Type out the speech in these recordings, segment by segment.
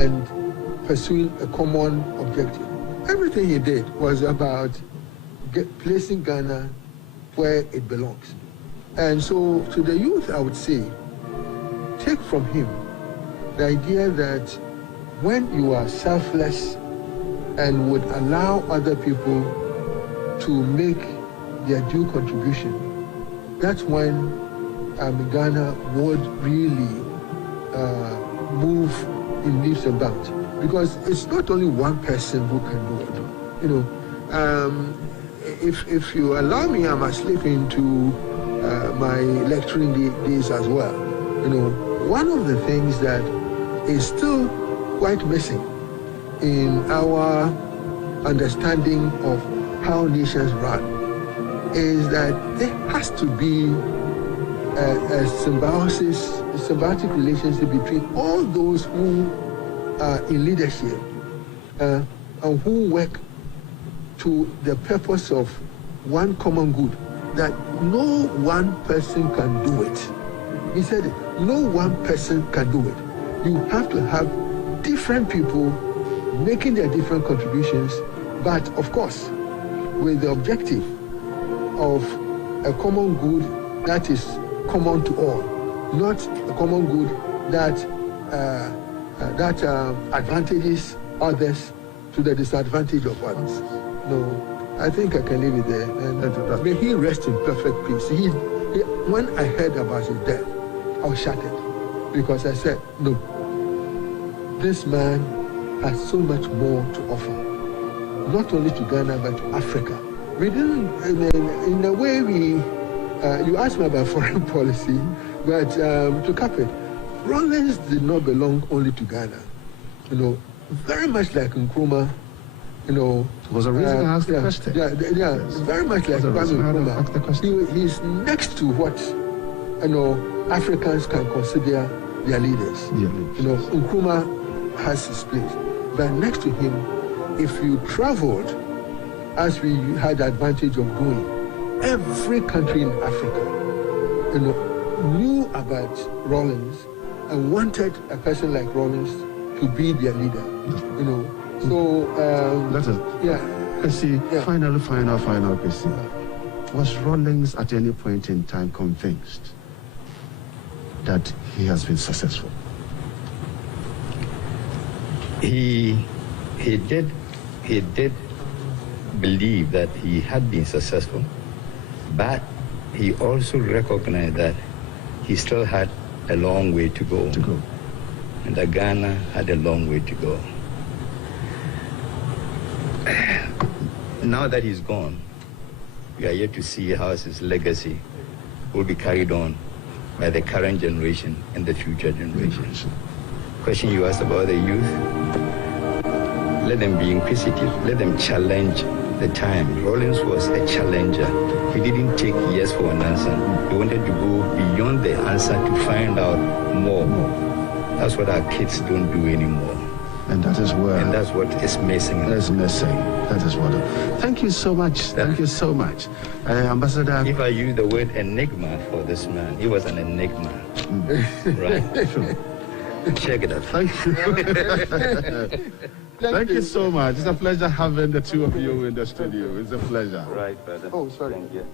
and pursuing a common objective. Everything he did was about placing Ghana where it belongs. And so to the youth, I would say, take from him the idea that when you are selfless and would allow other people to make their due contribution, that's when Ghana would really move in leaps and bounds. Because it's not only one person who can do it. You know, if you allow me, I must slip into my lecturing days as well. You know, one of the things that is still quite missing in our understanding of how nations run is that there has to be a symbiotic relationship between all those who are in leadership and who work to the purpose of one common good, that no one person can do it. He said it, no one person can do it. You have to have different people making their different contributions, but of course, with the objective of a common good that is common to all, not a common good that advantages others to the disadvantage of others. No, I think I can leave it there. And may he rest in perfect peace. When I heard about his death, I was shattered because I said, no, this man has so much more to offer, not only to Ghana but to Africa. We didn't, in a way, you asked me about foreign policy, but to cap it, Rawlings did not belong only to Ghana. You know, very much like Nkrumah, you know. Was a reason I asked the question. Yeah, yes. Very much like Nkrumah. He's next to what, you know, Africans can consider their leaders. You know, Nkrumah has his place. But next to him, if you traveled, as we had the advantage of doing, every country in Africa, you know, knew about Rawlings and wanted a person like Rawlings to be their leader, you know. So, final question. Was Rawlings at any point in time convinced that he has been successful? He did believe that he had been successful, but he also recognized that he still had a long way to go. And that Ghana had a long way to go. Now that he's gone, we are yet to see how his legacy will be carried on by the current generation and the future generations. Question you asked about the youth, let them be inquisitive, let them challenge the time. Rawlings was a challenger. He didn't take yes for an answer. He wanted to go beyond the answer to find out more. That's what our kids don't do anymore. And that is where... And that's what is missing. That is missing. That is what... Thank you so much. Thank you so much. Ambassador... If I use the word enigma for this man, he was an enigma. Right? Check it out. Thank you. Thank you so much. It's a pleasure having the two of you in the studio. It's a pleasure. Right, brother. Oh, sorry. Thank you.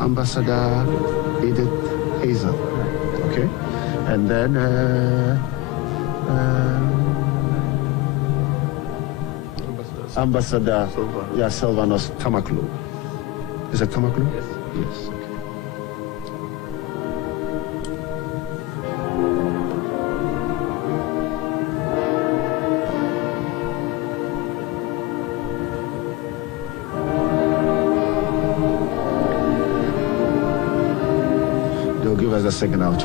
Ambassador Edith Hazel. Okay? And then Ambassador Sylvanus Tamaklu. Is it Tamaklu? Yes. Yes. Okay. They'll give us a second out.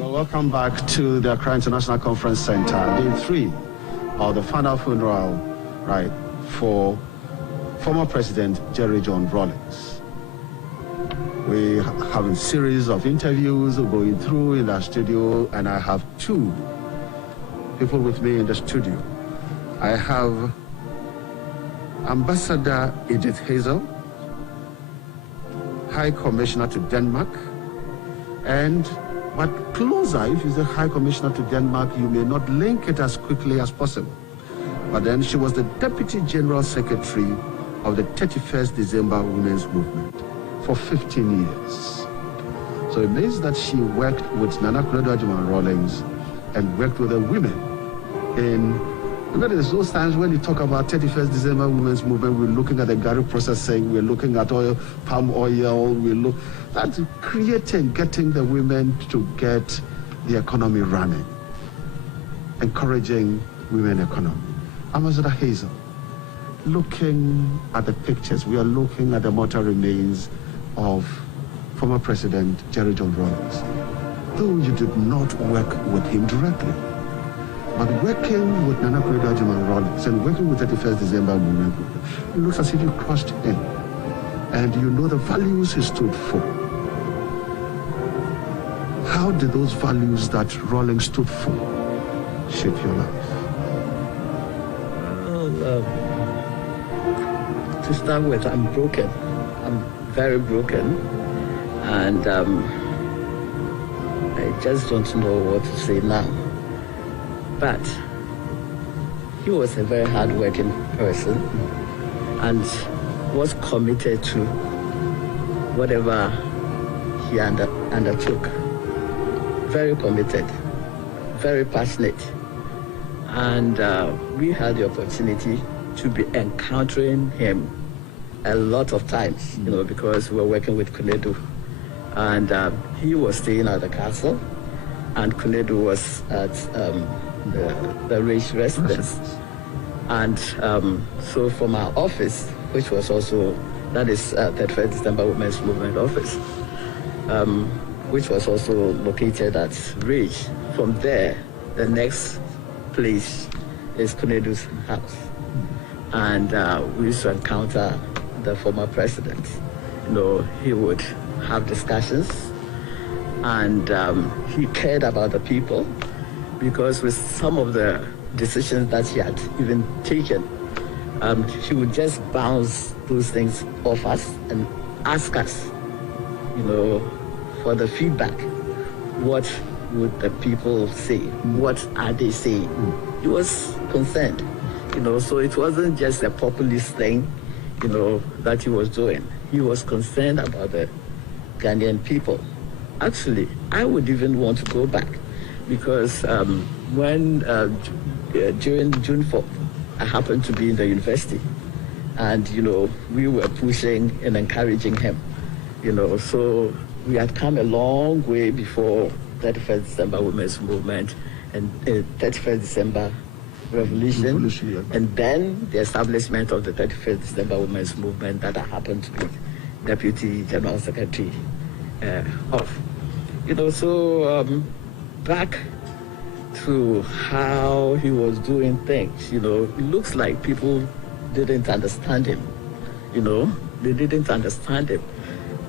Welcome back to the Accra International Conference Center, day 3 of the final funeral, right, for former President Jerry John Rawlings. We have a series of interviews going through in our studio, and I have 2 people with me in the studio. I have Ambassador Edith Hazel, High Commissioner to Denmark, and but closer, if you're the High Commissioner to Denmark, you may not link it as quickly as possible. But then she was the Deputy General Secretary of the 31st December Women's Movement for 15 years. So it means that she worked with Nana Akufo-Addo Rawlings and worked with the women in, there's those times when you talk about 31st December Women's Movement, we're looking at the Gari processing, we're looking at palm oil, we look at getting the women to get the economy running, encouraging women economy. Ambassador Hazel, looking at the pictures, we are looking at the mortal remains of former President Jerry John Rawlings. Though you did not work with him directly, but working with Nana Akufo-Addo Rawlings and working with 31st December Movement, it looks as if you crossed him and you know the values he stood for. How did those values that Rawlings stood for shape your life? Well, to start with, I'm broken. I'm very broken. And I just don't know what to say now. But he was a very hard-working person and was committed to whatever he undertook. Very committed, very passionate. And we had the opportunity to be encountering him a lot of times, you know, because we were working with Kunedu. And he was staying at the castle, and Kunedu was at the rich residents. And so from our office, which was also, that is 31st December Women's Movement office, which was also located at Ridge. From there, the next place is Kunedu's house. And we used to encounter the former president. You know, he would have discussions, and he cared about the people, because with some of the decisions that he had even taken, he would just bounce those things off us and ask us, you know, for the feedback. What would the people say? What are they saying? He was concerned, you know, so it wasn't just a populist thing, you know, that he was doing. He was concerned about the Ghanaian people. Actually, I would even want to go back, because when during June 4th, I happened to be in the university, and, you know, we were pushing and encouraging him, you know, so we had come a long way before 31st December Women's Movement and 31st December Revolution, yeah. And then the establishment of the 31st December Women's Movement that I happened to be Deputy General Secretary of. You know, so back to how he was doing things, you know, it looks like people didn't understand him, you know, they didn't understand him.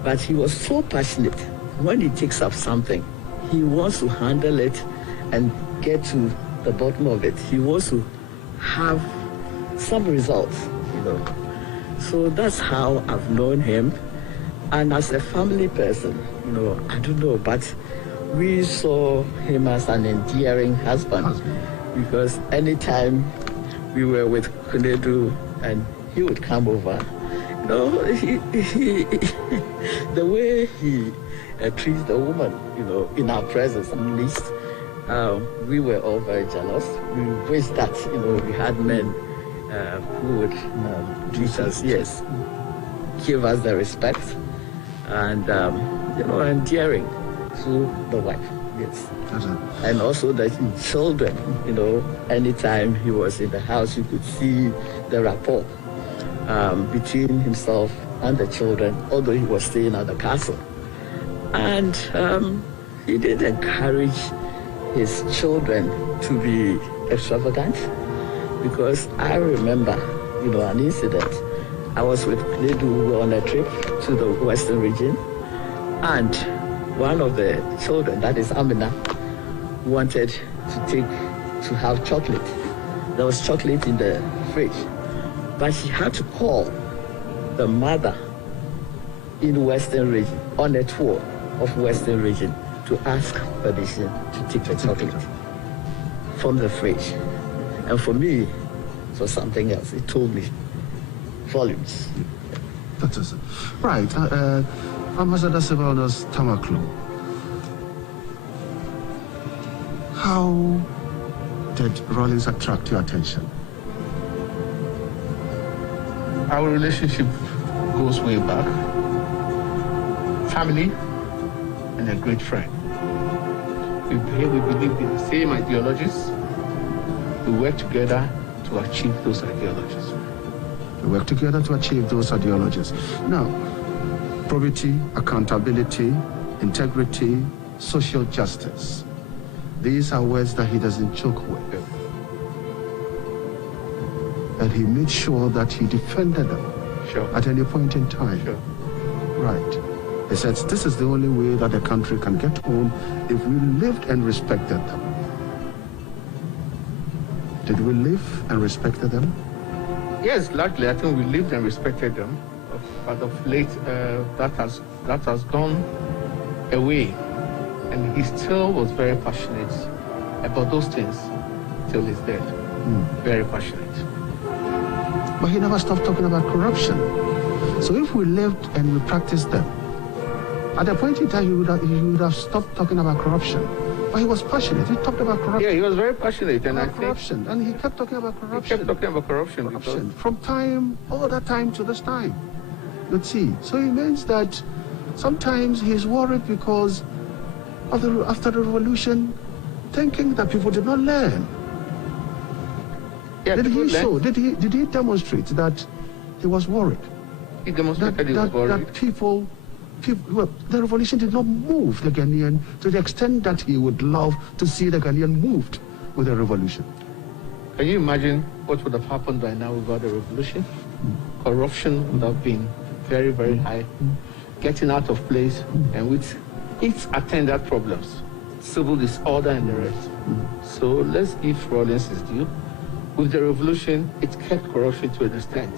But he was so passionate. When he takes up something, he wants to handle it and get to the bottom of it. He wants to have some results, you know. So that's how I've known him. And as a family person, you know, I don't know, but we saw him as an endearing husband, because anytime we were with Kunedu and he would come over, you know, the way he treats the woman, you know, in our presence at least, we were all very jealous. We wish that, you know, we had men who would treat us, yes, give us the respect and, you know, endearing to the wife, yes. And also the children, you know, anytime he was in the house, you could see the rapport between himself and the children, although he was staying at the castle. And he did encourage his children to be extravagant, because I remember, you know, an incident. I was with Kunedu on a trip to the Western region, and one of the children, that is Amina, wanted to have chocolate. There was chocolate in the fridge, but she had to call the mother in Western region on a tour of Western region to ask permission to take the chocolate from the fridge. And for me, it was something else. It told me volumes. That is it. Right. Ambassador Sylvanus Tamaklo, how did Rawlings attract your attention? Our relationship goes way back. Family and a great friend. We believe in the same ideologies. We work together to achieve those ideologies. We work together to achieve those ideologies. Now, probity, accountability, integrity, social justice. These are words that he doesn't joke with. And he made sure that he defended them at any point in time. Right. He said, this is the only way that the country can get home if we lived and respected them. Did we live and respected them? Yes, largely, I think we lived and respected them. But of late, that has gone away. And he still was very passionate about those things till he's dead. Very passionate. But he never stopped talking about corruption. So if we lived and we practiced them, at a point in time, he would have stopped talking about corruption. But he was passionate. He talked about corruption. Yeah, he was very passionate. And corruption. And he kept talking about corruption. He kept talking about corruption. From all that time to this time. Let's see. So it means that sometimes he's worried because after the revolution, thinking that people did not learn. Yeah, Did he people show? Did he demonstrate that he was worried? He demonstrated he was worried. That people, well, the revolution did not move the Ghanaian to the extent that he would love to see the Ghanaian moved with the revolution. Can you imagine what would have happened by now without the revolution? Corruption would have been very, very high, getting out of place, and with its attendant problems, civil disorder and the rest. So let's give Rawlings his due. With the revolution, it kept corruption to an extent.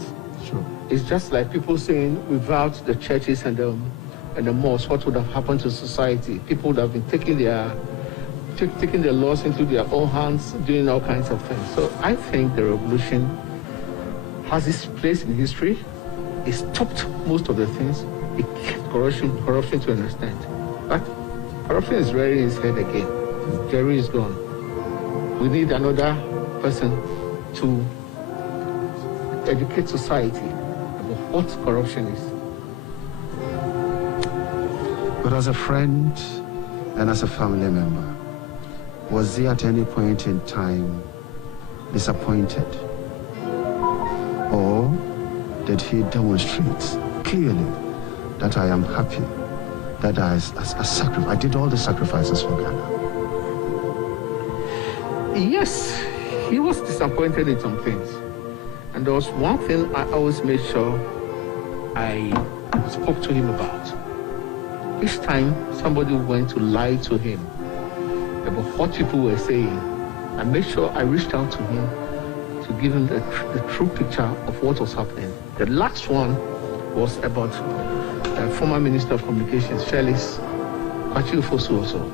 Sure. It's just like people saying without the churches and the mosques, what would have happened to society? People would have been taking the laws into their own hands, doing all kinds of things. So I think the revolution has its place in history. It stopped most of the things. It kept corruption to an extent. But corruption is rearing its head again. Jerry is gone. We need another person to educate society about what corruption is. But as a friend and as a family member, was he at any point in time disappointed? Or did he demonstrate clearly that I am happy, that I did all the sacrifices for Ghana? Yes, he was disappointed in some things. And there was one thing I always made sure I spoke to him about. Each time somebody went to lie to him about what people were saying, I made sure I reached out to him to give him the true picture of what was happening. The last one was about former Minister of Communications, Felix Kwachi also.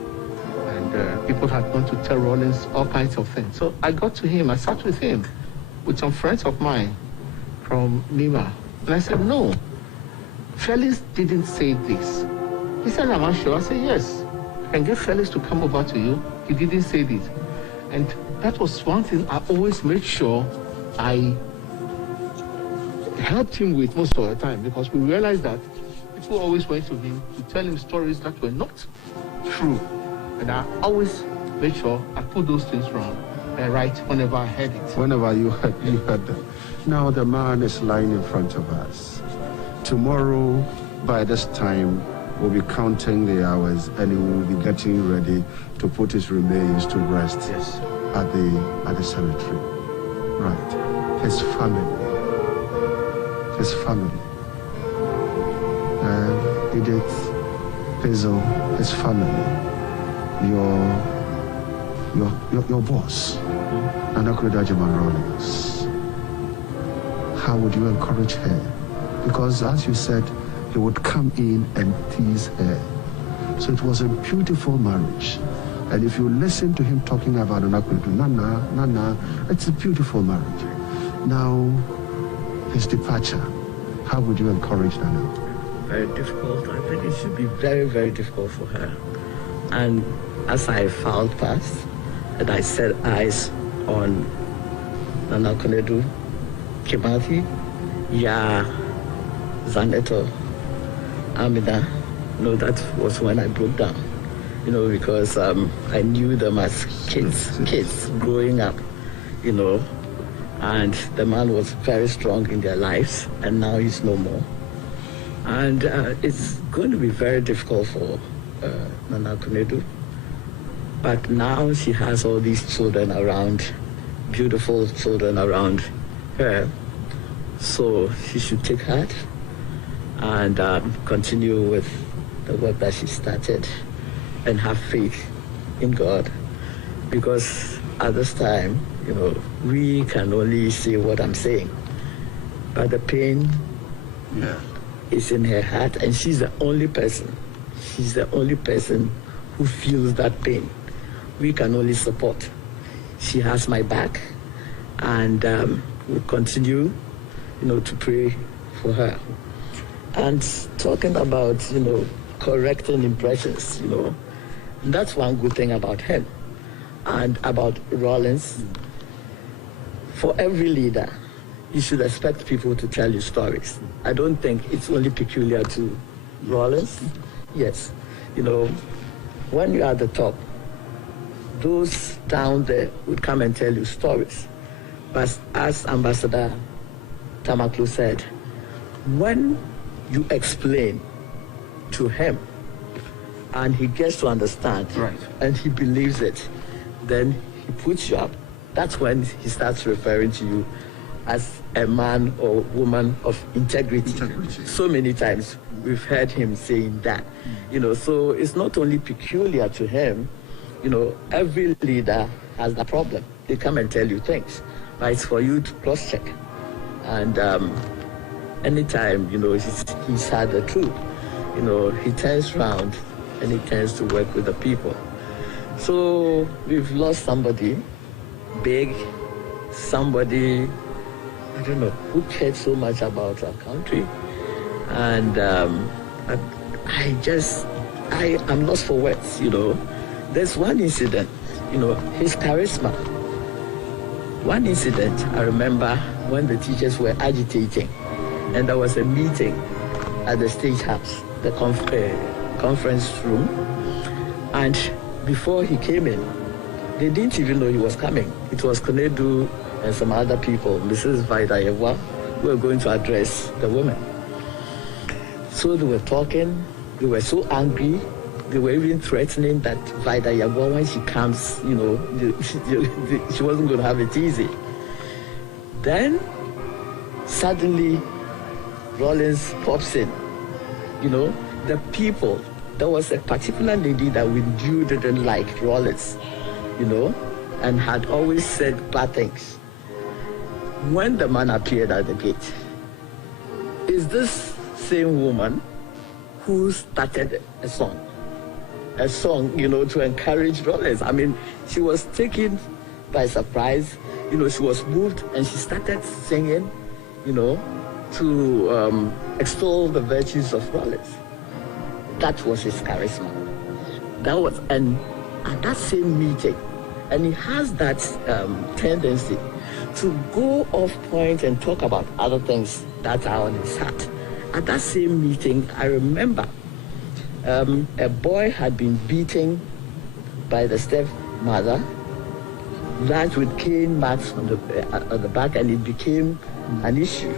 And people had gone to tell Rawlings all kinds of things. So I got to him, I sat with him, with some friends of mine from Nima. And I said, no, Felix didn't say this. He said, am I sure? I said, yes. I can get Felix to come over to you. He didn't say this. And that was one thing I always made sure I helped him with most of the time, because we realized that people always went to him to tell him stories that were not true. And I always made sure I put those things wrong and right whenever I heard it. Whenever you heard them. Now the man is lying in front of us. Tomorrow, by this time, we'll be counting the hours and he will be getting ready to put his remains to rest at the cemetery. Right. His family. Edith, Hazel, his family. Your boss, Anakoda Rawlings. How would you encourage her? Because as you said, he would come in and tease her. So it was a beautiful marriage. And if you listen to him talking about Anakoda, Nana, it's a beautiful marriage. Now, his departure, how would you encourage Nana? Very difficult. I think it should be very, very difficult for her. And as I filed past and I set eyes on Nana Konedu, Kimathi, Zaneto, Amina, that was when I broke down, because I knew them as kids growing up, and the man was very strong in their lives, and now he's no more. And it's going to be very difficult for Nana Konedu. But now she has all these children around, beautiful children around her. So she should take heart and continue with the work that she started and have faith in God. Because at this time, we can only say what I'm saying. But the pain is in her heart, and she's the only person. She's the only person who feels that pain. We can only support. She has my back, and we'll continue, to pray for her. And talking about, correcting impressions, that's one good thing about him. And about Rawlings, for every leader, you should expect people to tell you stories. I don't think it's only peculiar to Rawlings. Yes, when you're at the top, those down there would come and tell you stories. But as Ambassador Tamaklo said, when you explain to him and he gets to understand, Right. and he believes it, then he puts you up. That's when he starts referring to you as a man or woman of integrity. So many times we've heard him saying that. So it's not only peculiar to him, every leader has that problem. They come and tell you things, but it's for you to cross-check. And anytime, he's had the truth, he turns around and he tends to work with the people. So we've lost somebody big, somebody, I don't know, who cared so much about our country. And I'm lost for words, There's one incident, his charisma. One incident, I remember when the teachers were agitating, and there was a meeting at the State House, the conference room, and before he came in, they didn't even know he was coming. It was Konedu and some other people, Mrs. Vaidayewa, who were going to address the women. So they were talking, they were so angry, they were even threatening that Vaidayewa, when she comes, she wasn't going to have it easy. Then, suddenly, Rawlings pops in. The people, there was a particular lady that we didn't like, Rawlings, and had always said bad things. When the man appeared at the gate, is this same woman who started a song, to encourage Rawlings. I mean, she was taken by surprise, she was moved and she started singing, to extol the virtues of Rawlings. That was his charisma. And at that same meeting, and he has that tendency to go off point and talk about other things that are on his heart. At that same meeting, I remember a boy had been beaten by the stepmother, that with cane marks on the back, and it became an issue.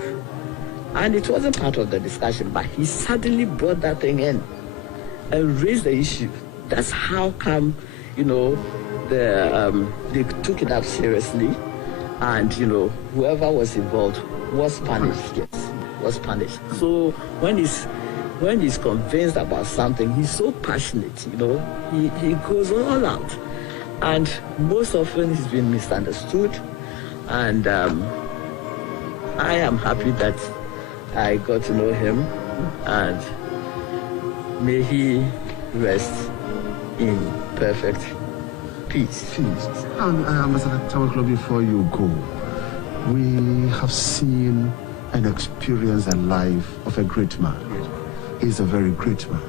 And it wasn't part of the discussion, but he suddenly brought that thing in and raised the issue. That's how come, they took it up seriously, and, whoever was involved was punished, yes, was punished. So when he's convinced about something, he's so passionate, he goes all out. And most often he's been misunderstood. And I am happy that I got to know him, and may he rest in perfect peace. Ambassador Tamaklo, before you go, we have seen and experienced the life of a great man. He's a very great man.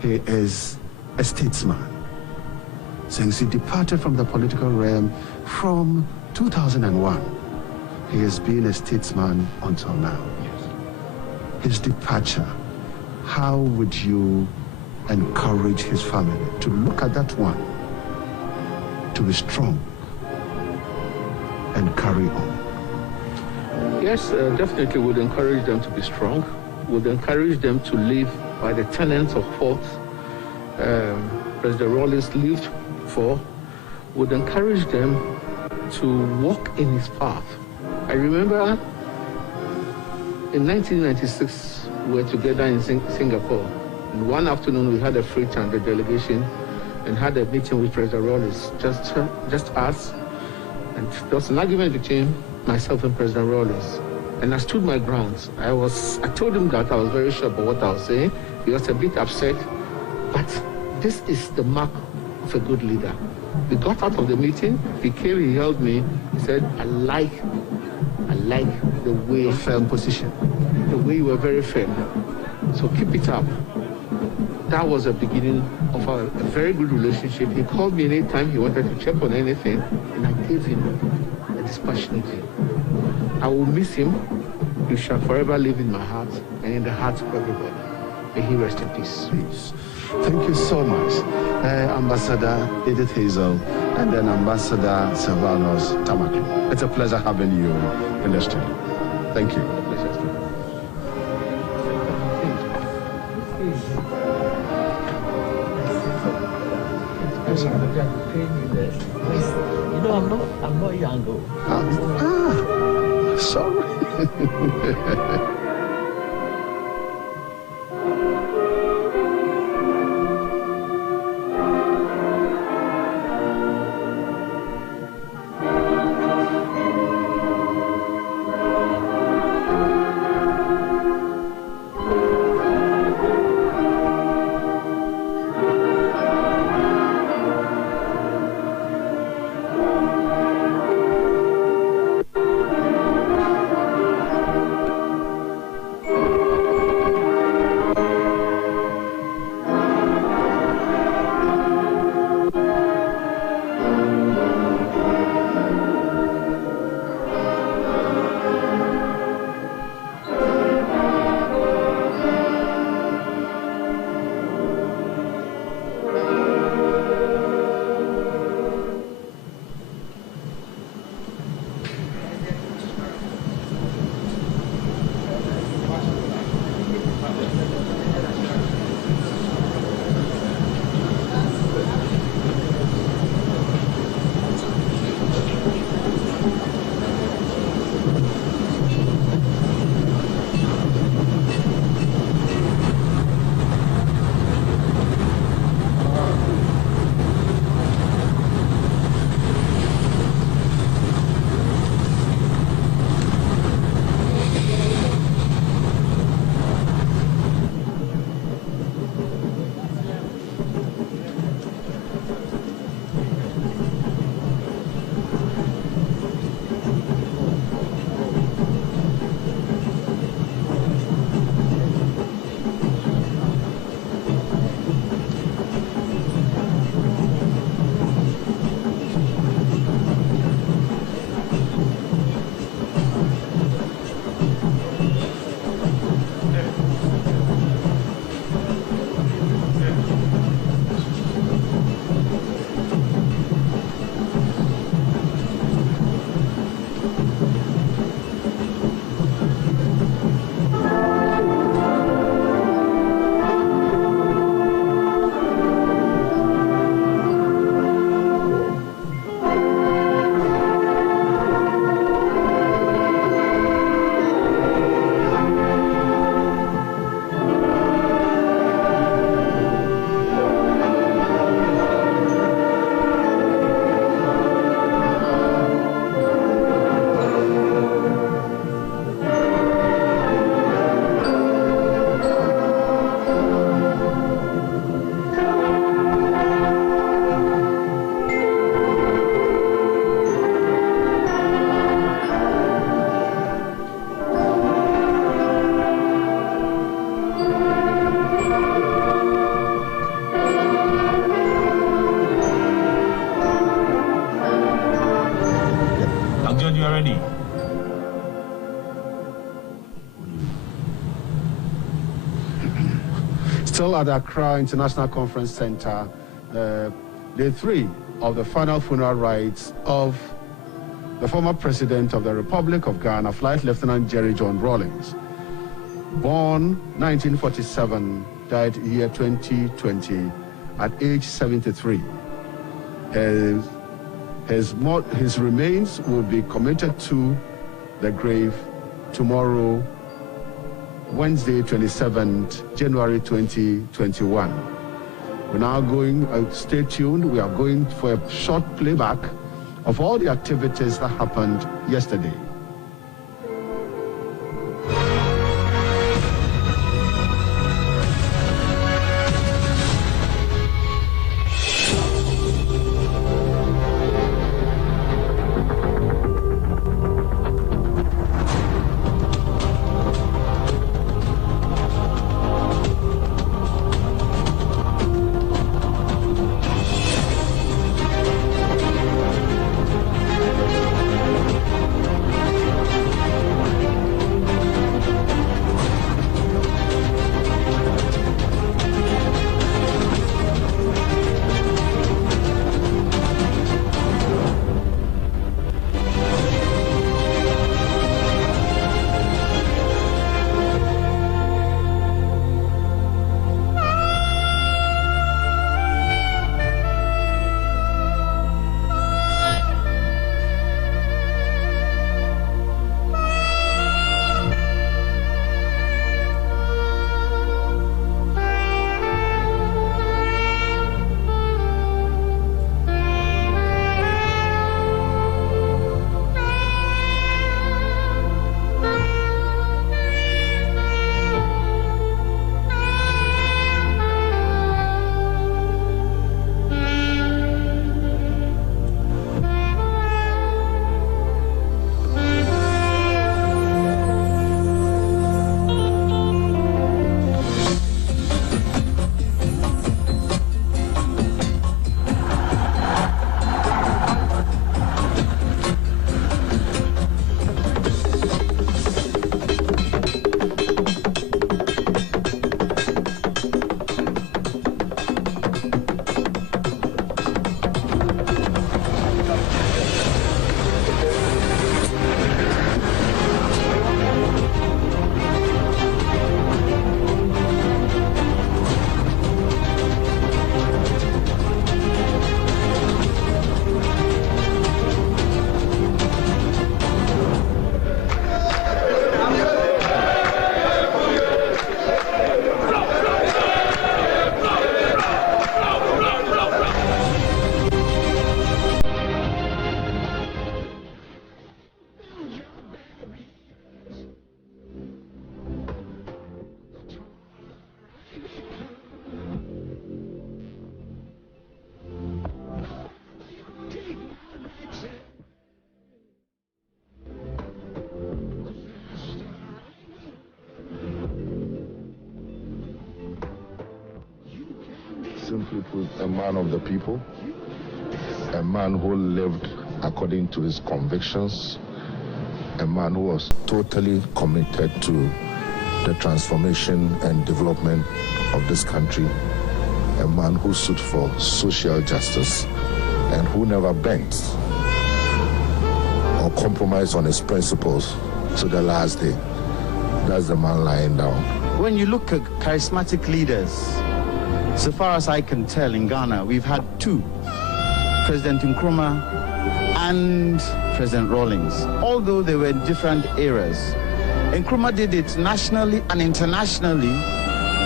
He is a statesman. Since he departed from the political realm from 2001, he has been a statesman until now. His departure, how would you encourage his family to look at that one, to be strong and carry on? Yes, definitely would encourage them to be strong, would encourage them to live by the tenets of what President Rawlings lived for, would encourage them to walk in his path. I remember in 1996, we were together in Singapore. And one afternoon, we had a free time, the delegation, and had a meeting with President Rawlings, just us. And there was an argument between myself and President Rawlings. And I stood my ground. I told him that I was very sure about what I was saying. He was a bit upset, but this is the mark of a good leader. We got out of the meeting, he came, he held me, he said, I like the way... A firm position. The way you were very firm. So keep it up. That was the beginning of a very good relationship. He called me anytime he wanted to check on anything, and I gave him a dispassionate. I will miss him. He shall forever live in my heart and in the hearts of everybody. May he rest in peace. Peace. Thank you so much, Ambassador Edith Hazel, and then Ambassador Sylvanus Tamaklu. It's a pleasure having you in the studio. Thank you. You know, I'm not young though. Sorry. John, you are ready. Still at Accra International Conference Center, day 3 of the final funeral rites of the former President of the Republic of Ghana, Flight Lieutenant Jerry John Rawlings. Born 1947, died year 2020 at age 73. His remains will be committed to the grave tomorrow, Wednesday, 27th January 2021. We're now going, stay tuned, we are going for a short playback of all the activities that happened yesterday. simply put, a man of the people, a man who lived according to his convictions, a man who was totally committed to the transformation and development of this country, a man who stood for social justice and who never bent or compromised on his principles to the last day. That's the man lying down. When you look at charismatic leaders, so far as I can tell in Ghana, we've had two, President Nkrumah and President Rawlings, although they were in different eras. Nkrumah did it nationally and internationally.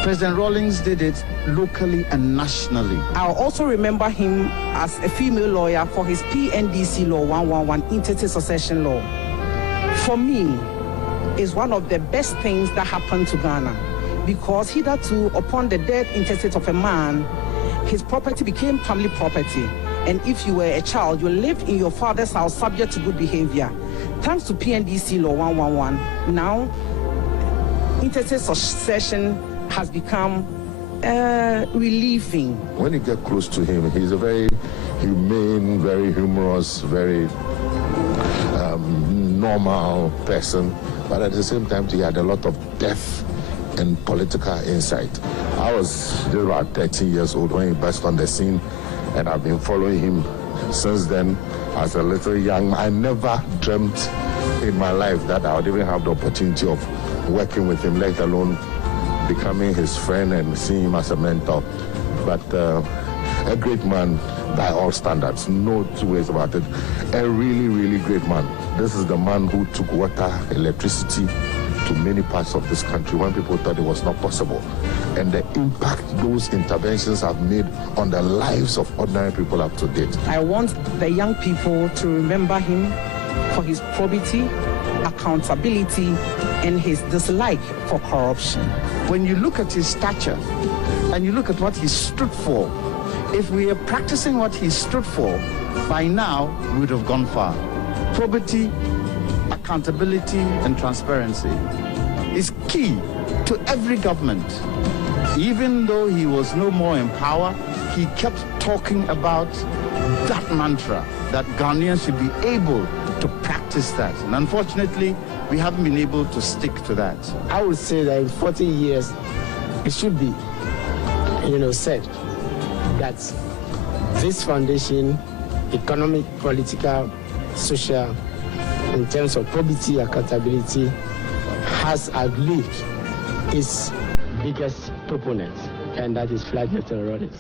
President Rawlings did it locally and nationally. I'll also remember him as a female lawyer for his PNDC Law 111, interstate succession law. For me, is one of the best things that happened to Ghana, because hitherto, upon the death intestate of a man, his property became family property. And if you were a child, you lived in your father's house subject to good behavior. Thanks to PNDC Law 111, now interstate succession has become relieving. When you get close to him, he's a very humane, very humorous, very normal person, but at the same time he had a lot of depth and political insight. I was just about 13 years old when he burst on the scene, and I've been following him since then as a little young man. I never dreamt in my life that I would even have the opportunity of working with him, let alone becoming his friend and seeing him as a mentor. But a great man by all standards, no two ways about it. A really, really great man. This is the man who took water, electricity to many parts of this country when people thought it was not possible. And the impact those interventions have made on the lives of ordinary people up to date. I want the young people to remember him for his probity, accountability, and his dislike for corruption. When you look at his stature and you look at what he stood for, if we are practicing what he stood for, by now we would have gone far. Probity, accountability, and transparency is key to every government. Even though he was no more in power, he kept talking about that mantra, that Ghanaians should be able to practice that. And unfortunately, we haven't been able to stick to that. I would say that in 40 years, it should be, said that this foundation, economic, political, social, in terms of probity, accountability, has outlived its biggest proponent, and that is Flight Lieutenant Rawlings.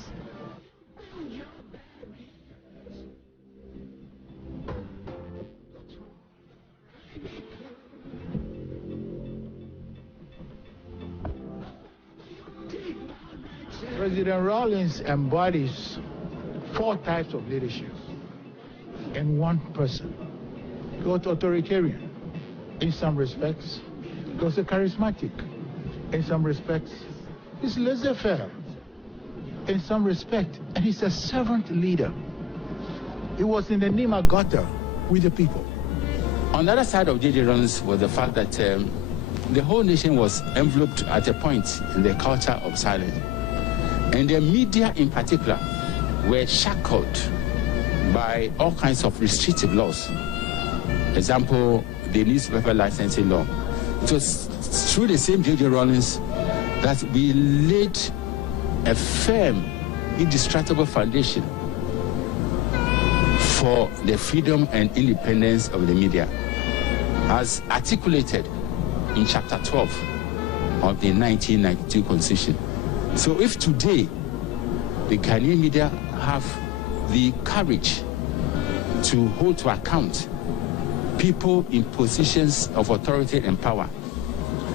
President Rawlings embodies 4 types of leadership in one person. He was authoritarian in some respects. He was charismatic in some respects. He's laissez-faire in some respect. And he's a servant leader. He was in the Nima gutter with the people. On the other side of J.J. Rawlings was the fact that the whole nation was enveloped at a point in the culture of silence. And the media in particular were shackled by all kinds of restrictive laws. Example, the newspaper licensing law. It was through the same J.J. Rawlings that we laid a firm, indestructible foundation for the freedom and independence of the media, as articulated in Chapter 12 of the 1992 Constitution. So if today the Ghanaian media have the courage to hold to account people in positions of authority and power,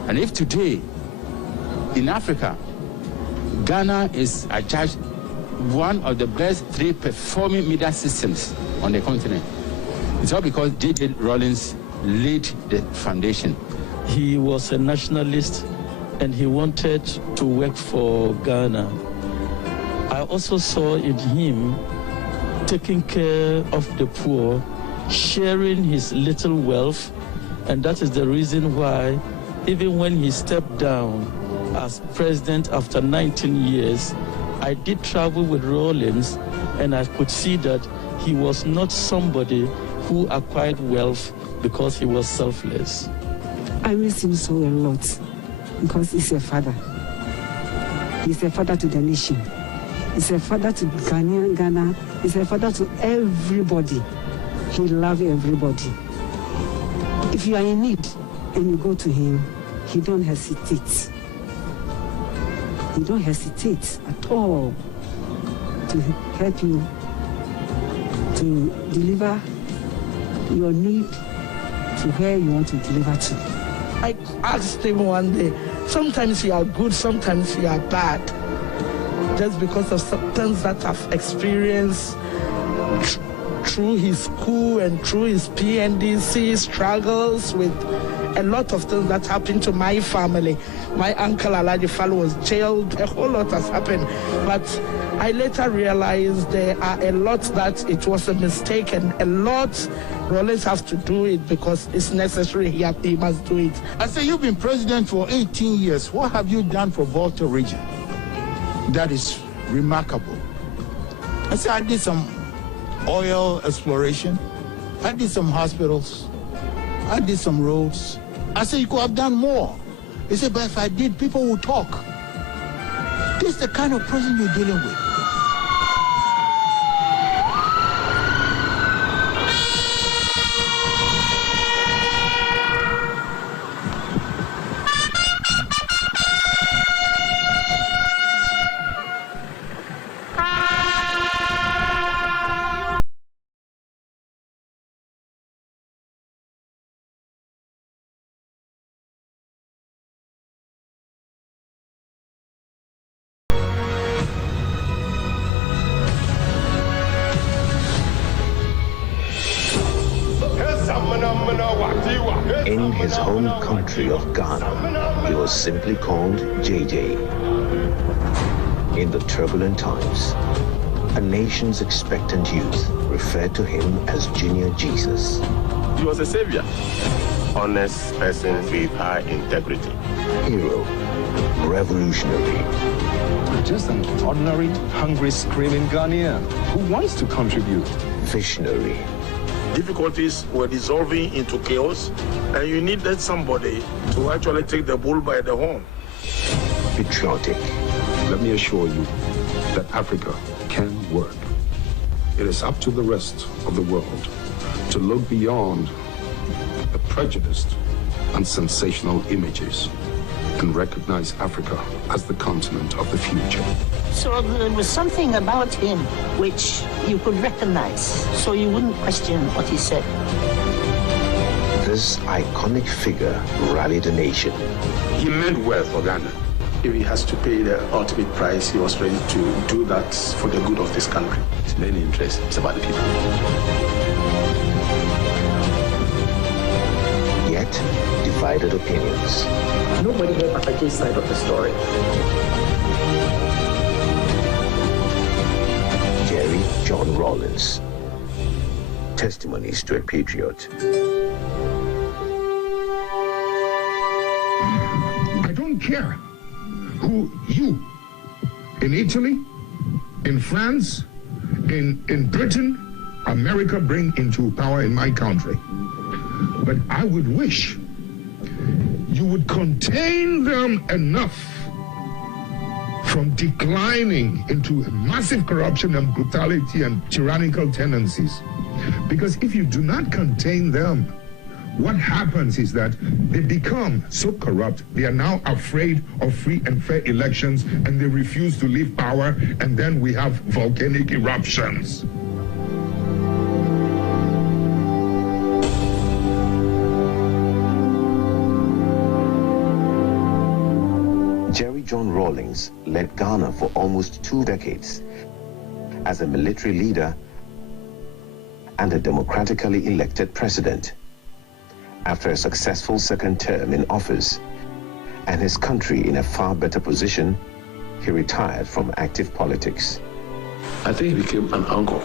and if today in Africa, Ghana is adjudged one of the best 3 performing media systems on the continent, it's all because J.J. Rawlings laid the foundation. He was a nationalist and he wanted to work for Ghana. I also saw in him taking care of the poor, sharing his little wealth, and that is the reason why, even when he stepped down as president after 19 years, I did travel with Rawlings, and I could see that he was not somebody who acquired wealth because he was selfless. I miss him so a lot because he's a father. He's a father to the nation. He's a father to Ghana. He's a father to everybody. He loves everybody. If you are in need and you go to him, he don't hesitate. He don't hesitate at all to help you to deliver your need to where you want to deliver to. I asked him one day, sometimes you are good, sometimes you are bad. Just because of some things that I've experienced through his school and through his PNDC struggles with a lot of things that happened to my family. My uncle Alaji Fallo was jailed. A whole lot has happened. But I later realized there are a lot that it was a mistake, and a lot Rawlings have to do it because it's necessary. He must do it. I say you've been president for 18 years. What have you done for Volta region? That is remarkable. I say I did some oil exploration. I did some hospitals. I did some roads. I said you could have done more. He said, but if I did, people would talk. This is the kind of person you're dealing with. In his home country of Ghana, he was simply called JJ. In the turbulent times, a nation's expectant youth referred to him as Junior Jesus. He was a savior, honest person with high integrity. Hero, revolutionary. Just an ordinary, hungry, screaming Ghanaian who wants to contribute. Visionary. Difficulties were dissolving into chaos, and you needed somebody to actually take the bull by the horn. Patriotic. Let me assure you that Africa can work. It is up to the rest of the world to look beyond the prejudiced and sensational images and recognize Africa as the continent of the future. So there was something about him which you could recognize, so you wouldn't question what he said. This iconic figure rallied the nation. He meant well for Ghana. If he has to pay the ultimate price, he was ready to do that for the good of this country. It's in any interest. It's about the people. Yet, divided opinions. Nobody heard Papa's side of the story. Jerry John Rawlings. Testimonies to a Patriot. I don't care who you, in Italy, in France, in Britain, America bring into power in my country. But I would wish you would contain them enough from declining into massive corruption and brutality and tyrannical tendencies. Because if you do not contain them, what happens is that they become so corrupt, they are now afraid of free and fair elections, and they refuse to leave power, and then we have volcanic eruptions. Jerry John Rawlings led Ghana for almost 2 decades as a military leader and a democratically elected president. After a successful second term in office and his country in a far better position, he retired from active politics. I think he became an uncle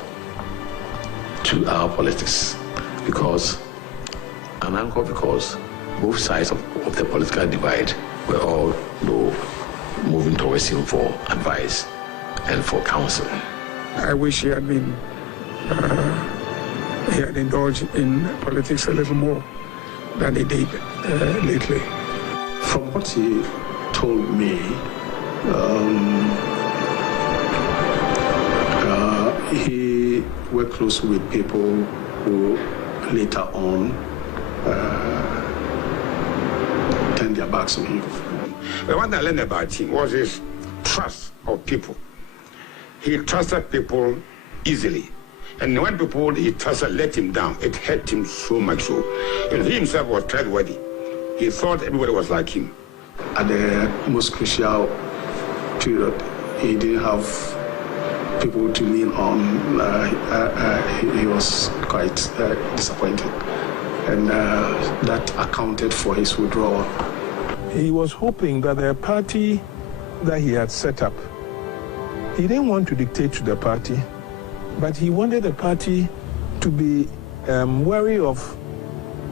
to our politics because both sides of the political divide were all moving towards him for advice and for counsel. I wish he had indulged in politics a little more than he did lately. From what he told me, he worked closely with people who later on turned their backs on him. The one I learned about him was his trust of people. He trusted people easily. And when people he trusted let him down, it hurt him so much so. And he himself was trustworthy. He thought everybody was like him. At the most crucial period, he didn't have people to lean on. He was quite disappointed. And that accounted for his withdrawal. He was hoping that the party that he had set up, he didn't want to dictate to the party, but he wanted the party to be wary of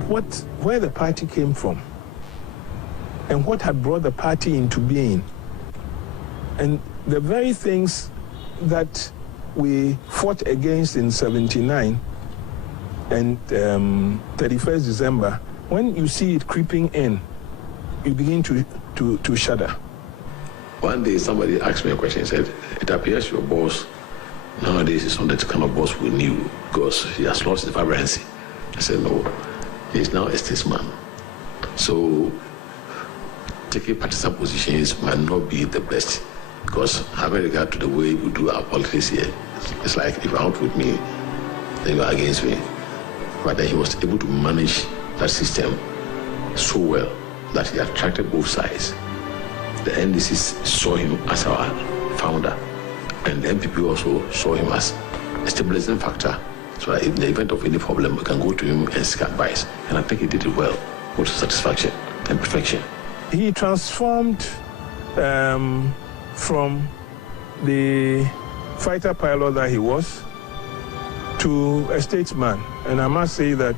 where the party came from and what had brought the party into being. And the very things that we fought against in 79 and 31st December, when you see it creeping in, you begin to shudder. One day somebody asked me a question. He said, it appears your boss nowadays is not the kind of boss we knew because he has lost his vibrancy. I said, no, he is now a statesman. So taking partisan positions might not be the best because having regard to the way we do our politics here, it's like if you're out with me, then you're against me. But then he was able to manage that system so well that he attracted both sides. The NDC saw him as our founder, and the MPP also saw him as a stabilizing factor. So that in the event of any problem, we can go to him and seek advice. And I think he did it well, with satisfaction and perfection. He transformed from the fighter pilot that he was to a statesman. And I must say that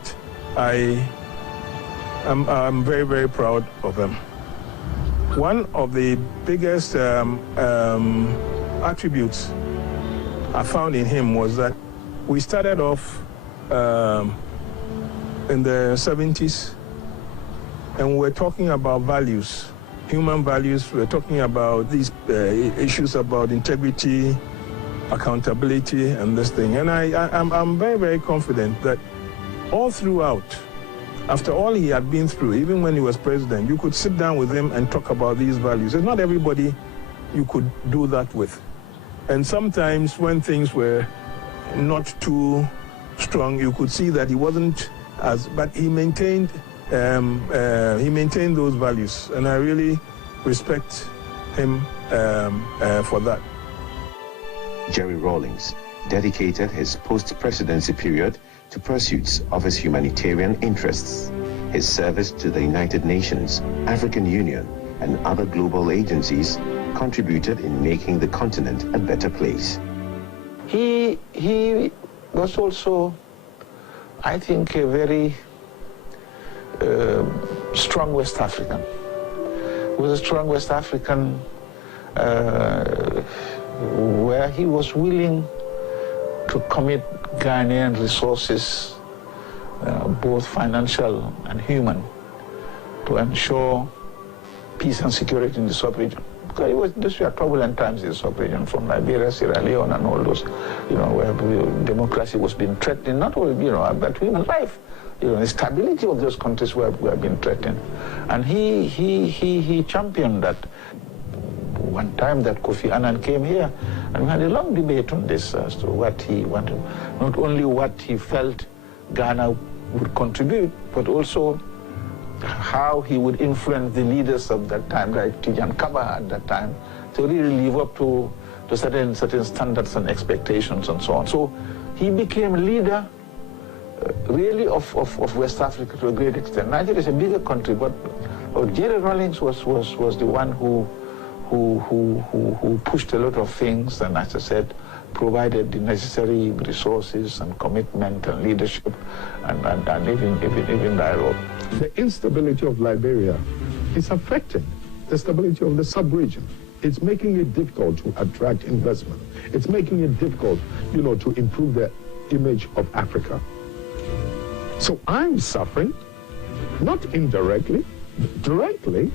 I'm very, very proud of him. One of the biggest attributes I found in him was that we started off in the 70s and we were talking about values, human values. We were talking about these issues about integrity, accountability, and this thing. And I'm very, very confident that all throughout, after all he had been through, even when he was president, you could sit down with him and talk about these values. It's not everybody you could do that with. And sometimes when things were not too strong, you could see that he wasn't but he maintained those values. And I really respect him for that. Jerry Rawlings dedicated his post-presidency period to pursuits of his humanitarian interests, his service to the United Nations, African Union, and other global agencies contributed in making the continent a better place. He was also, I think, a very strong West African. He was a strong West African where he was willing to commit Ghanaian resources, both financial and human, to ensure peace and security in the sub-region. Because these were turbulent times in the sub-region, from Liberia, Sierra Leone, and all those, where democracy was being threatened, not only, but human life. The stability of those countries were being threatened. And he championed that. One time that Kofi Annan came here, and we had a long debate on this as to what he wanted, not only what he felt Ghana would contribute, but also how he would influence the leaders of that time, like Tijan Kaba at that time, to really live up to certain standards and expectations and so on. So he became leader really of West Africa to a great extent. Nigeria is a bigger country, but Jerry Rawlings was the one who pushed a lot of things, and as I said, provided the necessary resources and commitment and leadership and even dialogue. The instability of Liberia is affecting the stability of the sub-region. It's making it difficult to attract investment. It's making it difficult, to improve the image of Africa. So I'm suffering, not indirectly, directly,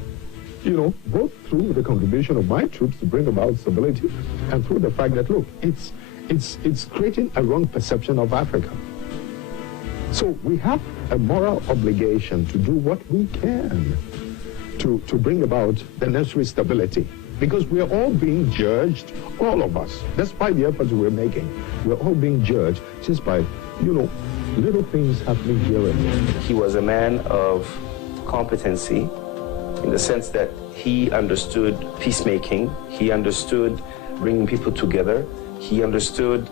both through the contribution of my troops to bring about stability and through the fact that, look, it's creating a wrong perception of Africa. So we have a moral obligation to do what we can to bring about the necessary stability. Because we are all being judged, all of us, despite the efforts we're making, we're all being judged just by, little things happening here and there. He was a man of competency in the sense that he understood peacemaking, he understood bringing people together, he understood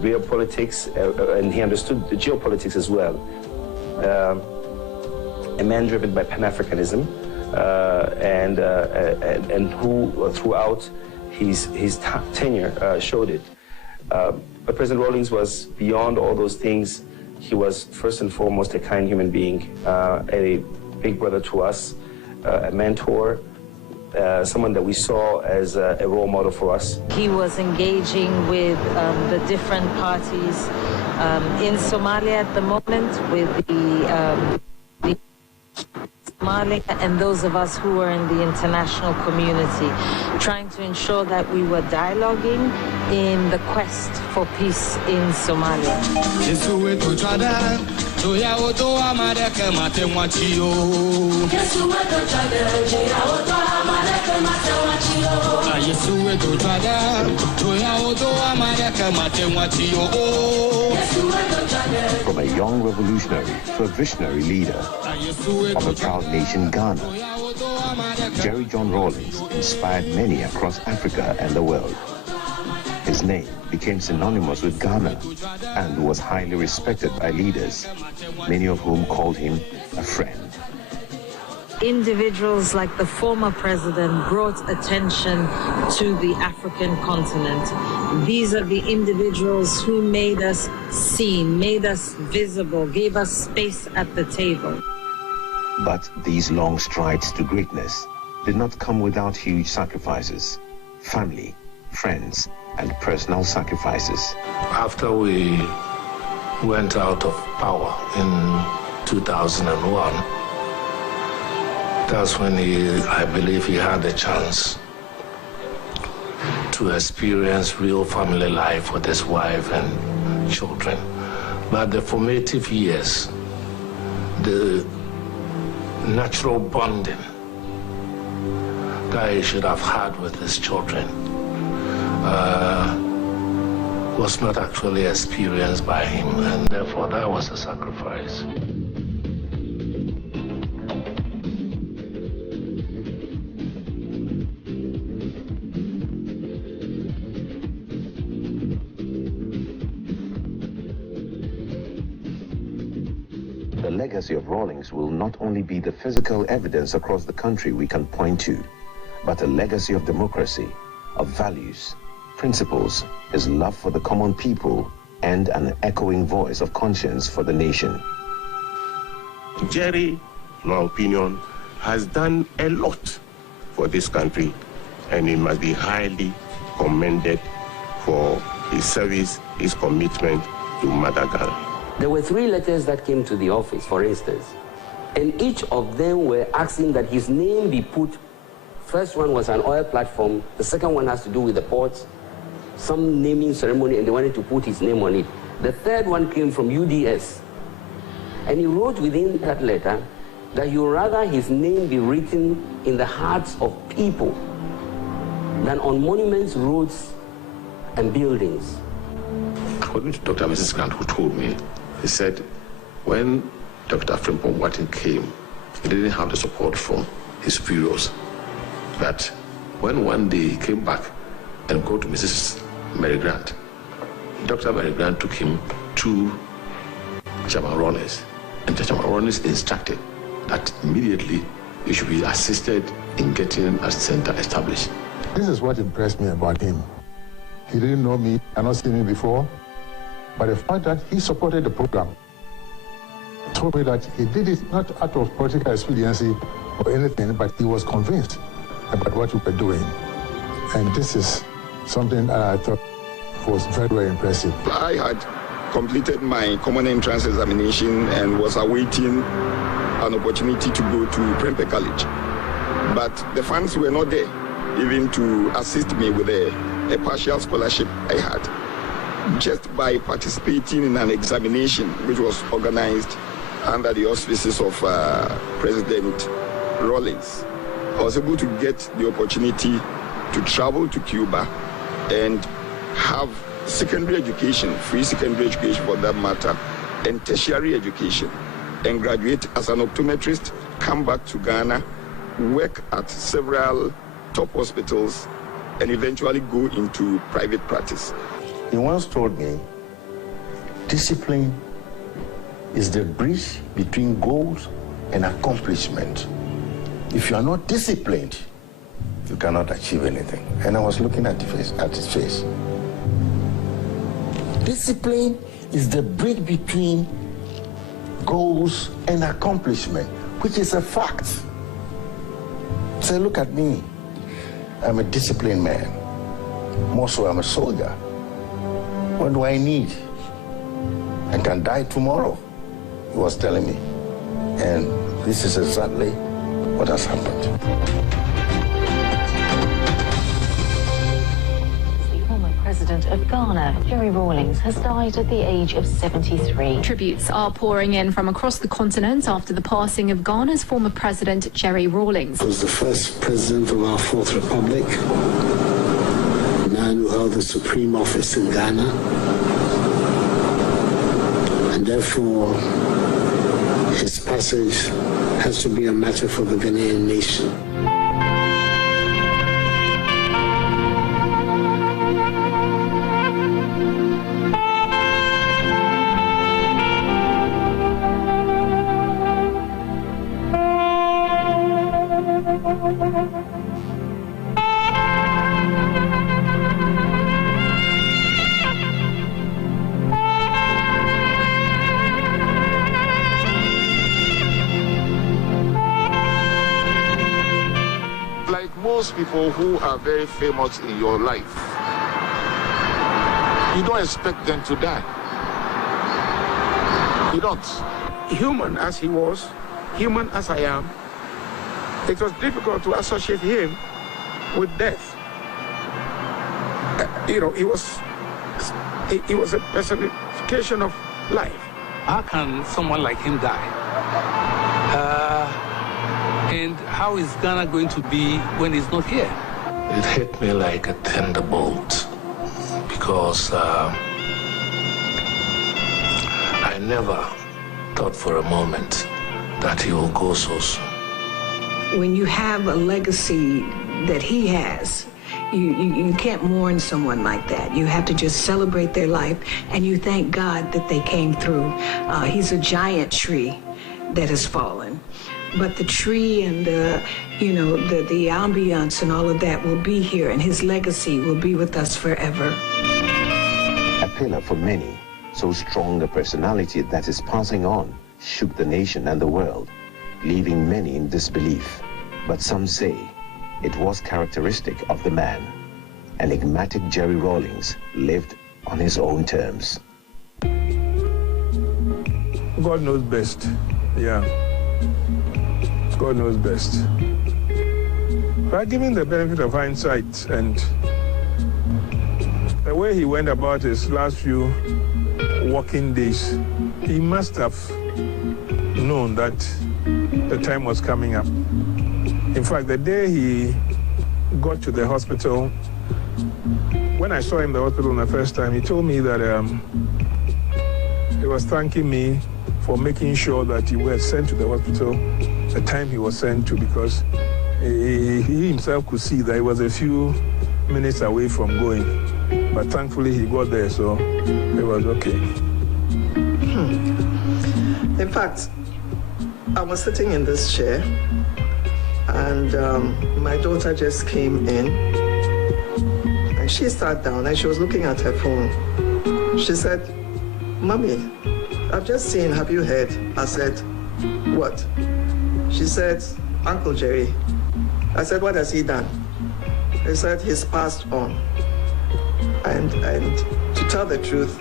real politics, and he understood the geopolitics as well. A man driven by Pan-Africanism, and who throughout his tenure showed it. But President Rawlings was beyond all those things. He was first and foremost a kind human being, a big brother to us, a mentor, someone that we saw as a role model for us. He was engaging with the different parties in Somalia at the moment, with the Somalia and those of us who were in the international community, trying to ensure that we were dialoguing in the quest for peace in Somalia. From a young revolutionary to a visionary leader of a proud nation, Ghana, Jerry John Rawlings inspired many across Africa and the world. His name became synonymous with Ghana and was highly respected by leaders, many of whom called him a friend. Individuals like the former president brought attention to the African continent. These are the individuals who made us seen, made us visible, gave us space at the table. But these long strides to greatness did not come without huge sacrifices, family, friends, and personal sacrifices. After we went out of power in 2001, that's when I believe he had the chance to experience real family life with his wife and children. But the formative years, the natural bonding that he should have had with his children was not actually experienced by him, and therefore that was a sacrifice. The legacy of Rawlings will not only be the physical evidence across the country we can point to, but a legacy of democracy, of values, principles, his love for the common people, and an echoing voice of conscience for the nation. Jerry, in my opinion, has done a lot for this country, and he must be highly commended for his service, his commitment to Mother Ghana. There were 3 letters that came to the office, for instance, and each of them were asking that his name be put. First one was an oil platform, the second one has to do with the ports, some naming ceremony, and they wanted to put his name on it. The third one came from UDS, and he wrote within that letter that he would rather his name be written in the hearts of people than on monuments, roads, and buildings. According to Dr. Mrs. Grant, who told me, he said when Dr. Frimpong Martin came, he didn't have the support from his superiors. But when one day he came back and go to Mrs. Mary Grant, Dr. Mary Grant took him to Chairman Rawlings, and Chairman Rawlings instructed that immediately he should be assisted in getting a center established. This is what impressed me about him. He didn't know me, had not seen me before, but the fact that he supported the program told me that he did it not out of political expediency or anything, but he was convinced about what we were doing. And this is something that I thought was very, very impressive. I had completed my common entrance examination and was awaiting an opportunity to go to Prempeh College. But the funds were not there, even to assist me with a partial scholarship I had. Just by participating in an examination which was organized under the auspices of President Rawlings, I was able to get the opportunity to travel to Cuba and have secondary education, free secondary education for that matter, and tertiary education, and graduate as an optometrist, come back to Ghana, work at several top hospitals, and eventually go into private practice. He once told me, discipline is the bridge between goals and accomplishment. If you are not disciplined, you cannot achieve anything. And I was looking at his face. Discipline is the bridge between goals and accomplishment, which is a fact. So look at me. I'm a disciplined man. More so, I'm a soldier. What do I need? I can die tomorrow, he was telling me. And this is exactly what has happened. The former president of Ghana, Jerry Rawlings, has died at the age of 73. Tributes are pouring in from across the continent after the passing of Ghana's former president, Jerry Rawlings. He was the first president of our Fourth Republic, a man who held the supreme office in Ghana, and therefore his passage has to be a matter for the Ghanaian nation. Like most people who are very famous in your life, you don't expect them to die. You don't. Human as he was, human as I am, it was difficult to associate him with death. He was a personification of life. How can someone like him die? And how is Ghana going to be when he's not here? It hit me like a thunderbolt because I never thought for a moment that he will go so soon. When you have a legacy that he has, you can't mourn someone like that. You have to just celebrate their life, and you thank God that they came through. He's a giant tree that has fallen. But the tree and the ambience and all of that will be here, and his legacy will be with us forever. A pillar for many, so strong a personality that his passing on shook the nation and the world, leaving many in disbelief. But some say it was characteristic of the man. Enigmatic Jerry Rawlings lived on his own terms. God knows best, yeah. God knows best. But given the benefit of hindsight and the way he went about his last few working days, he must have known that the time was coming up. In fact, the day he got to the hospital, when I saw him in the hospital the first time, he told me that he was thanking me for making sure that he was sent to the hospital the time he was sent to, because he himself could see that he was a few minutes away from going. But thankfully he got there, so it was okay. In fact, I was sitting in this chair, and my daughter just came in, and she sat down and she was looking at her phone. She said, "Mommy, I've just seen, have you heard?" I said, "What?" She said, "Uncle Jerry I said, what has he done? He said, he's passed on. And to tell the truth,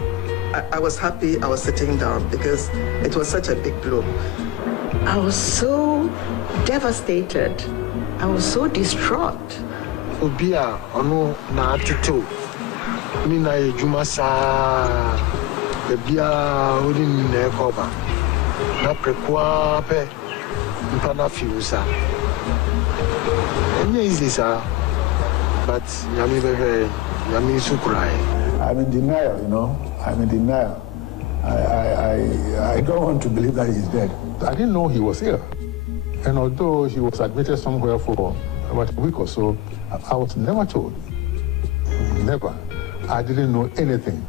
I was happy I was sitting down because it was such a big blow. I was so devastated. I was so distraught. Obia, ono na atito. Mi na ejuma sa. Obia, odi ni na ekoba. Na prekwa pe. Mpana fiusa. Enye easy sa. But yami bebe, yami sukurai. I'm in denial, you know. I'm in denial. I don't want to believe that he's dead. I didn't know he was ill. And although he was admitted somewhere for about a week or so, I was never told. Never. I didn't know anything.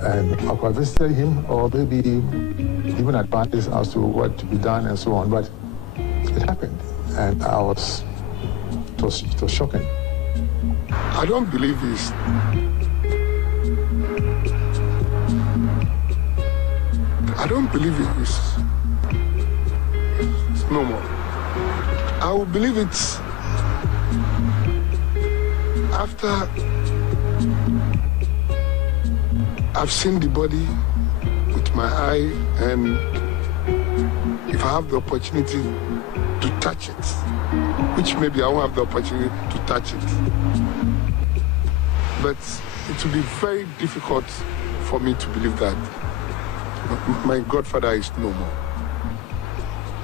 And I could have visited him or maybe even advice as to what to be done and so on. But it happened. And it was shocking. I don't believe this. I don't believe it is no more. I will believe it after I've seen the body with my eye, and if I have the opportunity to touch it, which maybe I won't have the opportunity to touch it. But it will be very difficult for me to believe that my godfather is no more.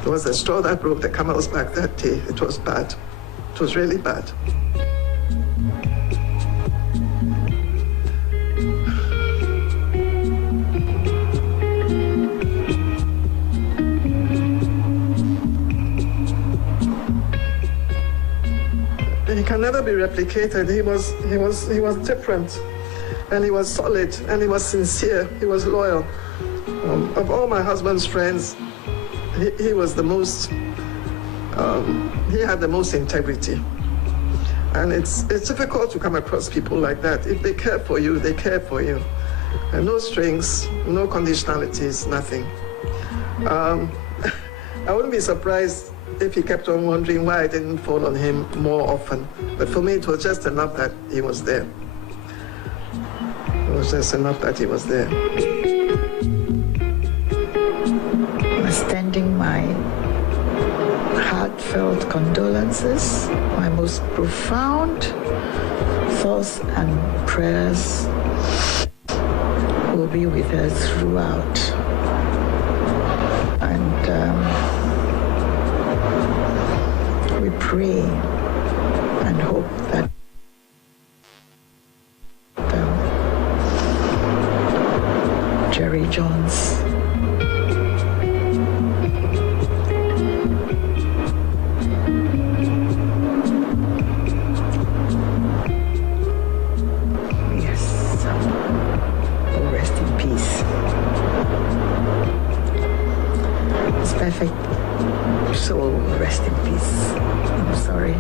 There was a straw that broke the camel's back that day. It was bad. It was really bad. He can never be replicated. He was different, and he was solid, and he was sincere. He was loyal. Of all my husband's friends, he was the most, he had the most integrity. And it's difficult to come across people like that. If they care for you, they care for you. And no strings, no conditionalities, nothing. I wouldn't be surprised if he kept on wondering why I didn't fall on him more often. But for me, it was just enough that he was there. It was just enough that he was there. Extending my heartfelt condolences, my most profound thoughts and prayers will be with us throughout. And we pray and hope that Jerry Jones perfect soul, rest in peace. I'm sorry.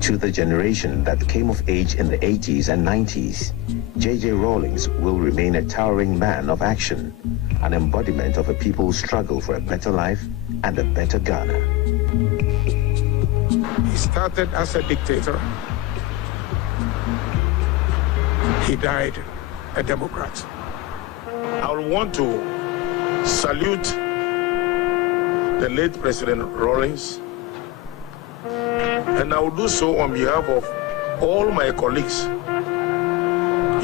To the generation that came of age in the 80s and 90s, J.J. Rawlings will remain a towering man of action, an embodiment of a people's struggle for a better life and a better Ghana. He started as a dictator. He died a Democrat. I would want to salute the late President Rawlings, and I will do so on behalf of all my colleagues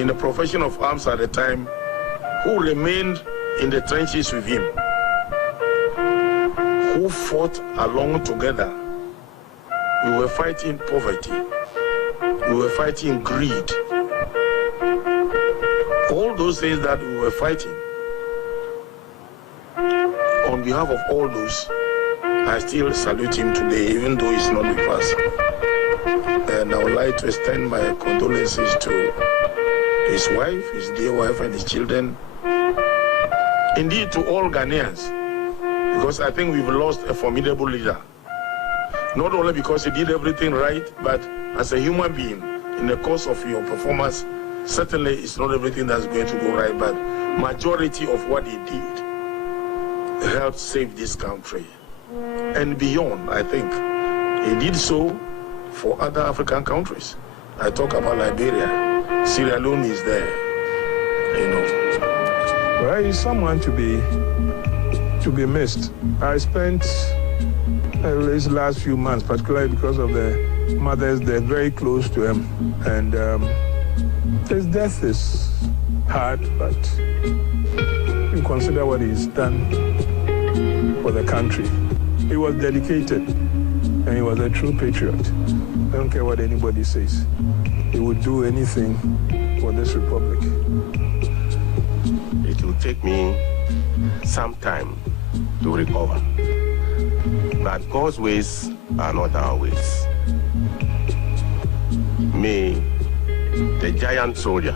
in the profession of arms at the time who remained in the trenches with him, who fought along together. We were fighting poverty. We were fighting greed. All those things that we were fighting. On behalf of all those, I still salute him today, even though he's not with us. And I would like to extend my condolences to his wife, his dear wife, and his children. Indeed, to all Ghanaians, because I think we've lost a formidable leader. Not only because he did everything right, but as a human being, in the course of your performance, Certainly, it's not everything that's going to go right, but majority of what he did helped save this country. And beyond, I think, he did so for other African countries. I talk about Liberia. Sierra Leone is there, you know. Well, he's someone to be missed. I spent these last few months, particularly because of the mother's death, very close to him. And his death is hard, but you consider what he's done for the country. He was dedicated, and he was a true patriot. I don't care what anybody says. He would do anything for this republic. It will take me some time to recover. But God's ways are not our ways. May the giant soldier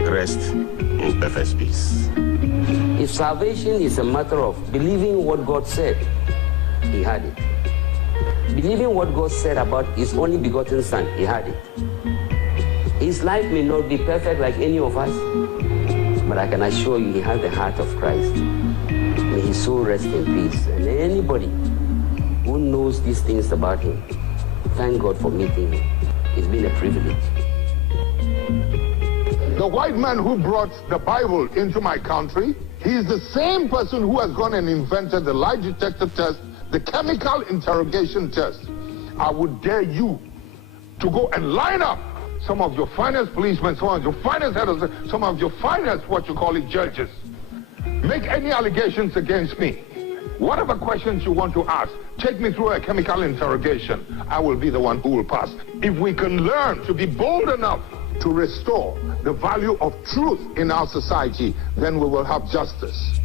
rest in perfect peace. If salvation is a matter of believing what God said, he had it. Believing what God said about his only begotten son, he had it. His life may not be perfect like any of us, but I can assure you he has the heart of Christ. May his soul rest in peace. And anybody who knows these things about him, thank God for meeting him. It's been a privilege. The white man who brought the Bible into my country, he is the same person who has gone and invented the lie detector test, the chemical interrogation test. I would dare you to go and line up some of your finest policemen, some of your finest heads, some of your finest, what you call it, judges. Make any allegations against me. Whatever questions you want to ask, take me through a chemical interrogation. I will be the one who will pass. If we can learn to be bold enough to restore the value of truth in our society, then we will have justice.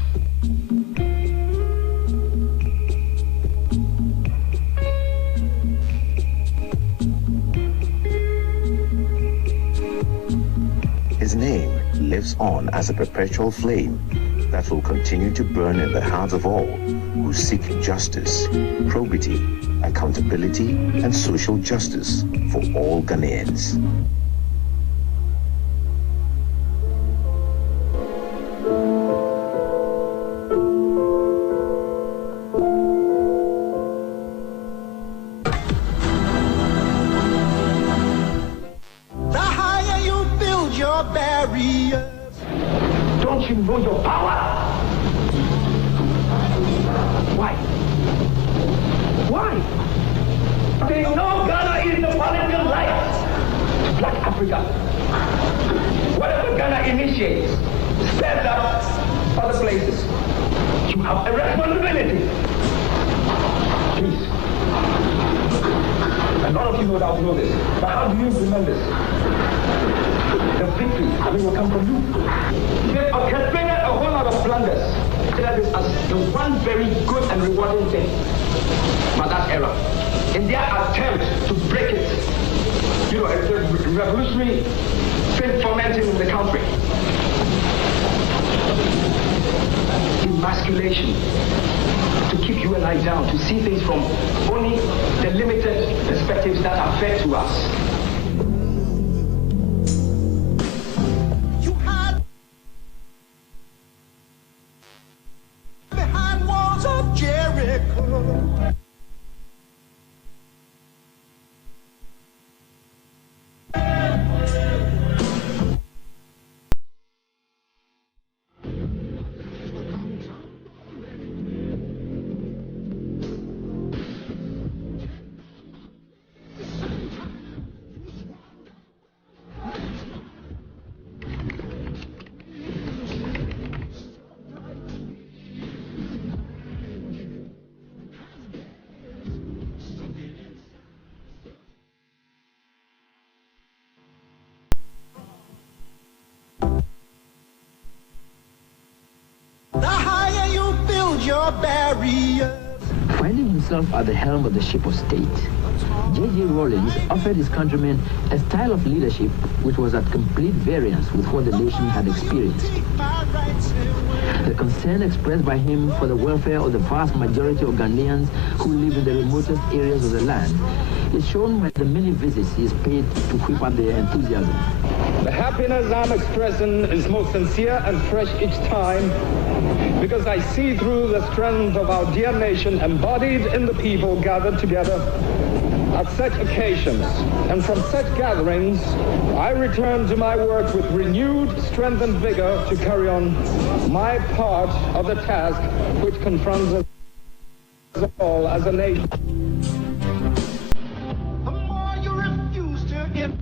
His name lives on as a perpetual flame that will continue to burn in the hearts of all who seek justice, probity, accountability, and social justice for all Ghanaians. Don't you know your power? Why? Why? They know Ghana is the political light to Black Africa. Whatever Ghana initiates, steps up other places. You have a responsibility. Please. And none of you know this. But how do you implement this? The victory, will come from you. They orchestrated a whole lot of blunders. That is as the one very good and rewarding thing. But that era, in their attempt to break it, a revolutionary thing fermenting in the country. Emasculation, to keep you and I down, to see things from only the limited perspectives that are fed to us. Finding himself at the helm of the ship of state, J.J. Rawlings offered his countrymen a style of leadership which was at complete variance with what the nation had experienced. The concern expressed by him for the welfare of the vast majority of Ghanaians who live in the remotest areas of the land is shown by the many visits he is paid to whip up their enthusiasm. The happiness I'm expressing is most sincere and fresh each time because I see through the strength of our dear nation embodied in the people gathered together at such occasions. And from such gatherings, I return to my work with renewed strength and vigor to carry on my part of the task which confronts us all as a nation. The more you refuse to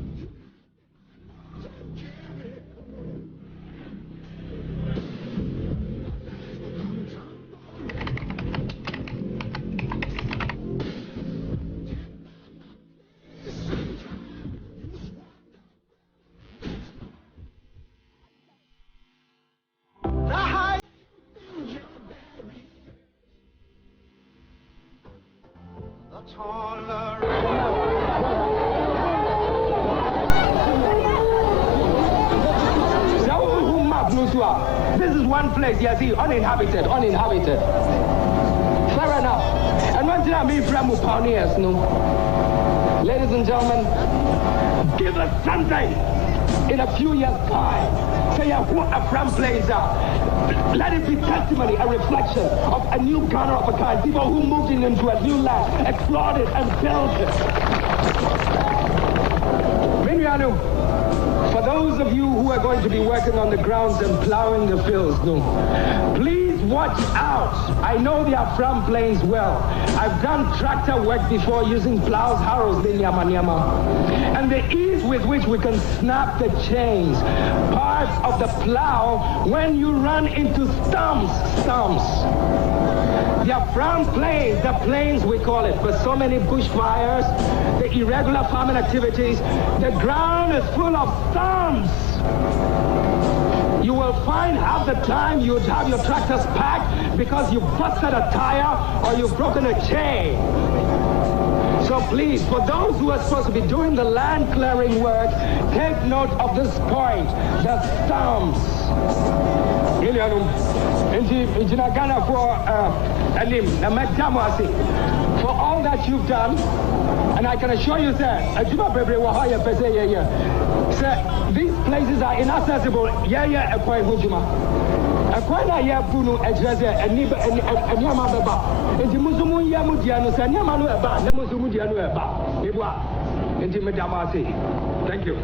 This is one place, you see, uninhabited. Fair enough. And one thing I mean from pioneers, no. Ladies and gentlemen, give us something in a few years' time. Say what a from place are. Let it be testimony, a reflection of a new Ghana of a kind. People who moved into a new land, explored it and built it. For those of you who are going to be working on the grounds and plowing the fields, please watch out. I know the Afram plains well. I've done tractor work before using plows, harrows, and the ease with which we can snap the chains, parts of the plow when you run into stumps. The Afram plains, the plains we call it, but so many bushfires, the irregular farming activities, the ground is full of stumps. You will find half the time you would have your tractors packed because you busted a tire or you've broken a chain. So please, for those who are supposed to be doing the land clearing work, take note of this point, the stumps. For all that you've done, and I can assure you that these places are inaccessible. Thank you.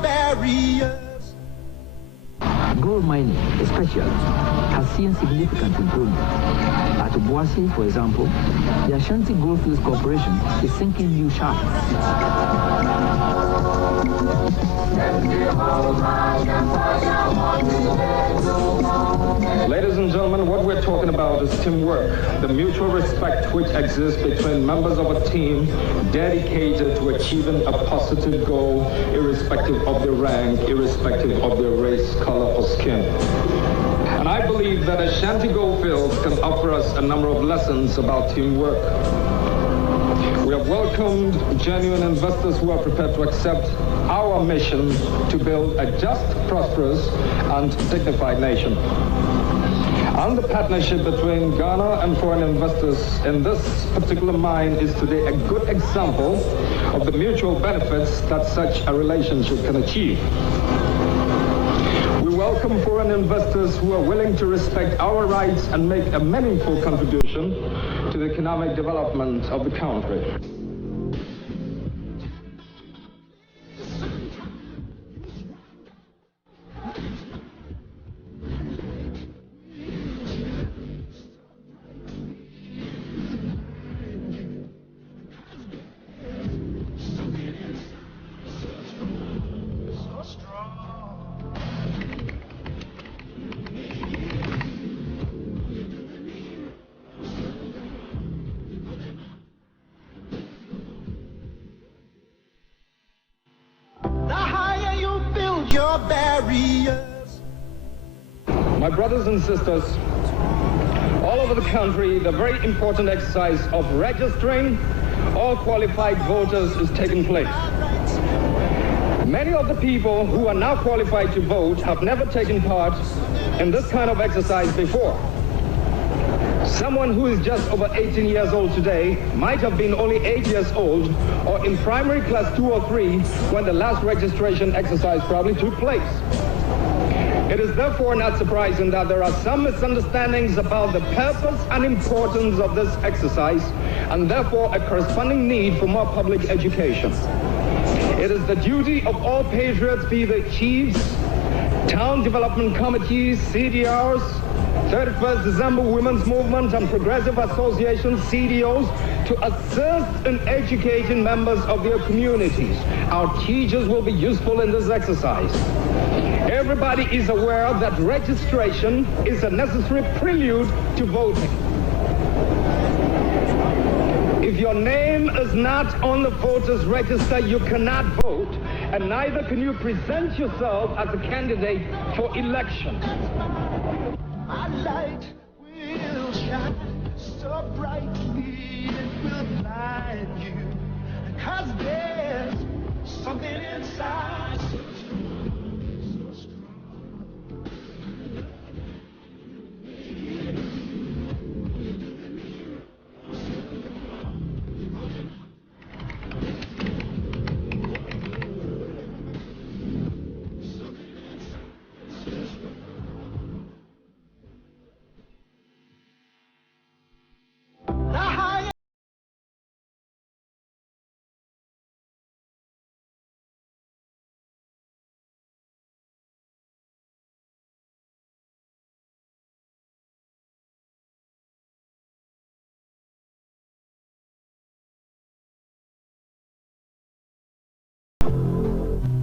Barriers. Gold mining, especially, has seen significant improvement. At Obuasi, for example, the Ashanti Goldfields Corporation is sinking new shafts. Ladies and gentlemen, what we're talking about is teamwork, the mutual respect which exists between members of a team dedicated to achieving a positive goal, irrespective of their rank, irrespective of their race, color, or skin. And I believe that Ashanti Goldfields can offer us a number of lessons about teamwork. We have welcomed genuine investors who are prepared to accept our mission to build a just, prosperous, and dignified nation. And the partnership between Ghana and foreign investors in this particular mine is today a good example of the mutual benefits that such a relationship can achieve. We welcome foreign investors who are willing to respect our rights and make a meaningful contribution to the economic development of the country. brothers and sisters, all over the country, the very important exercise of registering all qualified voters is taking place. Many of the people who are now qualified to vote have never taken part in this kind of exercise before. Someone who is just over 18 years old today might have been only 8 years old or in primary class 2 or 3 when the last registration exercise probably took place. It is therefore not surprising that there are some misunderstandings about the purpose and importance of this exercise, and therefore a corresponding need for more public education. It is the duty of all patriots, be they chiefs, town development committees, CDRs, 31st December Women's Movement and Progressive Associations, CDOs, to assist in educating members of their communities. Our teachers will be useful in this exercise. Everybody is aware that registration is a necessary prelude to voting. If your name is not on the voters' register, you cannot vote, and neither can you present yourself as a candidate for election. My light will shine so brightly it will blind you, 'cause there's something inside so strong, so strong.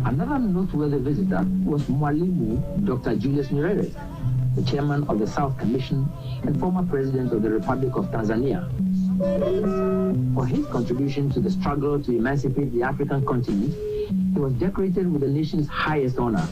Another noteworthy visitor was Mwalimu Dr. Julius Nyerere, the chairman of the South Commission and former president of the Republic of Tanzania. For his contribution to the struggle to emancipate the African continent, he was decorated with the nation's highest honor.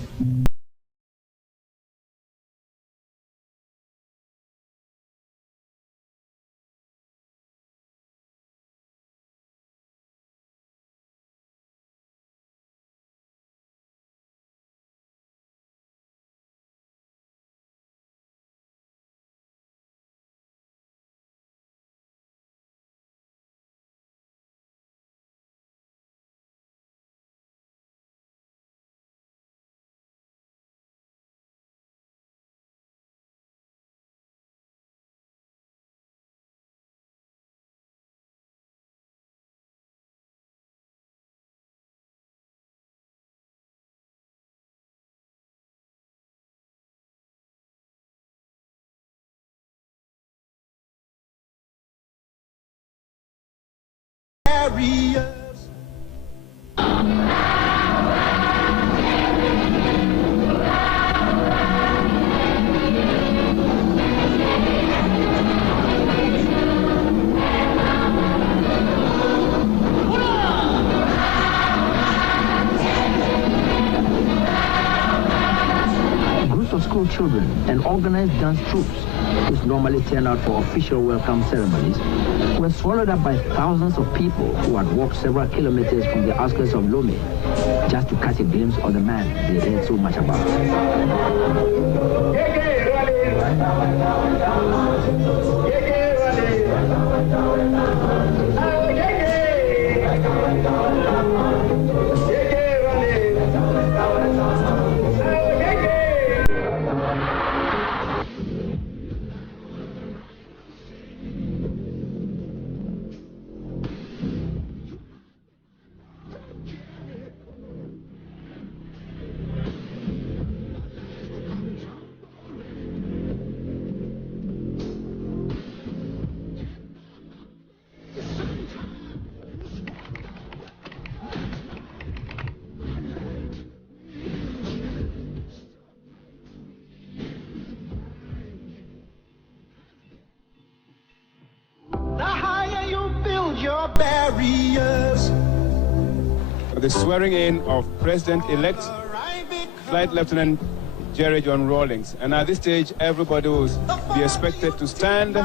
Barriers. Groups of school children and organized dance troops, which normally turn out for official welcome ceremonies, were swallowed up by thousands of people who had walked several kilometers from the outskirts of Lome just to catch a glimpse of the man they heard so much about. Barriers. The swearing in of President-elect Flight Lieutenant Jerry John Rawlings. And at this stage, everybody will be expected to stand.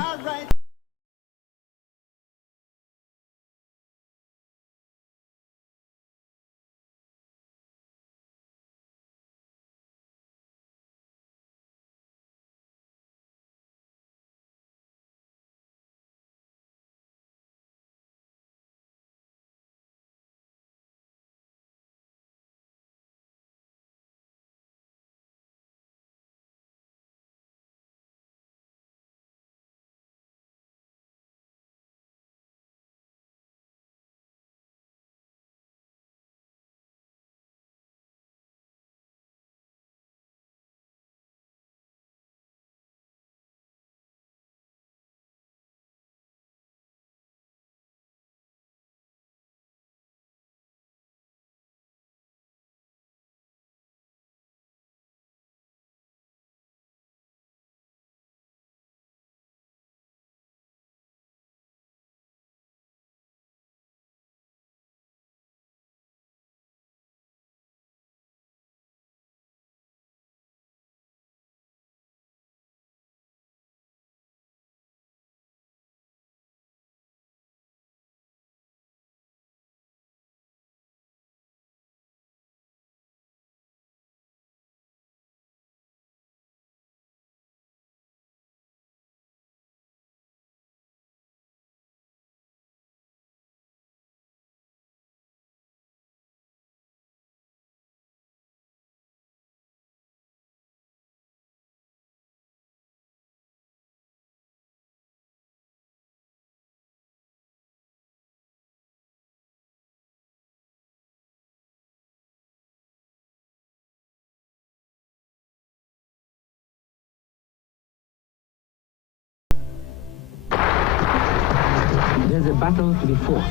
There's a battle to be fought.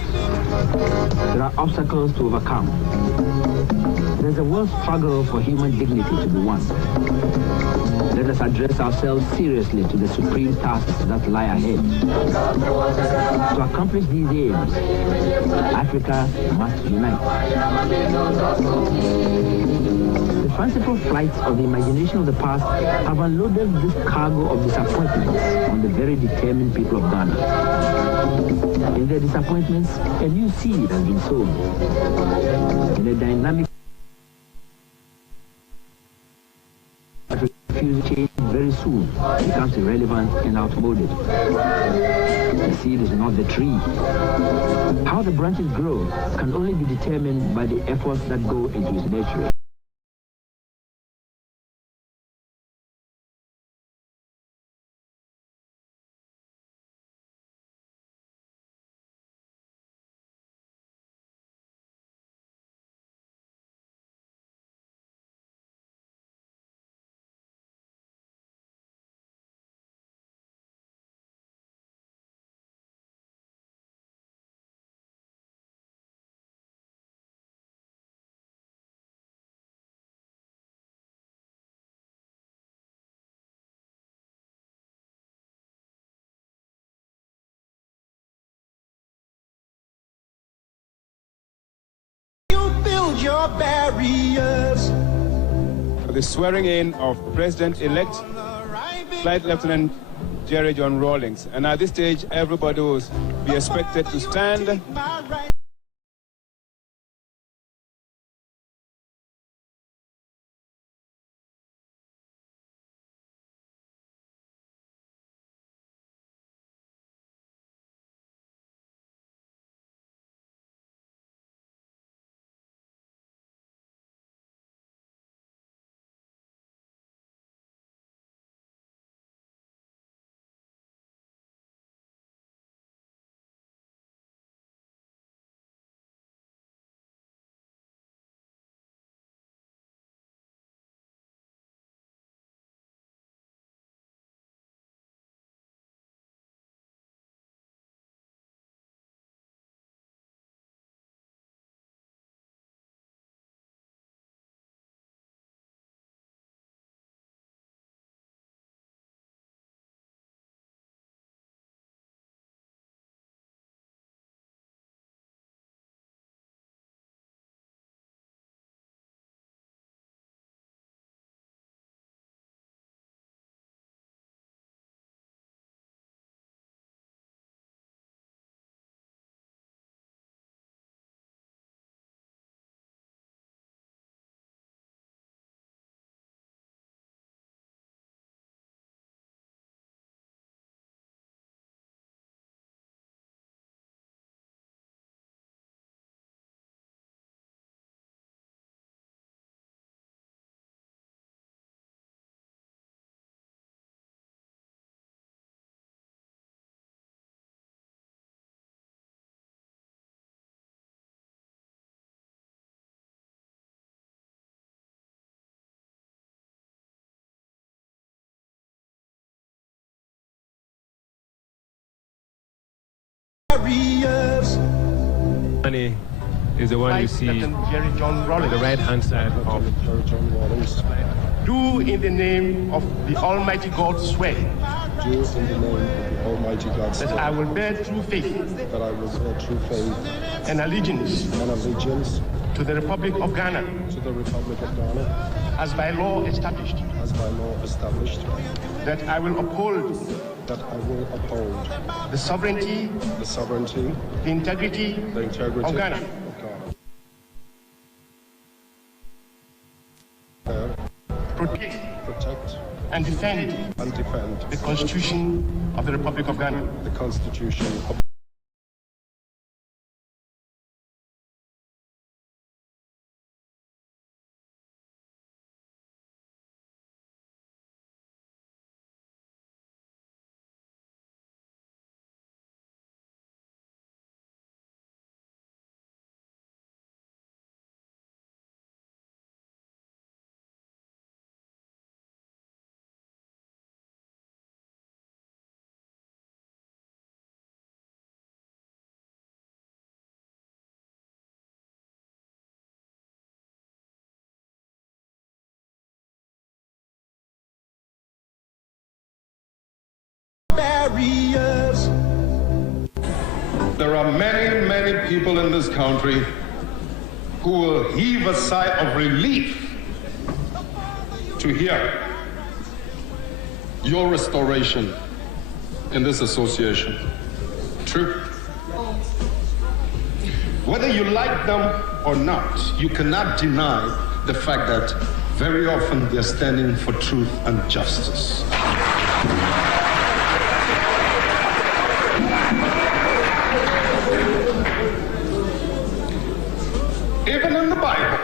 There are obstacles to overcome. There's a world struggle for human dignity to be won. Let us address ourselves seriously to the supreme tasks that lie ahead. To accomplish these aims, Africa must unite. The fanciful flights of the imagination of the past have unloaded this cargo of disappointments on the very determined people of Ghana. In their disappointments, a new seed has been sown. In a dynamic that refuses change very soon becomes irrelevant and outmoded. The seed is not the tree. How the branches grow can only be determined by the efforts that go into its nurturing. Your barriers. For the swearing in of President-elect Flight Lieutenant Jerry John Rawlings. And at this stage, everybody will be expected to stand. money is the one you see Jerry John Rawlings, on the right-hand side of Jerry John Rawlings. Do in the name of the Almighty God swear. Do in the name of the Almighty God swear. That I will bear true faith. That I will bear true faith. And allegiance. And allegiance. To the Republic of Ghana. To the Republic of Ghana. As by law established. As by law established. That I will uphold. That I will uphold. The sovereignty. The sovereignty. The integrity. The integrity. Of Ghana. Protect and defend the Constitution of the Republic of Ghana. The Constitution of barriers. There are many, many people in this country who will heave a sigh of relief to hear your restoration in this association. True. Whether you like them or not, you cannot deny the fact that very often they're standing for truth and justice. Even in the Bible,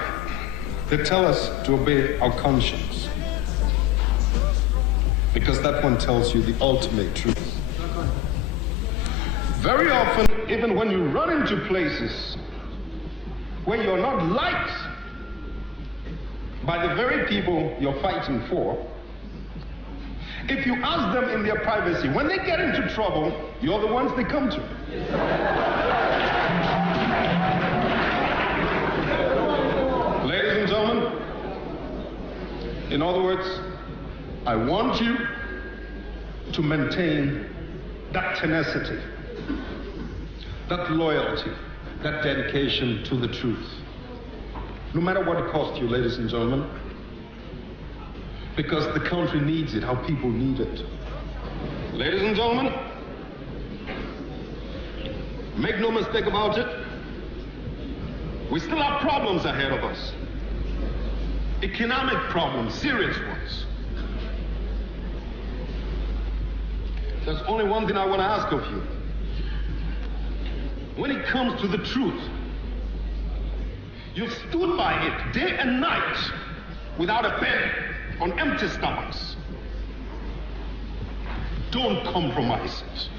they tell us to obey our conscience, because that one tells you the ultimate truth. Very often, even when you run into places where you're not liked by the very people you're fighting for, if you ask them in their privacy, when they get into trouble, you're the ones they come to. Ladies and gentlemen, in other words, I want you to maintain that tenacity, that loyalty, that dedication to the truth, no matter what it costs you, ladies and gentlemen, because the country needs it, how people need it. Ladies and gentlemen, make no mistake about it, we still have problems ahead of us. Economic problems, serious ones. There's only one thing I want to ask of you. When it comes to the truth, you've stood by it day and night without a pen, on empty stomachs. Don't compromise it.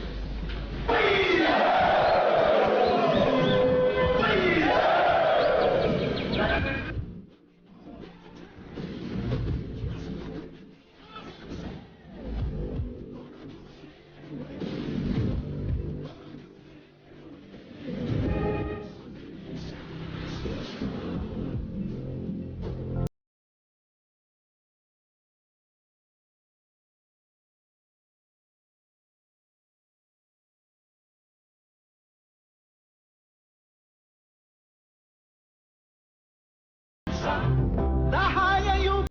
The higher you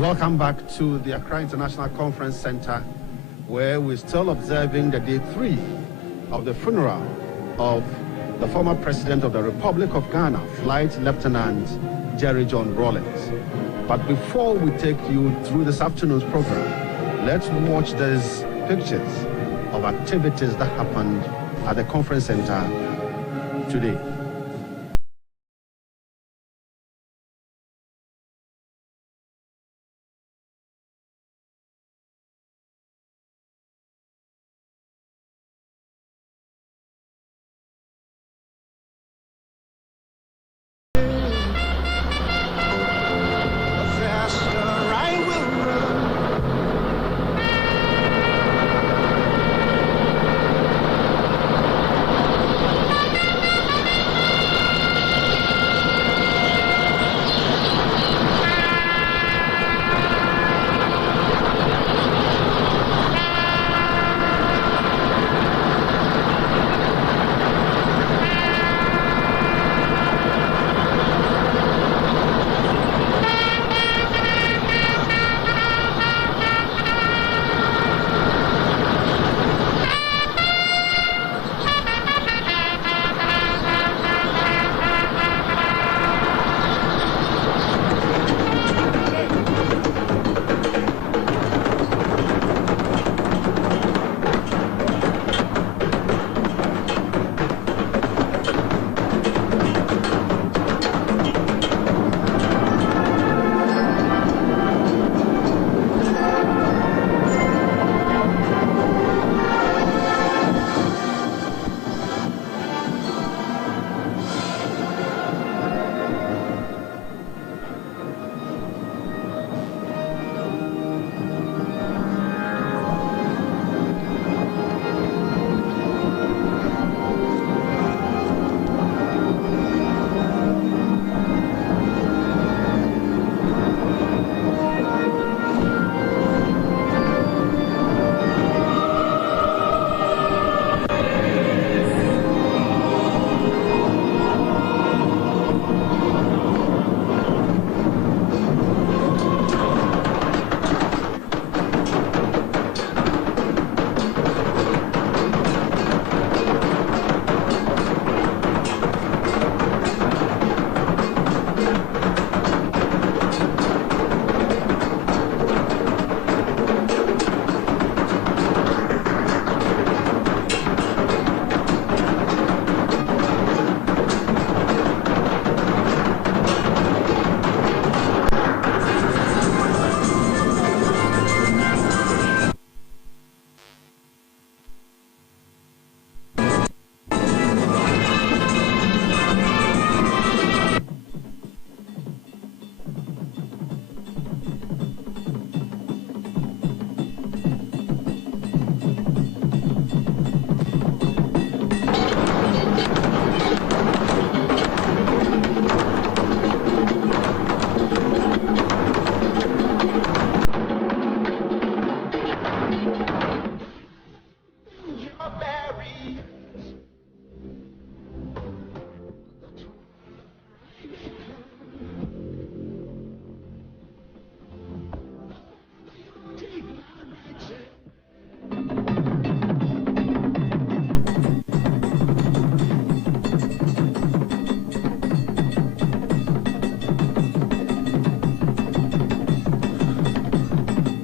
Welcome back to the Accra International Conference Center, where we're still observing the day 3 of the funeral of the former President of the Republic of Ghana, Flight Lieutenant Jerry John Rawlings. But before we take you through this afternoon's program, let's watch this pictures of activities that happened at the conference center today.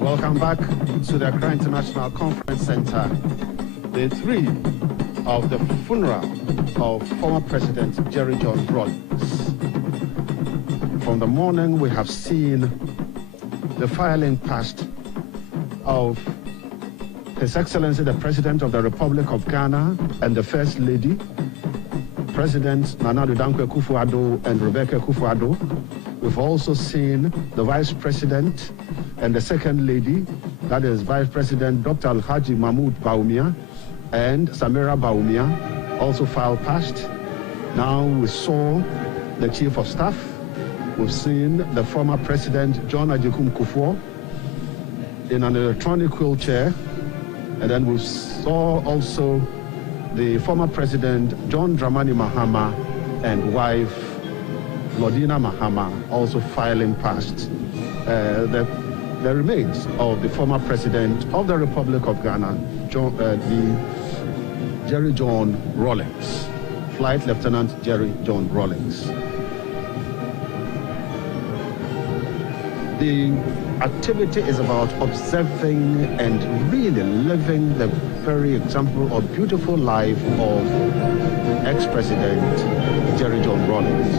Welcome back to the Accra International Conference Center, day 3 of the funeral of former President Jerry John Rawlings. From the morning, we have seen the filing past of His Excellency the President of the Republic of Ghana and the First Lady, President Nana Addo Dankwa Akufo-Addo and Rebecca Akufo-Addo. We've also seen the Vice President and the Second Lady, that is Vice President Dr. Alhaji Mahmoud Bawumia and Samira Bawumia, also file past. Now we saw the Chief of Staff. We've seen the former President John Agyekum Kufuor in an electronic wheelchair. And then we saw also the former President John Dramani Mahama and wife Lordina Mahama also filing past the remains of the former President of the Republic of Ghana, Jerry John Rawlings, Flight Lieutenant Jerry John Rawlings. The activity is about observing and really living the very example of beautiful life of ex-president Jerry John Rawlings.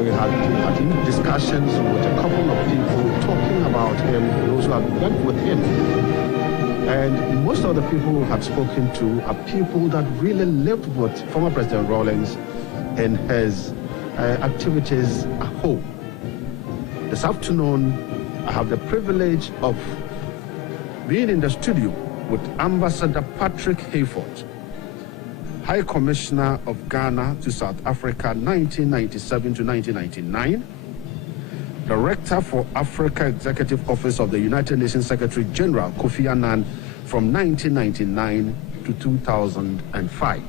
We had discussions with a couple of people talking about him, those who have worked with him. And most of the people who have spoken to are people that really lived with former President Rawlings and his activities at home. This afternoon, I have the privilege of being in the studio with Ambassador Patrick Hayford, High Commissioner of Ghana to South Africa 1997 to 1999, Director for Africa Executive Office of the United Nations Secretary General Kofi Annan from 1999 to 2005.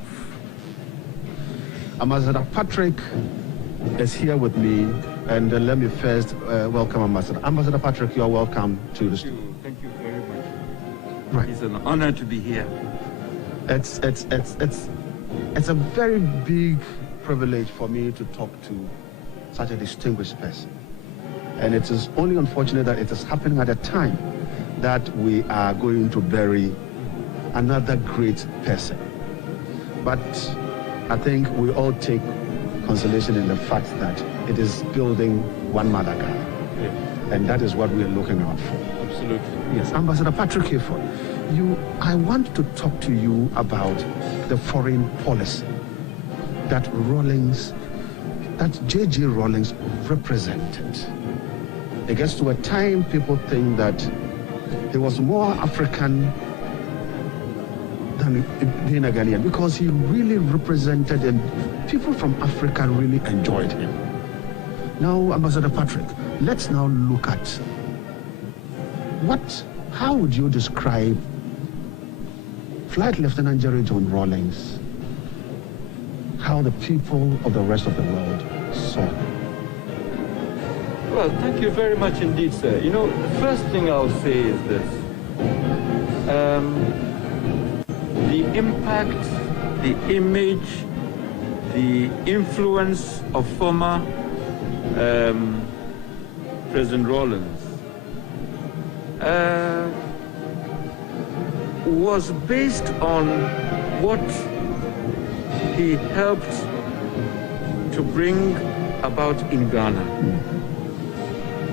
Ambassador Patrick is here with me, and let me first welcome Ambassador. Ambassador Patrick, you are welcome to the studio. Thank you very much. Right. It's an honor to be here. It's a very big privilege for me to talk to such a distinguished person. And it is only unfortunate that it is happening at a time that we are going to bury another great person. But I think we all take consolation in the fact that it is building one mother Ghana. Yeah. And that is what we are looking out for. Absolutely. Yes, Ambassador Patrick Hayford, I want to talk to you about the foreign policy that J.J. Rawlings represented. It gets to a time people think that he was more African than being a Ghanaian, because he really represented, and people from Africa really enjoyed him. Now, Ambassador Patrick, let's now look at how would you describe Flight Lieutenant Jerry John Rawlings, how the people of the rest of the world saw him? Well, thank you very much indeed, sir. You know, the first thing I'll say is this. The impact, the image, the influence of former President Rawlings was based on what he helped to bring about in Ghana.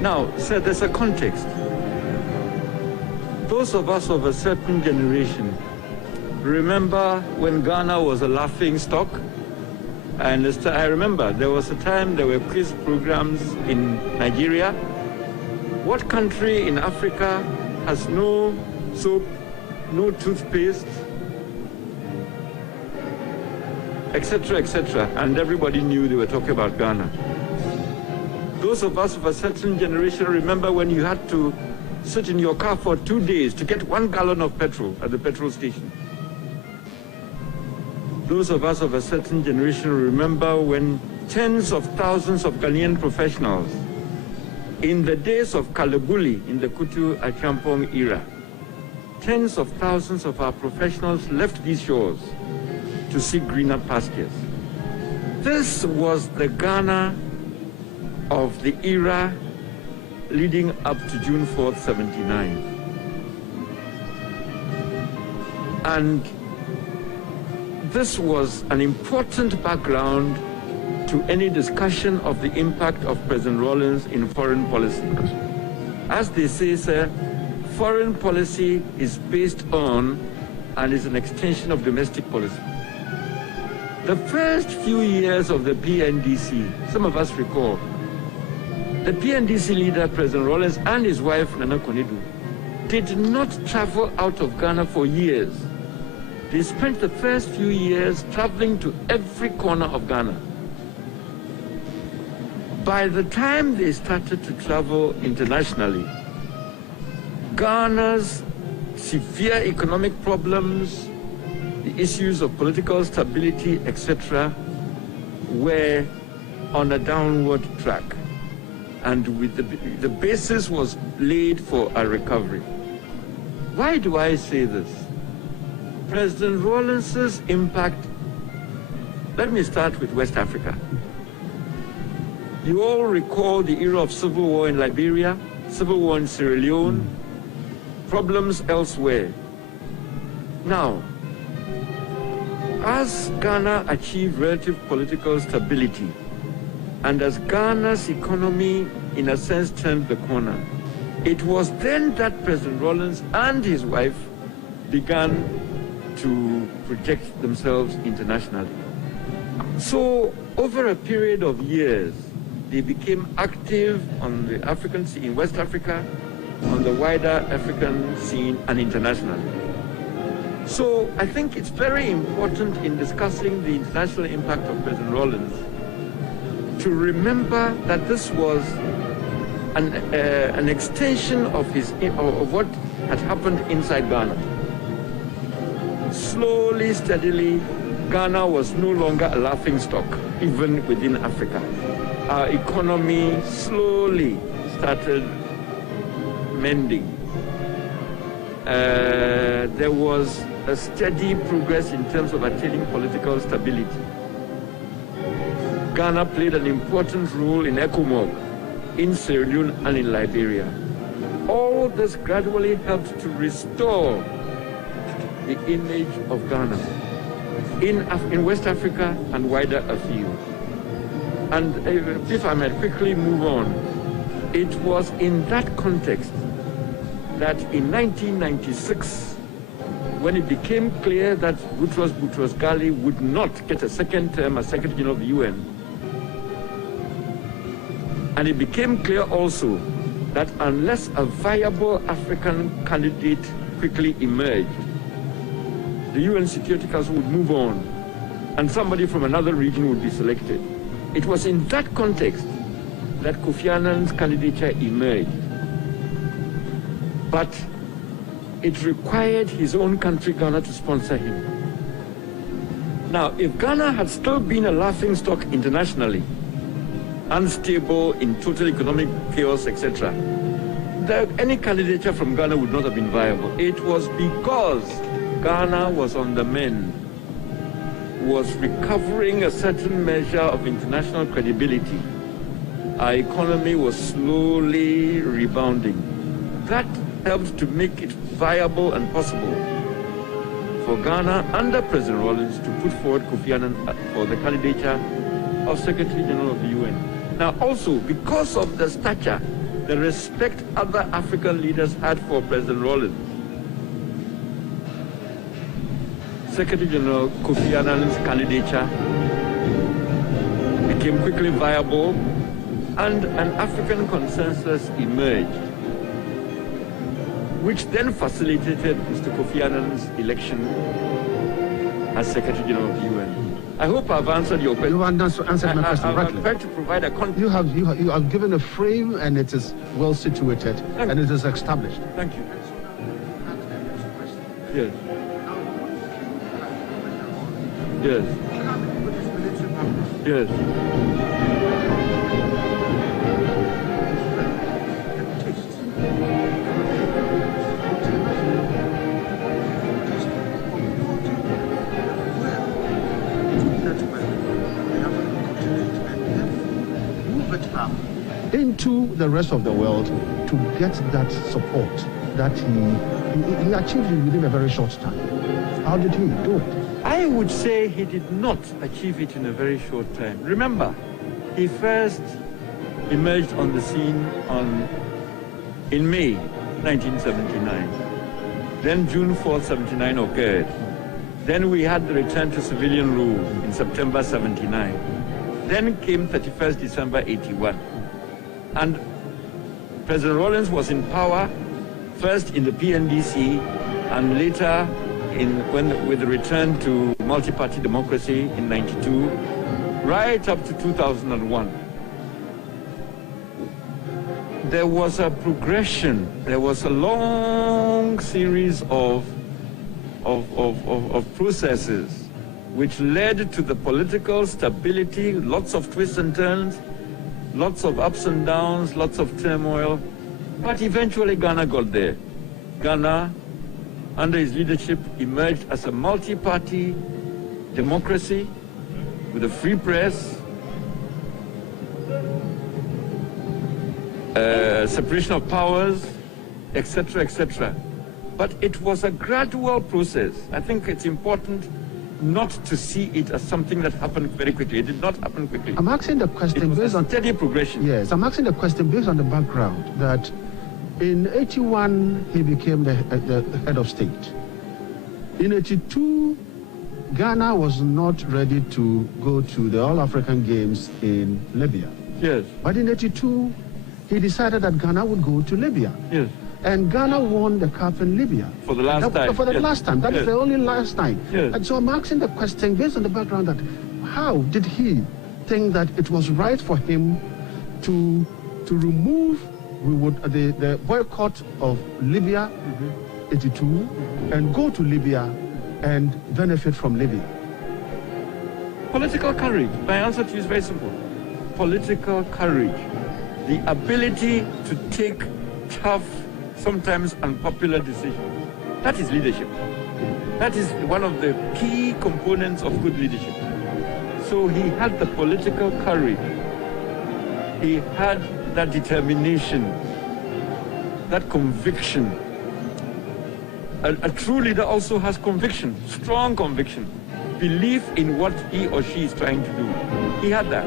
Now, sir, there's a context. Those of us of a certain generation remember when Ghana was a laughing stock. And I remember there was a time there were quiz programs in Nigeria. What country in Africa has no soap, no toothpaste, etc., etc.? And everybody knew they were talking about Ghana. Those of us of a certain generation remember when you had to sit in your car for 2 days to get 1 gallon of petrol at the petrol station. Those of us of a certain generation remember when tens of thousands of Ghanaian professionals, in the days of Kalabuli in the Kutu Achampong era, tens of thousands of our professionals left these shores to seek greener pastures. This was the Ghana of the era leading up to June 4th, 79. And this was an important background to any discussion of the impact of President Rawlings in foreign policy. As they say, sir, foreign policy is based on and is an extension of domestic policy. The first few years of the PNDC, some of us recall, the PNDC leader, President Rawlings, and his wife, Nana Konidu, did not travel out of Ghana for years. They spent the first few years traveling to every corner of Ghana. By the time they started to travel internationally, Ghana's severe economic problems, the issues of political stability, etc., were on a downward track. And with the basis was laid for a recovery. Why do I say this? President Rawlings' impact, let me start with West Africa. You all recall the era of civil war in Liberia, civil war in Sierra Leone, problems elsewhere. Now, as Ghana achieved relative political stability, and as Ghana's economy, in a sense, turned the corner, it was then that President Rawlings and his wife began to project themselves internationally. So, over a period of years, they became active on the African scene, in West Africa, on the wider African scene, and internationally. So I think it's very important in discussing the international impact of President Rawlings to remember that this was an extension of what had happened inside Ghana. Slowly, steadily, Ghana was no longer a laughingstock, even within Africa. Our economy slowly started mending. There was a steady progress in terms of attaining political stability. Ghana played an important role in ECOMOG, in Sierra Leone and in Liberia. All this gradually helped to restore the image of Ghana in West Africa and wider afield. And if I might quickly move on, it was in that context that in 1996, when it became clear that Boutros Ghali would not get a second term as Secretary General of the UN, and it became clear also that unless a viable African candidate quickly emerged, the UN Security Council would move on and somebody from another region would be selected. It was in that context that Kofi Annan's candidature emerged. But it required his own country, Ghana, to sponsor him. Now, if Ghana had still been a laughingstock internationally, unstable in total economic chaos, etc., any candidature from Ghana would not have been viable. It was because Ghana was on the mend, was recovering a certain measure of international credibility. Our economy was slowly rebounding. That helped to make it viable and possible for Ghana under President Rawlings to put forward Kofi Annan for the candidature of Secretary General of the UN. Now also, because of the stature, the respect other African leaders had for President Rawlings, Secretary General Kofi Annan's candidature became quickly viable and an African consensus emerged, which then facilitated Mr. Kofi Annan's election as Secretary General of the UN. I hope I've answered your question. You have answered my question correctly. I've tried to provide a context. You have given a frame, and it is well situated, and it is established. Thank you. Yes. Yes. Yes. Into the rest of the world to get that support that he achieved within a very short time. How did he do it? I would say he did not achieve it in a very short time. Remember, he first emerged on the scene in May 1979. Then June 4th, 79 occurred. Then we had the return to civilian rule in September 79. Then came 31st December 81. And President Rawlings was in power first in the PNDC and later with the return to multi-party democracy in 92, right up to 2001. There was a progression, there was a long series of processes which led to the political stability, lots of twists and turns, lots of ups and downs, lots of turmoil, but eventually Ghana got there. Ghana, under his leadership, emerged as a multi-party democracy with a free press, separation of powers, etc., etc. But it was a gradual process. I think it's important not to see it as something that happened very quickly. It did not happen quickly. I'm asking the question based on steady progression. Yes, I'm asking the question based on the background that in 81 he became the head of state. In 82, Ghana was not ready to go to the All-African Games in Libya. Yes. But in 82, he decided that Ghana would go to Libya. Yes. And Ghana won the cup in Libya. For the last time. For the last time. That is the only last time. Yes. And so I'm asking the question based on the background that how did he think that it was right for him to remove the boycott of Libya, 82, and go to Libya and benefit from Libya? Political courage. My answer to you is very simple. Political courage. The ability to take tough, sometimes unpopular decisions. That is leadership. That is one of the key components of good leadership. So he had the political courage. He had that determination, that conviction. A true leader also has conviction, strong conviction, belief in what he or she is trying to do. He had that.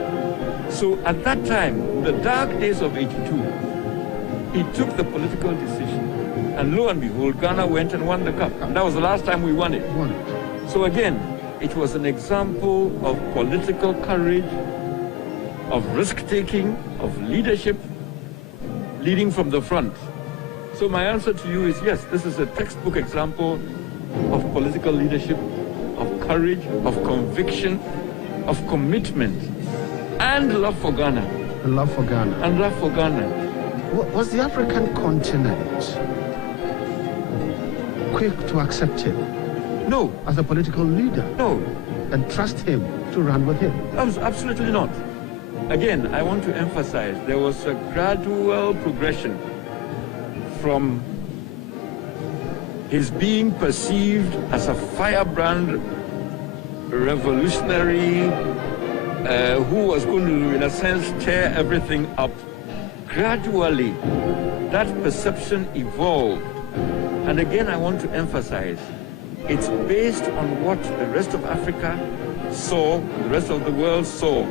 So at that time, the dark days of 82, he took the political decision. And lo and behold, Ghana went and won the cup. And that was the last time we won it. So again, it was an example of political courage, of risk-taking, of leadership, leading from the front. So my answer to you is yes, this is a textbook example of political leadership, of courage, of conviction, of commitment, and love for Ghana. And love for Ghana. And love for Ghana. Was the African continent quick to accept him? No. As a political leader? No. And trust him to run with him? Absolutely not. Again, I want to emphasize there was a gradual progression from his being perceived as a firebrand revolutionary who was going to, in a sense, tear everything up. Gradually, that perception evolved. And again, I want to emphasize, it's based on what the rest of Africa saw, the rest of the world saw,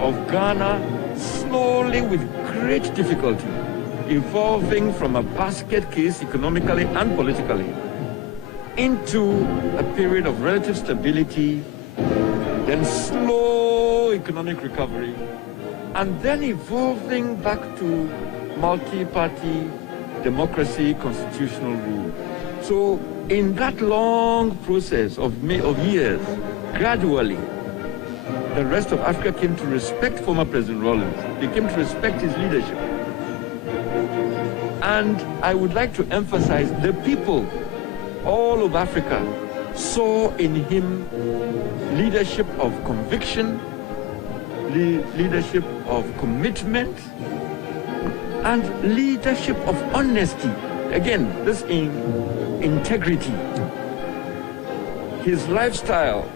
of Ghana slowly, with great difficulty, evolving from a basket case economically and politically into a period of relative stability, then slow economic recovery, and then evolving back to multi-party democracy, constitutional rule. So in that long process of years, gradually, the rest of Africa came to respect former President Rawlings. They came to respect his leadership. And I would like to emphasize the people all of Africa saw in him leadership of conviction, leadership of commitment, and leadership of honesty. Again, this in integrity. His lifestyle,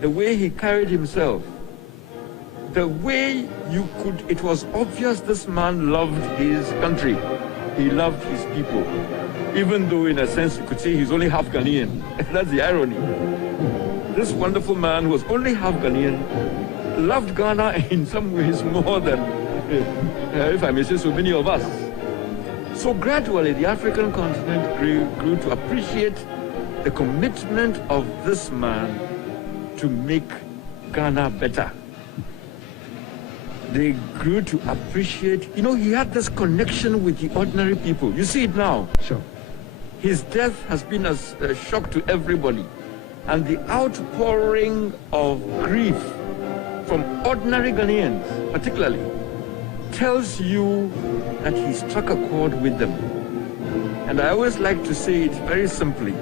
the way he carried himself, the way it was obvious this man loved his country. He loved his people. Even though in a sense you could say he's only half Ghanaian. That's the irony. This wonderful man who was only half Ghanaian loved Ghana in some ways more than, if I may say, so many of us. So gradually the African continent grew to appreciate the commitment of this man to make Ghana better. They grew to appreciate, he had this connection with the ordinary people. You see it now. Sure. His death has been a shock to everybody. And the outpouring of grief from ordinary Ghanaians, particularly, tells you that he struck a chord with them. And I always like to say it very simply.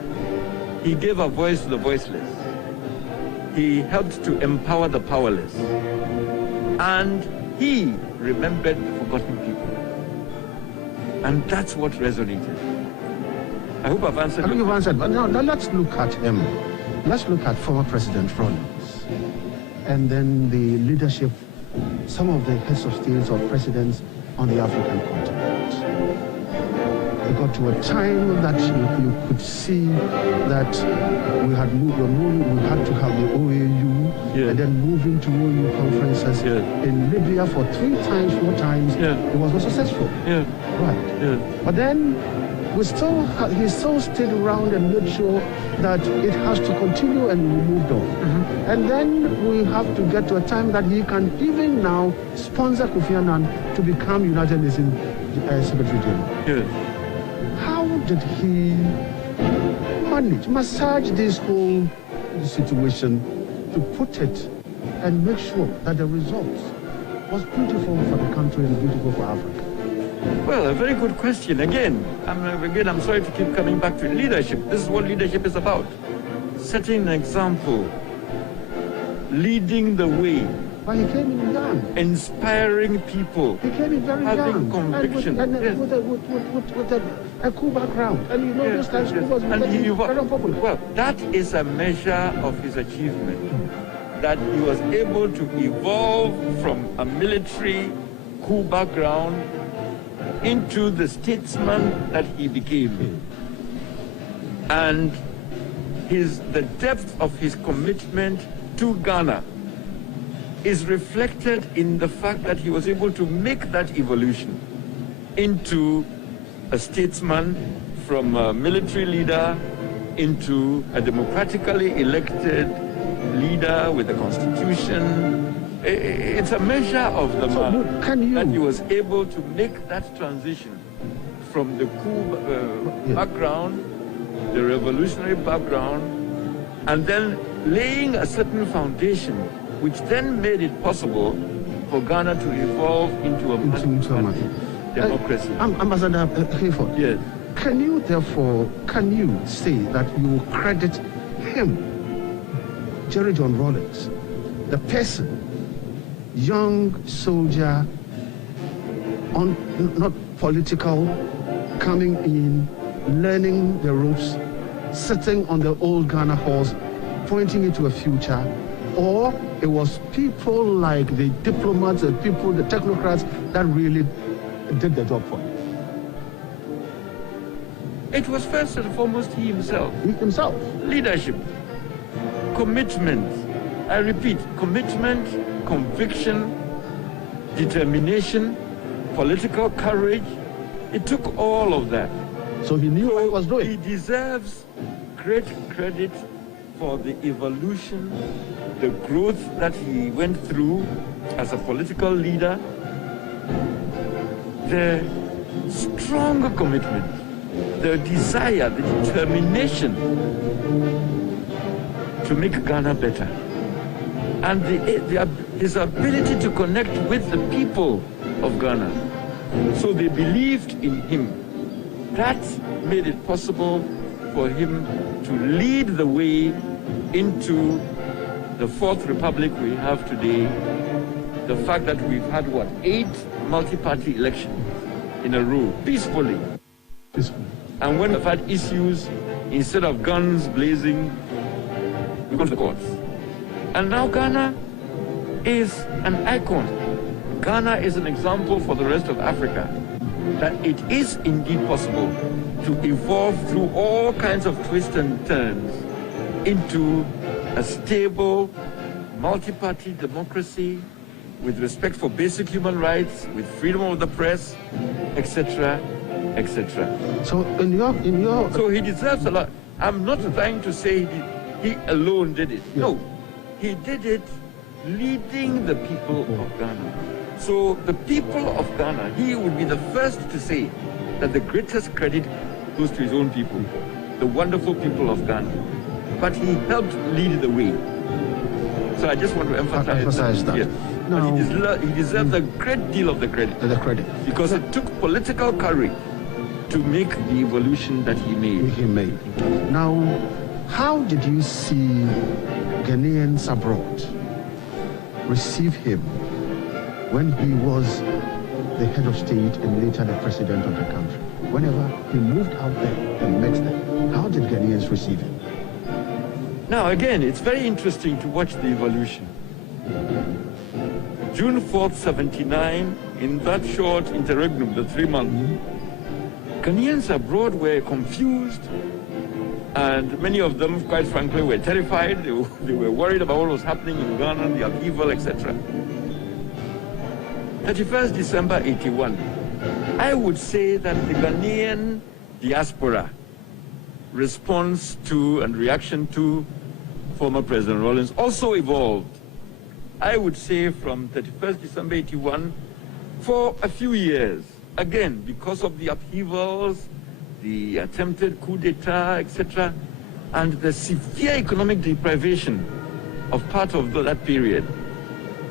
He gave a voice to the voiceless. He helped to empower the powerless. And he remembered the forgotten people. And that's what resonated. I hope I've answered. I think you've answered. But now let's look at him. Let's look at former President Rawlings. And then the leadership, some of the heads of states or presidents on the African continent. It got to a time that you could see that we had we had to have the OAU and then moving to OAU conferences in Libya for 3 times, 4 times. It was not successful. Right. But then he still stayed around and made sure that it has to continue, and we moved on. And then we have to get to a time that he can even now sponsor Kofi Annan to become United Nations Secretary General. How did he manage, massage this whole situation to put it and make sure that the results was beautiful for the country and beautiful for Africa? Well, a very good question. Again, I'm sorry to keep coming back to leadership. This is what leadership is about. Setting an example, leading the way. But he came in young. Inspiring people. He came in very having young. Conviction. With a cool background. And you know those times he was very unpopular. Well, that is a measure of his achievement. That he was able to evolve from a military coup background into the statesman that he became. And the depth of his commitment to Ghana is reflected in the fact that he was able to make that evolution into a statesman, from a military leader into a democratically elected leader with a constitution. It's a measure of the man that he was able to make that transition from the coup background, the revolutionary background, and then laying a certain foundation which then made it possible for Ghana to evolve into a democracy. Ambassador Hayford, yes. Can you say that you credit him, Jerry John Rawlings, the person, young soldier, not political, coming in, learning the ropes, sitting on the old Ghana horse, pointing into a future, or it was people like the diplomats, the people, the technocrats that really did the job for him? It was first and foremost he himself. He himself. Leadership, commitment. I repeat, commitment, conviction, determination, political courage. It took all of that. So he knew what he was doing. He deserves great credit for the evolution, the growth that he went through as a political leader, the strong commitment, the desire, the determination to make Ghana better, and his ability to connect with the people of Ghana. So they believed in him. That made it possible for him to lead the way into the 4th Republic we have today. The fact that we've had, 8 multi-party elections in a row, peacefully. And when we've had issues, instead of guns blazing, we go to the courts. And now Ghana is an icon. Ghana is an example for the rest of Africa that it is indeed possible to evolve through all kinds of twists and turns into a stable, multi-party democracy with respect for basic human rights, with freedom of the press, etc., etc. So So he deserves a lot. I'm not trying to say he alone did it. No, he did it leading the people of Ghana. So the people of Ghana, he would be the first to say that the greatest credit goes to his own people, the wonderful people of Ghana. But he helped lead the way. So I just want to emphasize that. Yes. No. But he deserves a great deal of the credit. Because it took political courage to make the evolution that he made. Now, how did you see Ghanaians abroad receive him when he was the head of state and later the president of the country? Whenever he moved out there and met them, how did Ghanaians receive him? Now, again, it's very interesting to watch the evolution. June 4th, 79, in that short interregnum, the 3 months, Ghanaians abroad were confused, and many of them, quite frankly, were terrified. They were worried about what was happening in Ghana, the upheaval, etc. 31st December 81, I would say that the Ghanaian diaspora response to and reaction to former President Rawlings also evolved. I would say from 31st December 81 for a few years, again, because of the upheavals, the attempted coup d'etat, etc., and the severe economic deprivation of part of that period,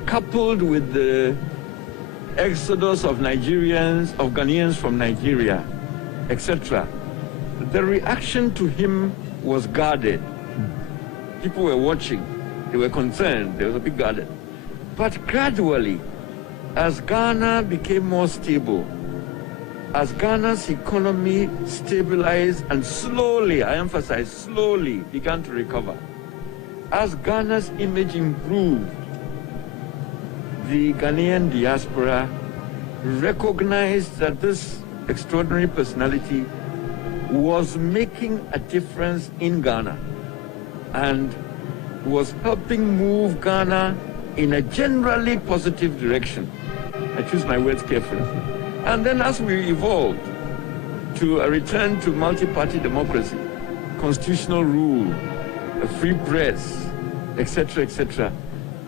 coupled with the exodus of Nigerians, of Ghanaians from Nigeria, etc., the reaction to him was guarded. People were watching, they were concerned, there was a big guarded. But gradually, as Ghana became more stable, as Ghana's economy stabilized and slowly, I emphasize slowly, began to recover, as Ghana's image improved, the Ghanaian diaspora recognized that this extraordinary personality was making a difference in Ghana and was helping move Ghana in a generally positive direction. I choose my words carefully. And then as we evolved to a return to multi-party democracy, constitutional rule, a free press, etc., etc.,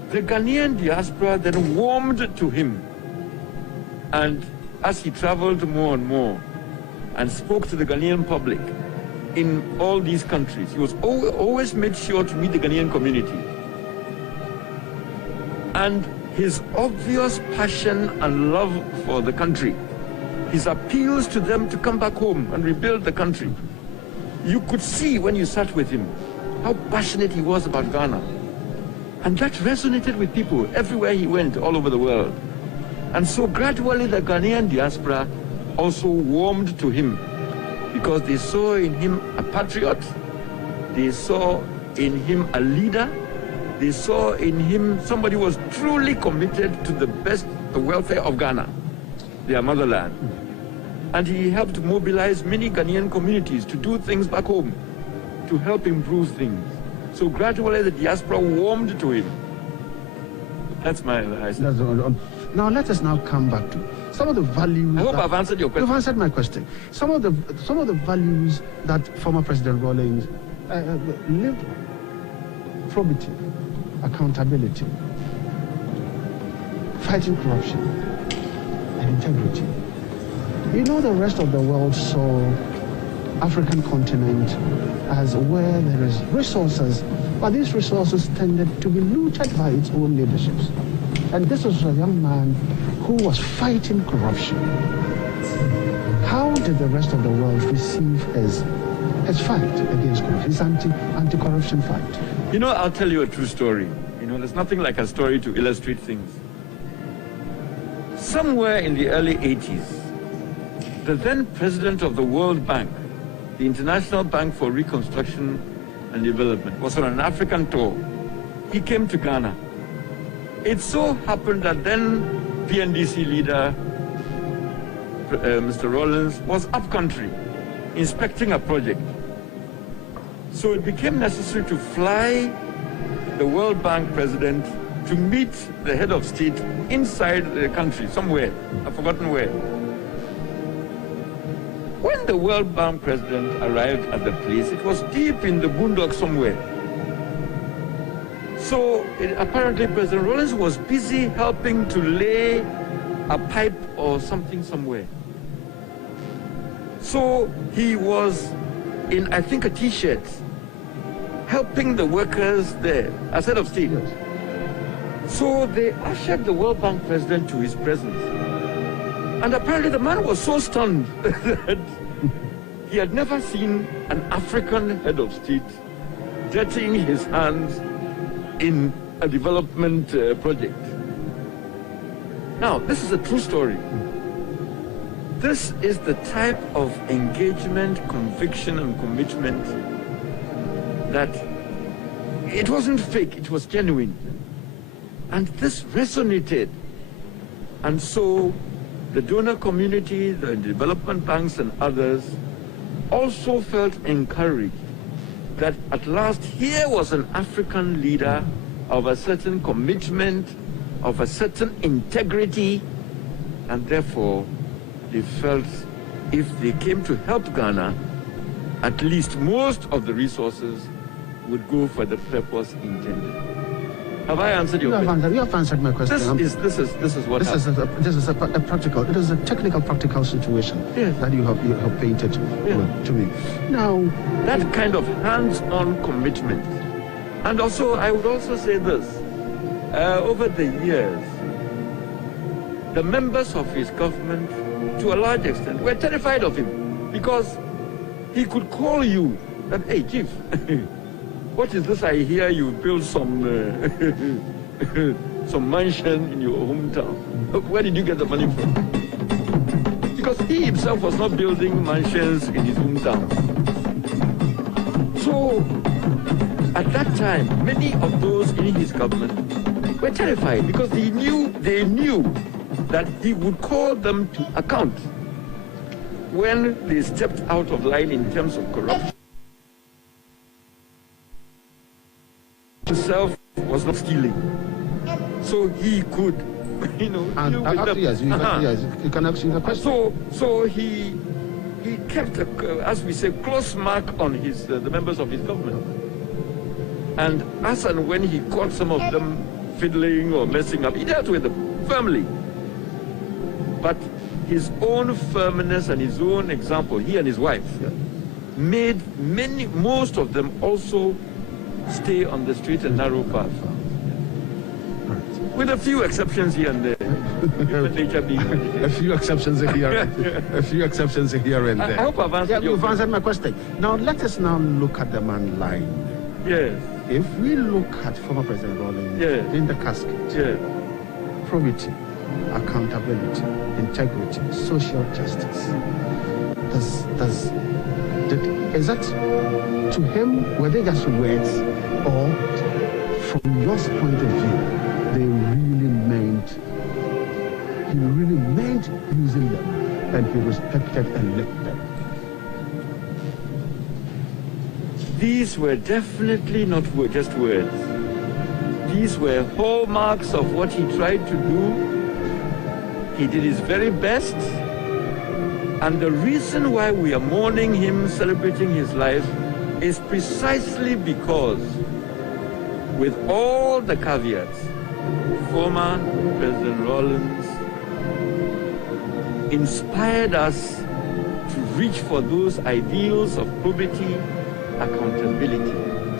the Ghanaian diaspora then warmed to him. And as he traveled more and more and spoke to the Ghanaian public in all these countries, he was always made sure to meet the Ghanaian community. And his obvious passion and love for the country, his appeals to them to come back home and rebuild the country, you could see when you sat with him how passionate he was about Ghana. And that resonated with people everywhere he went, all over the world. And so gradually the Ghanaian diaspora also warmed to him because they saw in him a patriot, they saw in him a leader, they saw in him somebody who was truly committed to the welfare of Ghana, their motherland. And he helped mobilize many Ghanaian communities to do things back home, to help improve things. So gradually the diaspora warmed to him. That's my advice. Now let us now come back to some of the values. I hope I've answered your question. You've answered my question. Some of the values that former President Rawlings lived on: probity, accountability, fighting corruption, and integrity. You know, the rest of the world saw African continent as where there is resources, but these resources tended to be looted by its own leaderships. And this was a young man who was fighting corruption. How did the rest of the world receive his fight against corruption, his anti-corruption fight? You know, I'll tell you a true story. You know, there's nothing like a story to illustrate things. Somewhere in the early 80s, the then president of the World Bank, the International Bank for Reconstruction and Development, was on an African tour. He came to Ghana. It so happened that then PNDC leader, Mr. Rawlings, was upcountry inspecting a project. So it became necessary to fly the World Bank president to meet the head of state inside the country, somewhere, I've forgotten where. When the World Bank president arrived at the place, it was deep in the boondocks somewhere. So apparently President Rawlings was busy helping to lay a pipe or something somewhere. So he was in, I think, a t-shirt, helping the workers there as head of state. Yes. So they ushered the World Bank president to his presence. And apparently the man was so stunned that he had never seen an African head of state dirtying his hands in a development project. Now, this is a true story. This is the type of engagement, conviction, and commitment that it wasn't fake, it was genuine. And this resonated And so the donor community, the development banks and others also felt encouraged that at last here was an African leader of a certain commitment, of a certain integrity, and therefore they felt if they came to help Ghana, at least most of the resources would go for the purpose intended. Have I answered your question? You have answered my question. This is what happened. This is a practical, it is a technical, practical situation that you have painted to me. Now, that kind of hands-on commitment. And also, I would also say this, over the years, the members of his government, to a large extent, were terrified of him because he could call you that, hey, Chief, what is this I hear you build some some mansion in your hometown? Where did you get the money from? Because he himself was not building mansions in his hometown. So at that time, many of those in his government were terrified because they knew that he would call them to account when they stepped out of line in terms of corruption. Himself was not stealing, so he could, deal with them. Yes, you can actually the question. So he kept, as we say, close mark on his the members of his government, and as and when he caught some of them fiddling or messing up, he dealt with them firmly. But his own firmness and his own example, he and his wife, made most of them also stay on the straight and narrow path. With a few exceptions here and there. A few exceptions here. A few exceptions here and there. I hope I've answered you've answered my question. Now let us now look at the man lying. Yes. If we look at former President Rawlings in the casket, probity, accountability, integrity, social justice. Is that to him, were they just words, or from your point of view, he really meant using them, and he respected and lived them? These were definitely not just words. These were hallmarks of what he tried to do. He did his very best. And the reason why we are mourning him, celebrating his life, is precisely because, with all the caveats, former President Rawlings inspired us to reach for those ideals of probity, accountability.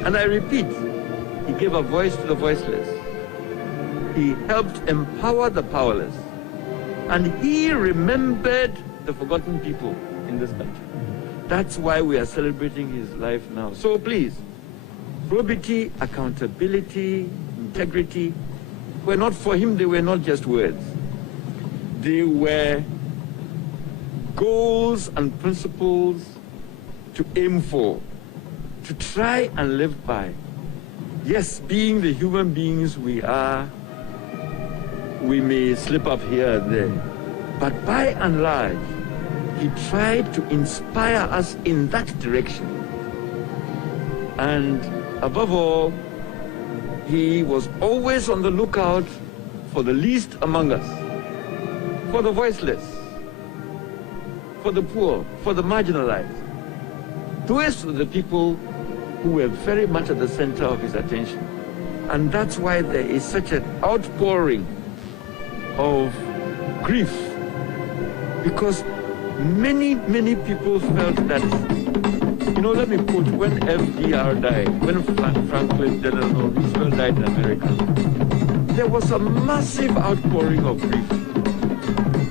And I repeat, he gave a voice to the voiceless. He helped empower the powerless. And he remembered the forgotten people in this country. That's why we are celebrating his life now. So please, probity, accountability, integrity were not for him, they were not just words. They were goals and principles to aim for, to try and live by. Yes, being the human beings we are, we may slip up here and there. But by and large, he tried to inspire us in that direction. And above all, he was always on the lookout for the least among us, for the voiceless, for the poor, for the marginalized. Those were the people who were very much at the center of his attention. And that's why there is such an outpouring of grief, because many people felt that, let me quote, when FDR died, when Franklin Delano Roosevelt died in America, there was a massive outpouring of grief.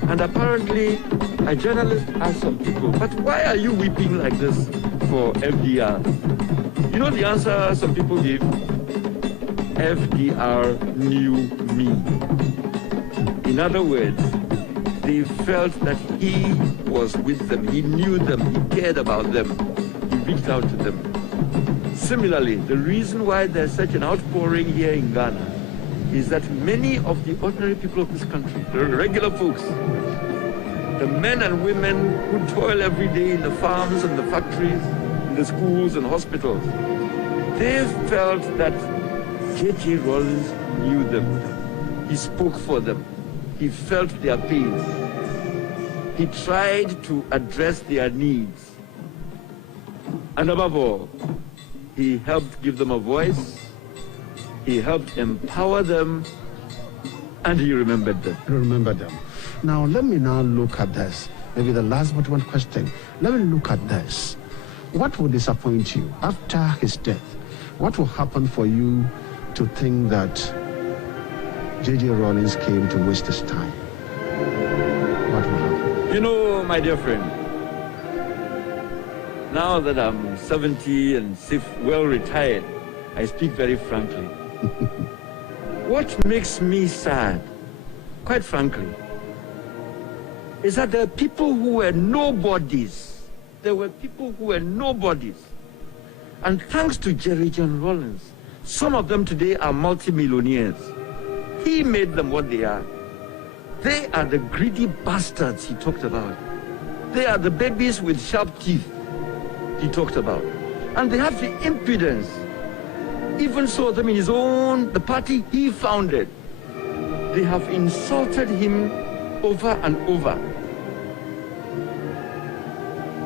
And apparently, a journalist asked some people, but why are you weeping like this for FDR? You know the answer some people gave? FDR knew me. In other words, they felt that he was with them, he knew them, he cared about them, he reached out to them. Similarly, the reason why there's such an outpouring here in Ghana is that many of the ordinary people of this country, the regular folks, the men and women who toil every day in the farms and the factories, in the schools and hospitals, they felt that J.J. Rawlings knew them. He spoke for them. He felt their pain. He tried to address their needs. And above all, he helped give them a voice. He helped empower them, and he remembered them. Remember them. Now, let me now look at this. Maybe the last but one question. Let me look at this. What will disappoint you after his death? What will happen for you to think that J.J. Rawlings came to waste his time? What will happen? You know, my dear friend, now that I'm 70 and well retired, I speak very frankly. What makes me sad, quite frankly, is that there are people who were nobodies. There were people who were nobodies. And thanks to Jerry John Rawlings, some of them today are multimillionaires. He made them what they are. They are the greedy bastards he talked about. They are the babies with sharp teeth he talked about. And they have the impudence, even saw them in his own, the party he founded. They have insulted him over and over.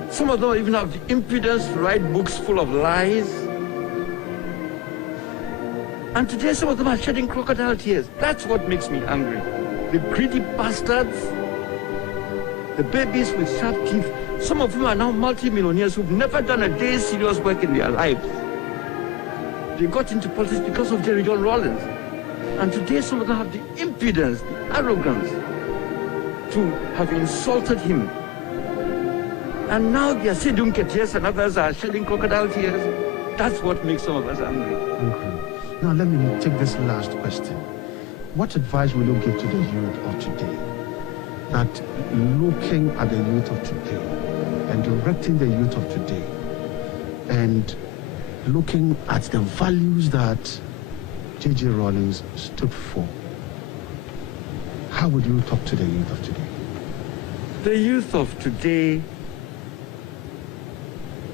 Some of them even have the impudence to write books full of lies. And today some of them are shedding crocodile tears. That's what makes me angry. The greedy bastards, the babies with sharp teeth, some of them are now multimillionaires who've never done a day's serious work in their lives. They got into politics because of Jerry John Rawlings. And today some of them have the impudence, the arrogance to have insulted him. And now they are saying tears and others are shedding crocodile tears. That's what makes some of us angry. Okay. Now let me take this last question. What advice will you give to the youth of today? That looking at the youth of today and directing the youth of today and looking at the values that J.J. Rawlings stood for, how would you talk to the youth of today? The youth of today,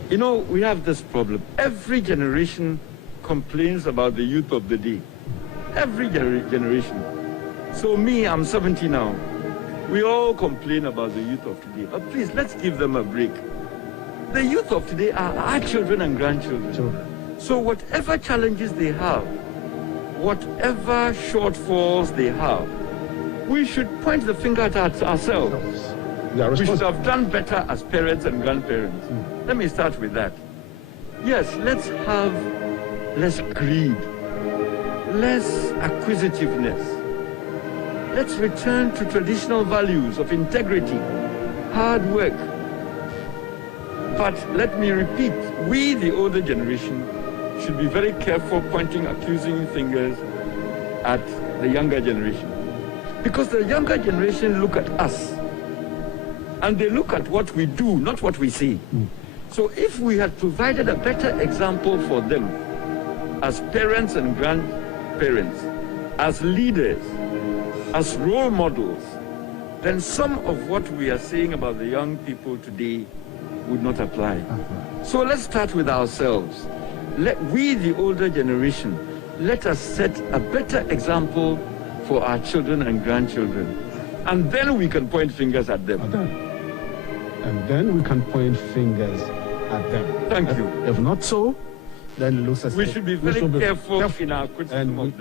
you know, we have this problem. Every generation complains about the youth of the day. Every generation. So me, I'm 70 now. We all complain about the youth of today. But please, let's give them a break. The youth of today are our children and grandchildren. So whatever challenges they have, whatever shortfalls they have, we should point the finger at ourselves. We should have done better as parents and grandparents. Let me start with that. Yes, let's have less greed, less acquisitiveness. Let's return to traditional values of integrity, hard work. But let me repeat, we, the older generation, should be very careful pointing accusing fingers at the younger generation. Because the younger generation look at us, and they look at what we do, not what we say. So if we had provided a better example for them as parents and grandparents, as leaders, as role models, then some of what we are saying about the young people today would not apply. So let's start with ourselves. We, the older generation, let us set a better example for our children and grandchildren. And then we can point fingers at them. And then we can point fingers at them. Thank you. If not so, then it looks as we should be very careful in our criticism of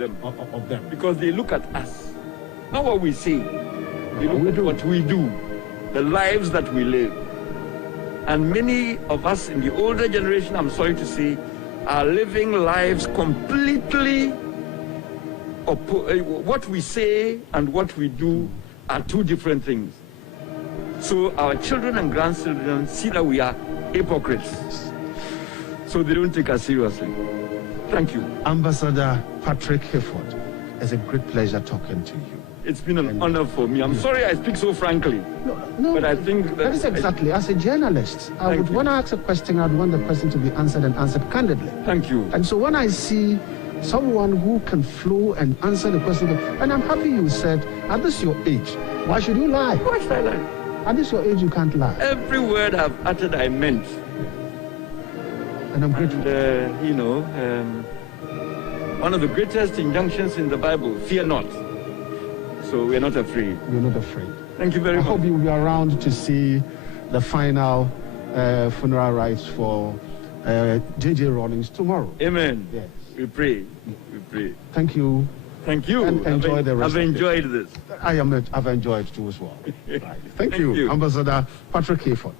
them. Because they look at us, not what we say. They look at what we do, the lives that we live. And many of us in the older generation, I'm sorry to say, are living lives completely, what we say and what we do are two different things. So our children and grandchildren see that we are hypocrites. So they don't take us seriously. Thank you. Ambassador Patrick Hayford, it's a great pleasure talking to you. It's been an honor for me. I'm sorry I speak so frankly. No, but I think that is exactly. As a journalist, when I ask a question, I'd want the question to be answered and answered candidly. Thank you. And so when I see someone who can flow and answer the question. And I'm happy you said, at this your age, why should you lie? Why should I lie? At this your age, you can't lie. Every word I've uttered, I meant. And I'm grateful. And, you know, one of the greatest injunctions in the Bible, fear not. So we're not afraid. You're not afraid. Thank you very much. I hope you'll be around to see the final funeral rites for J.J. Rawlings tomorrow. Amen. Yes. We pray. We pray. Thank you. Thank you. And enjoy the rest. I've enjoyed this. I've enjoyed it too as well. Right. Thank you, Ambassador Patrick Hayford.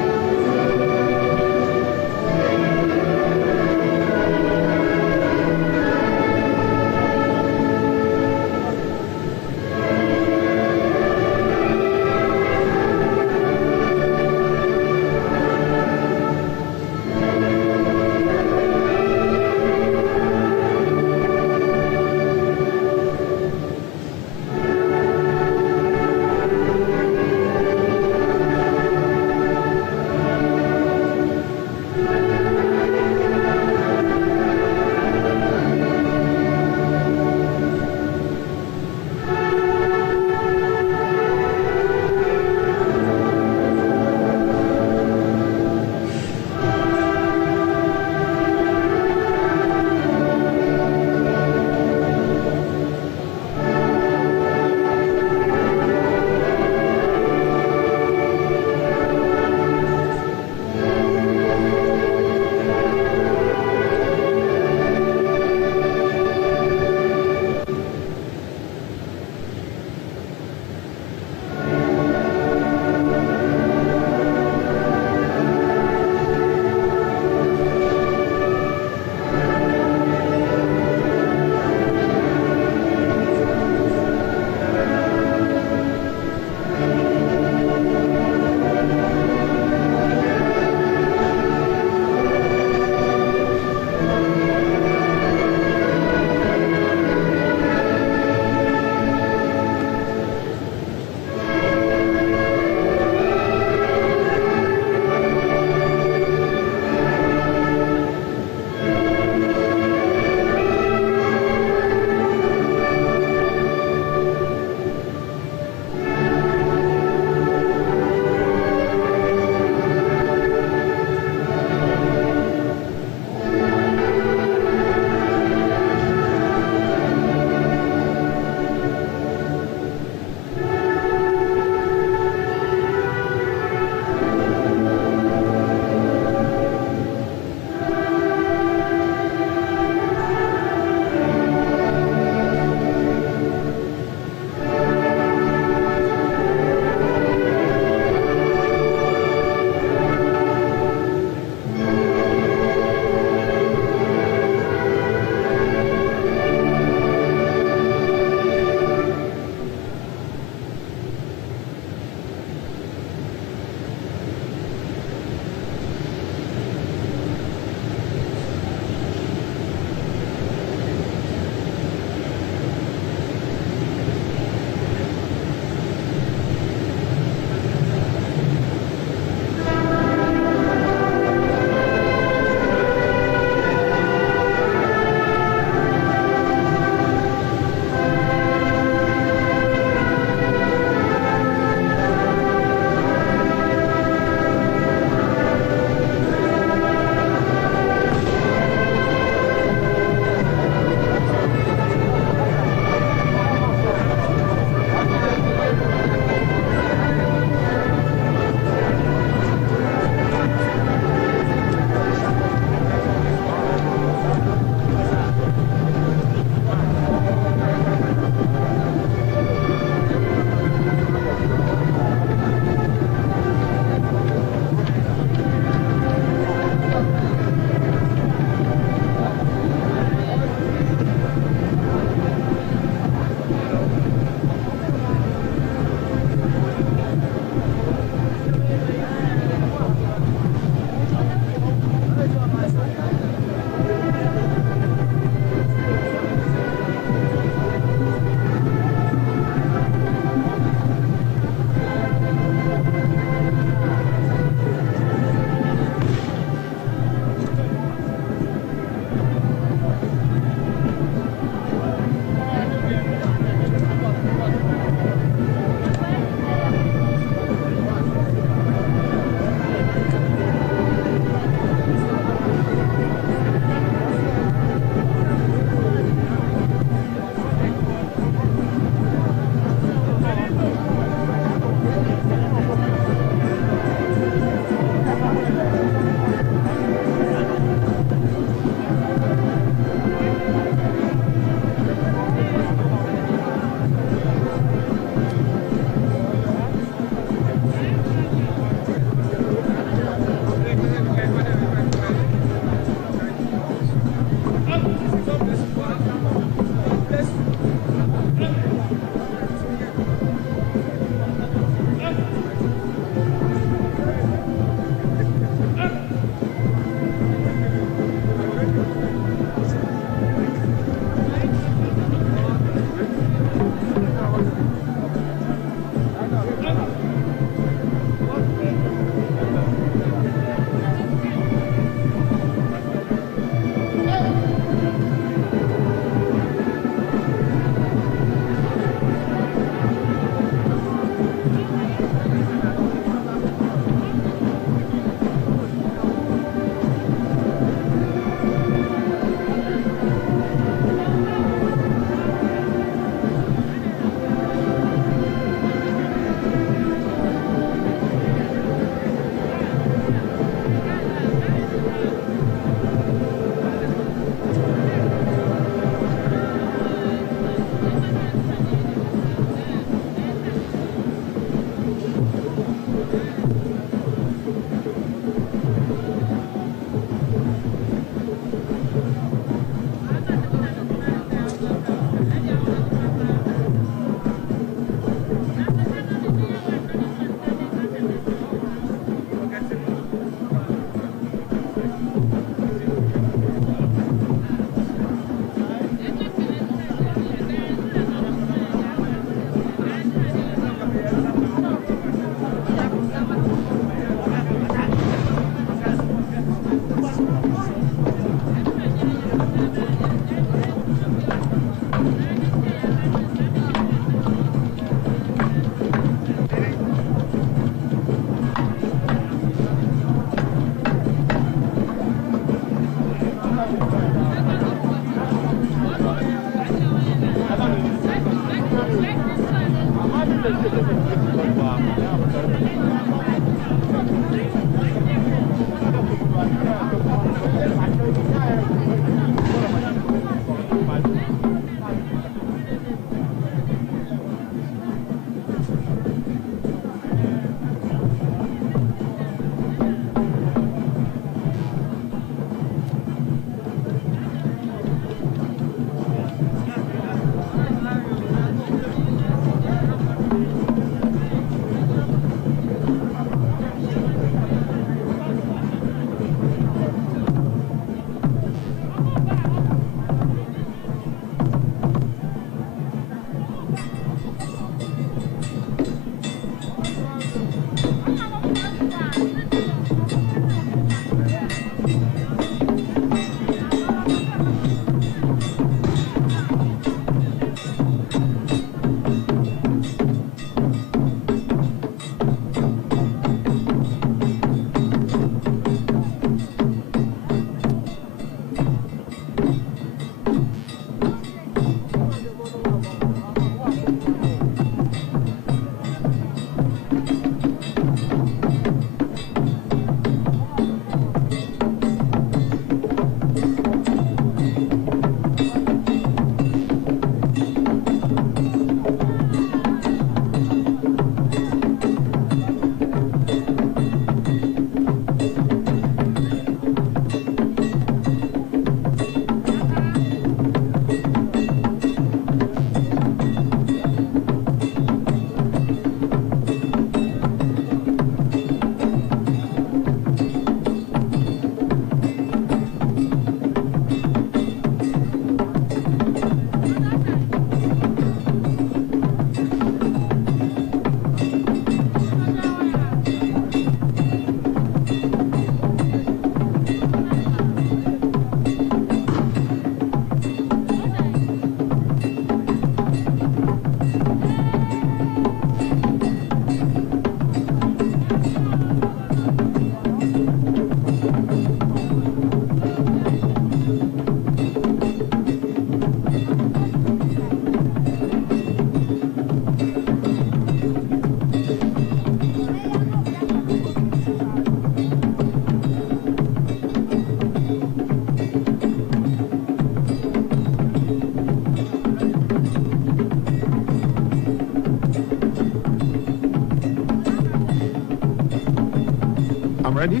ready?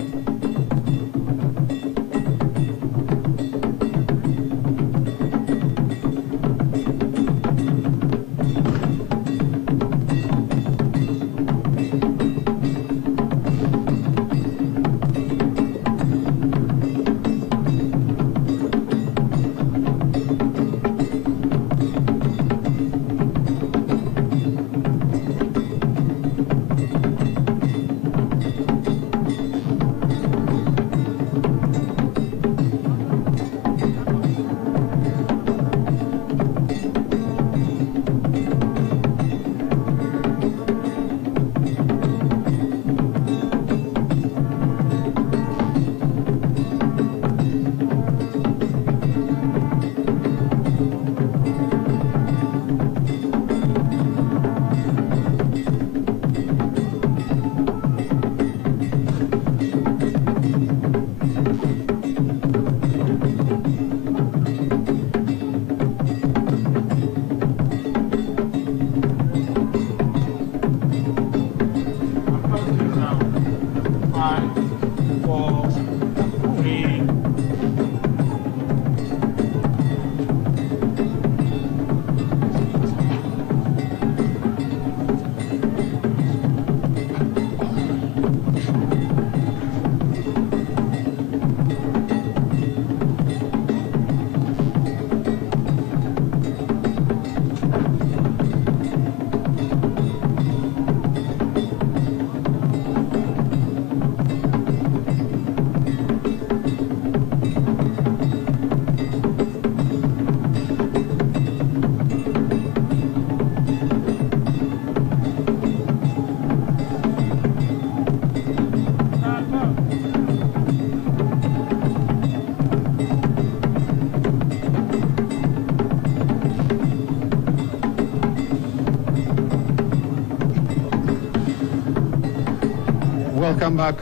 Welcome back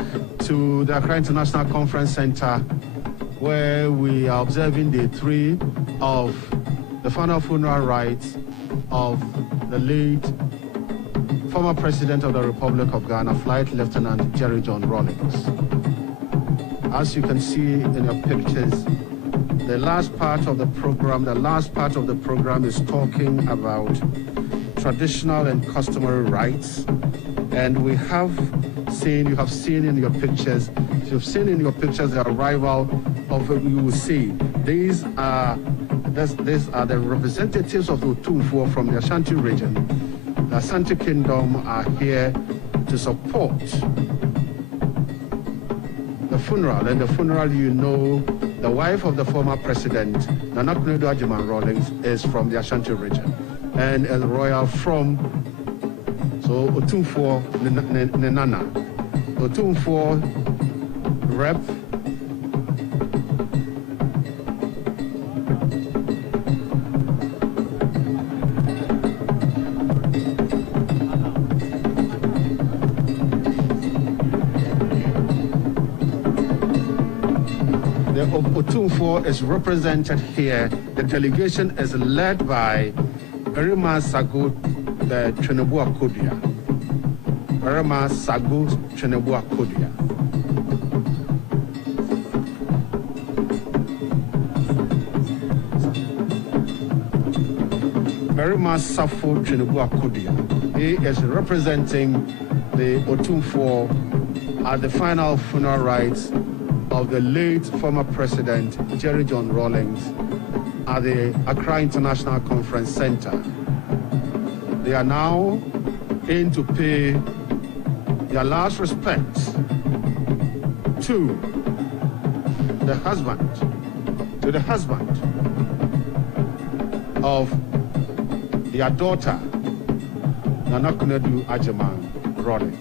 to the Accra International Conference Center, where we are observing day 3 of the final funeral rites of the late former President of the Republic of Ghana, Flight Lieutenant Jerry John Rawlings. As you can see in your pictures, the last part of the program is talking about traditional and customary rights, and you have seen in your pictures the arrival of, you will see, these are the representatives of the Otumfuo from the Ashanti region. The Ashanti Kingdom are here to support the funeral, and the funeral, the wife of the former president, Nana Kunedu Ajiman Rawlings, is from the Ashanti region, and a royal from, so Otumfuo Nana. Otumfuo rep. The Otumfuo is represented here. The delegation is led by Erima Sagu Chenebua Kodia. Erima Sagu Chenebua Kodia. Erima Safo Chenebua Kodia. He is representing the Otumfuo at the final funeral rites of the late former President Jerry John Rawlings at the Accra International Conference Center. They are now in to pay their last respects to the husband of their daughter, Nana Kunedu Ajiman Rawlings.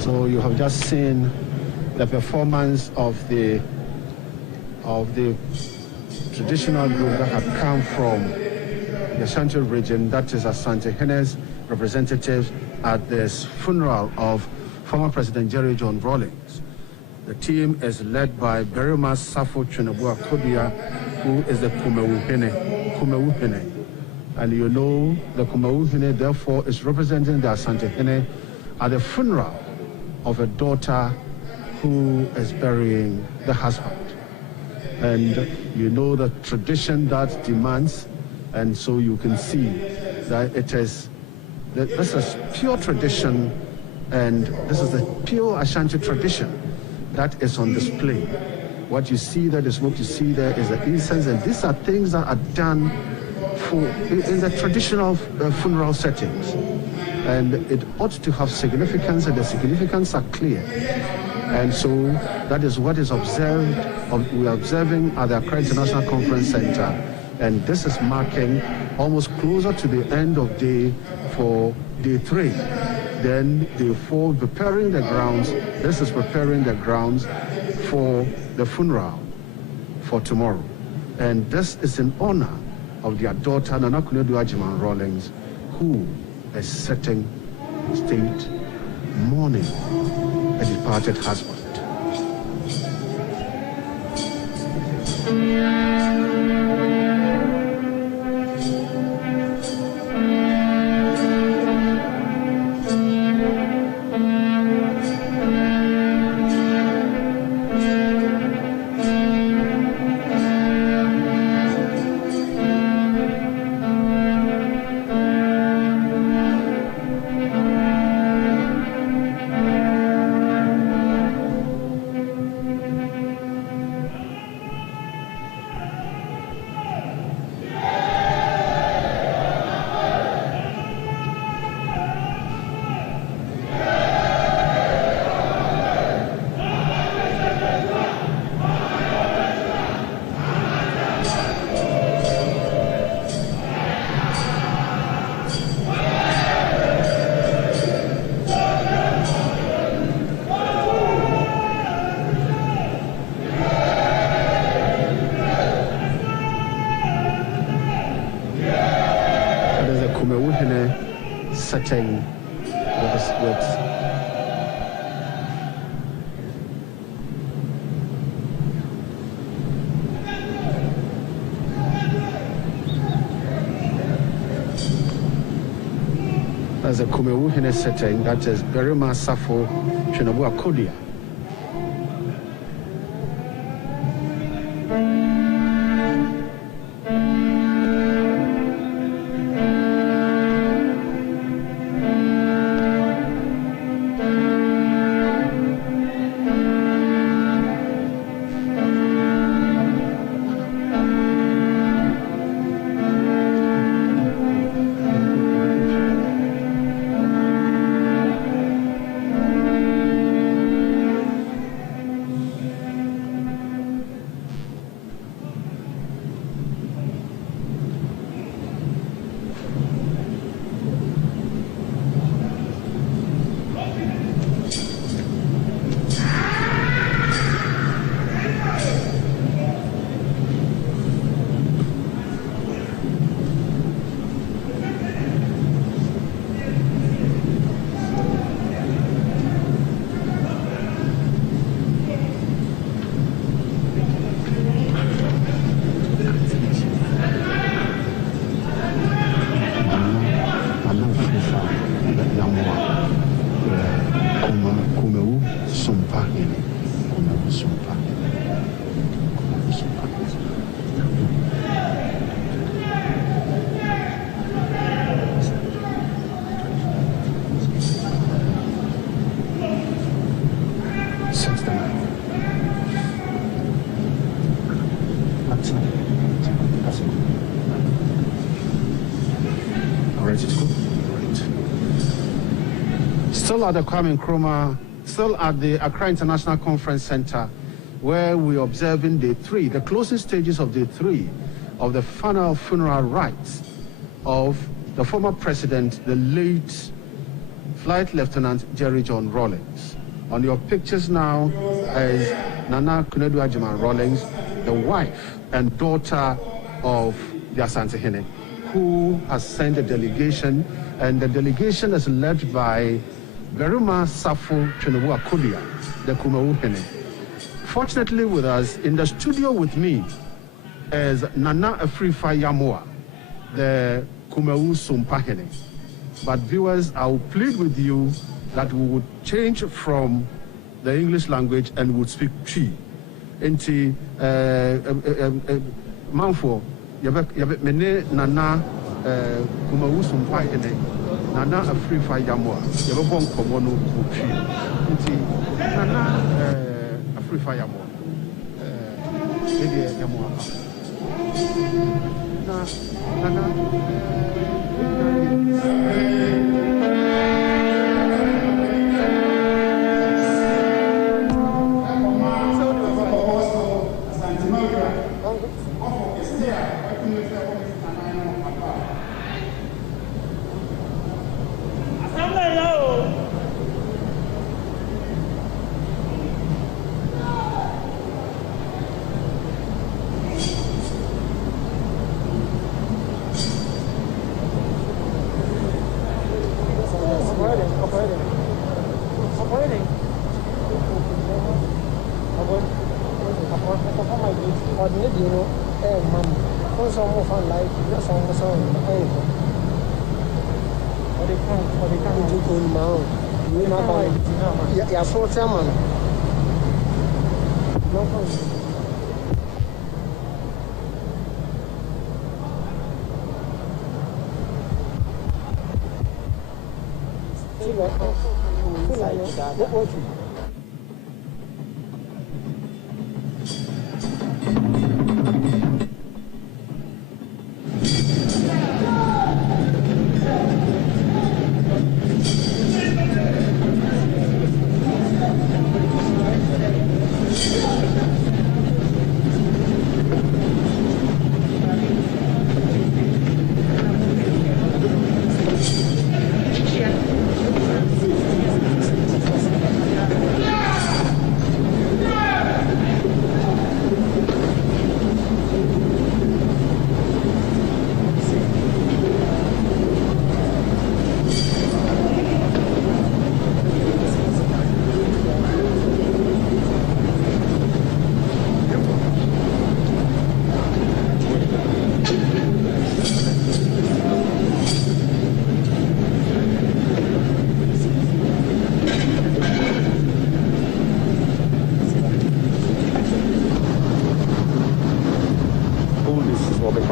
So you have just seen the performance of the traditional group that have come from the Ashanti region, that is Asante Hene's representatives at this funeral of former President Jerry John Rawlings. The team is led by Berima Safo Chunebua Kodia, who is the Kumewu Hene. And you know the Kumewu Hene therefore is representing the Asante Hene at the funeral of a daughter who is burying the husband. And you know the tradition that demands, and so you can see that this is pure tradition, and this is the pure Ashanti tradition that is on display. What you see there, the smoke you see there is the incense, and these are things that are done in the traditional funeral settings. And it ought to have significance, and the significance are clear. And so that is what is observed, we are observing at the Accra International Conference Center. And this is marking almost closer to the end of day for day 3. Then day 4, preparing the grounds. This is preparing the grounds for the funeral for tomorrow. And this is in honor of their daughter, Nana Kunedu Ajiman Rawlings, who is setting state mourning a departed husband. setting with as a Kumewu Hene setting, that is Berima Safo Chinabua Kodia. Still at the Kwame Nkrumah, still at the Accra International Conference Center, where we're observing day 3, the closing stages of day 3 of the final funeral rites of the former president, the late Flight Lieutenant Jerry John Rawlings. On your pictures now is Nana Kunedu Ajiman Rawlings, the wife and daughter of the Asante Hene, who has sent a delegation, and the delegation is led by Berima Safo Chinabua Kodia, the Kumewu Hene. Fortunately with us, in the studio with me, is Nana Afrifa Yamoa, the Kumewu Sumpa Hene. But viewers, I will plead with you that we would change from the English language and would speak Twi. Enti Manfo, yabe mene Nana Kumewu Sumpa Hene, Nana Afrifa Yamoa, yabe bon komono Twi. Enti Nana Afrifa Yamoa, Yamoa. Nana.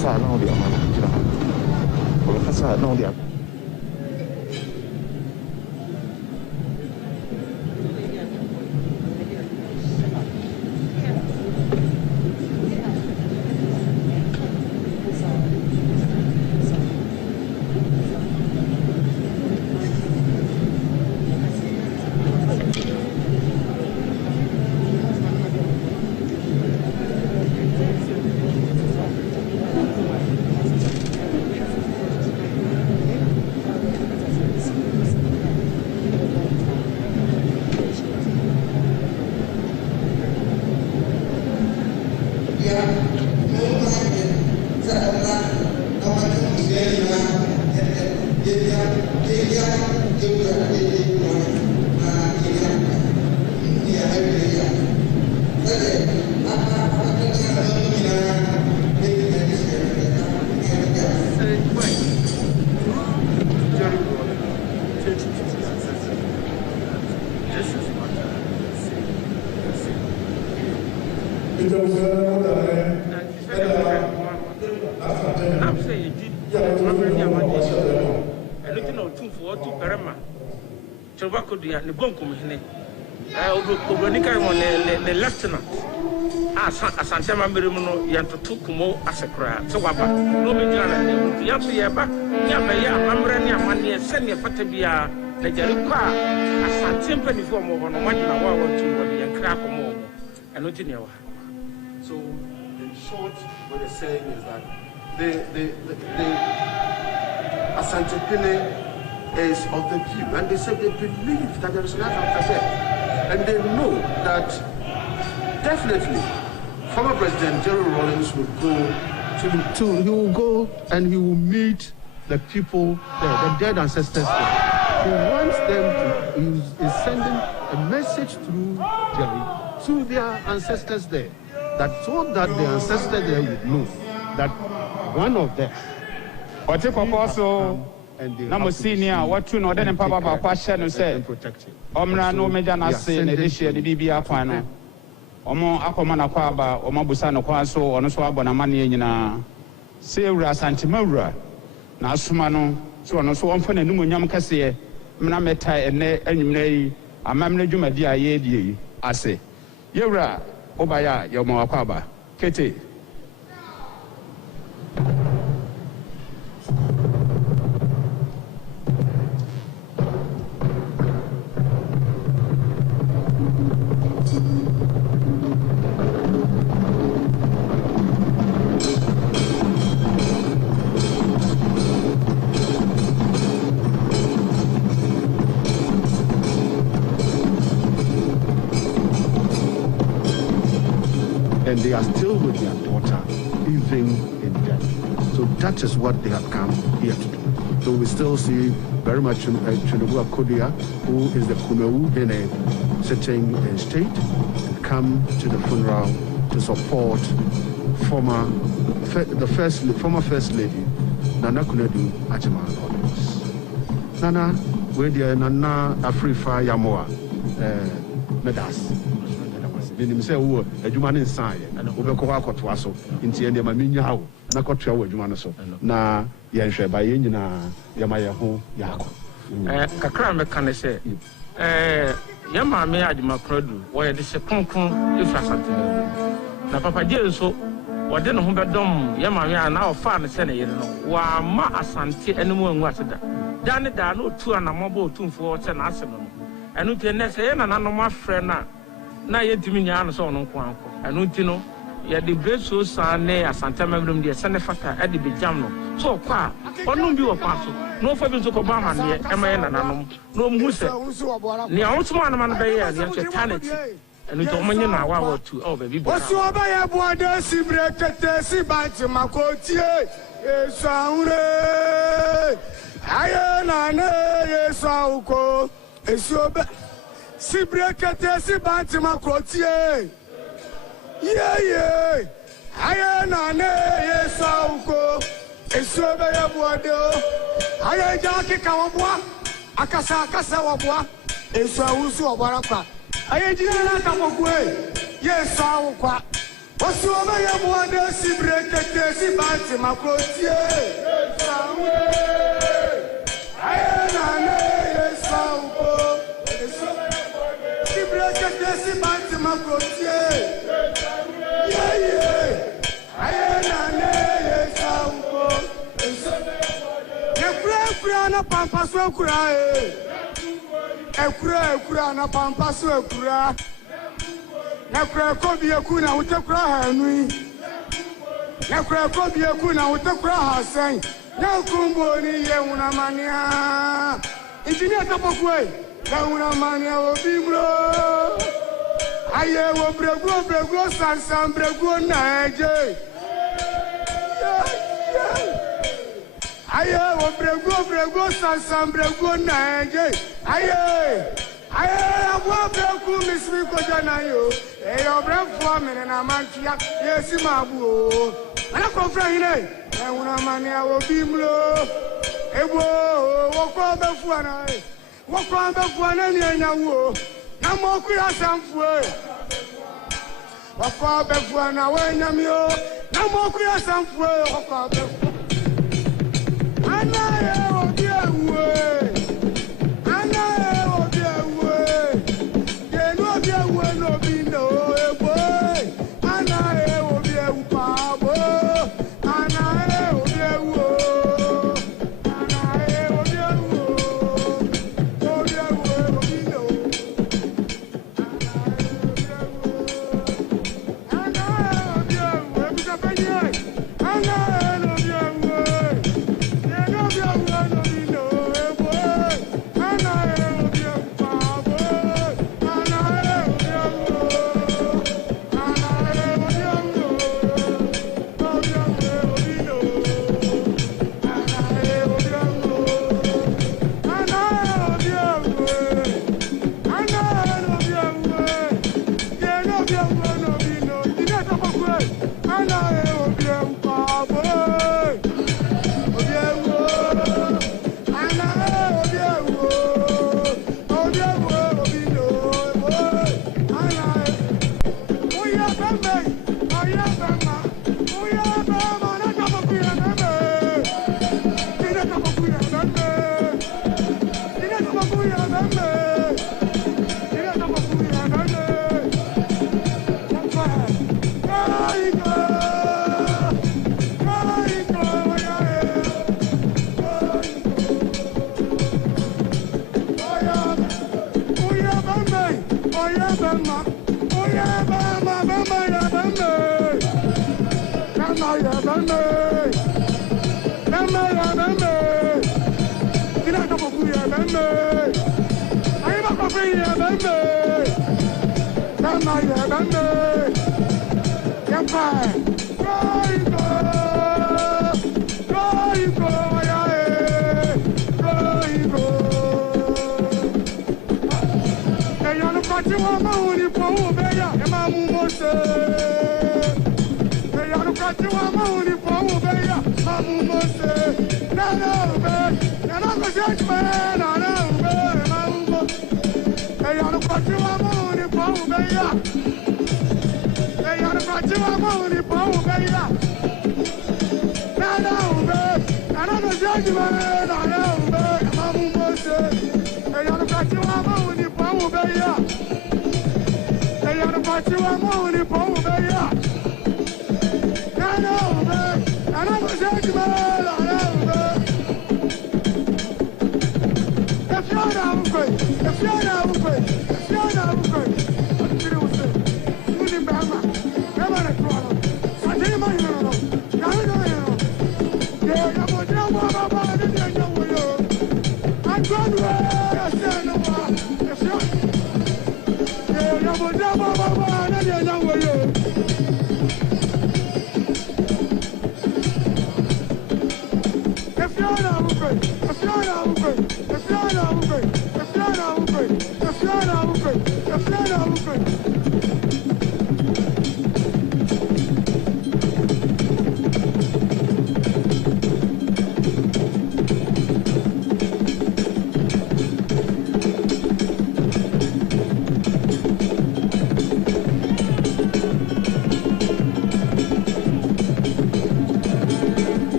kasa na odi amana jira o kasa na odi the bunkum hine obronikai won the lieutenant asante mamere mu no yantoto kumo asekra se waba no be jira na yanto ye ba ya ba ya mamre ne amane se ne fata bia na jare kwa asante mpani fo mo hono ma na wa won tu wo ye kra komo eno ti ne wa. So in short, what they're saying is that the Asante Pine is of the view, and they say they believe that there is life after death, and they know that definitely former President Jerry Rawlings will go he will go and he will meet the people there, the dead ancestors there. He wants them to, he is sending a message through Jerry to their ancestors there, that so that the ancestors there would know that one of them. But if also Namo senior, what to know then Papa Passion said, Omra no major Nasi, this year the BBA final. Omo Akomana Kwaba, Omabusano Kwaso, Onoswabona Mani, Sera Santimura, Nasumano, so on so often a Numuyam Cassia, Mnameta and Enumne, a Mamre Jumadia Yedi, I say. Yura, Obaya, Yomo Akwaba, Kete. And they are still with their daughter, even in death. So that is what they have come here to do. So we still see very much Chinubu Kodia, who is the Kumeu Hene, sitting in state, and come to the funeral to support former First Lady, Nana Kunedu Ajima Rawlings. Nana, where the Nana Afrifa Yamoa, Medas. Minim say wo adwuma ne nsan ye wo be ko akoto aso nti ende ma minya hawo na kotoa wo adwuma no so na ye nhwe ba ye nyina ye ma ye ho yakọ kakra me kan say ye ma me adwuma krodu wo ye de se konkon ifa Asante na papa je so wo de no ho be dom ye ma me na ofa ne se ne ye no wa ma Asante enemu angu aseda dan da na otu anamabo otumfo wo se na asem no enu te ne se ye na nanom afre na na ye timi nya no so no kwanko anu ti no ye de breso sane Asante magrum de sane fata e de bejam no so kwa onum bi wo kwaso no fa bi so ko ba man de e ma ye nananom no mu se ni awotuma na man be ye ne che talent anu to mo nye na wa wa tu o be bi bo osi oba ye bo de si brekete si banti makotie esaure aye na ne yesauko esi oba si brekete si banti makotie yeah aye na ne yesauko esi oba ye bo de aye jaki kawabwa akasa wabwa esi awusu obara kwa aye jina na kamokwe yesauko Osumaya mwanda si brekete si bati makrotie. Ayana yesauko. Si brekete si bati makrotie. Yeah. Ayana yesauko. Ekura na pampa so ekura ekura na pampa so ekura. Nakura kobie kuna utekura hanui. Nakura kobie kuna utekura hasen. Nakumbo ni ye unamania. Engineer tapokwe. Na unamania obibro. Aye wo brego sansan brego na eje. Aye wo brego sansan brego na eje. Aye abwa breku misri ko jana yo. Your breath for me and a man, yes, Mabu. And I come from here. And when a man will be blow, walk on the phone. Walk on the phone and no more curious and full. Walk on the phone away, no more curious and full. Walk on the phone. And I will be away. And I will be away. They know be away, no be no.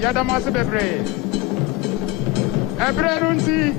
Yadamase bebre. Ebre runti.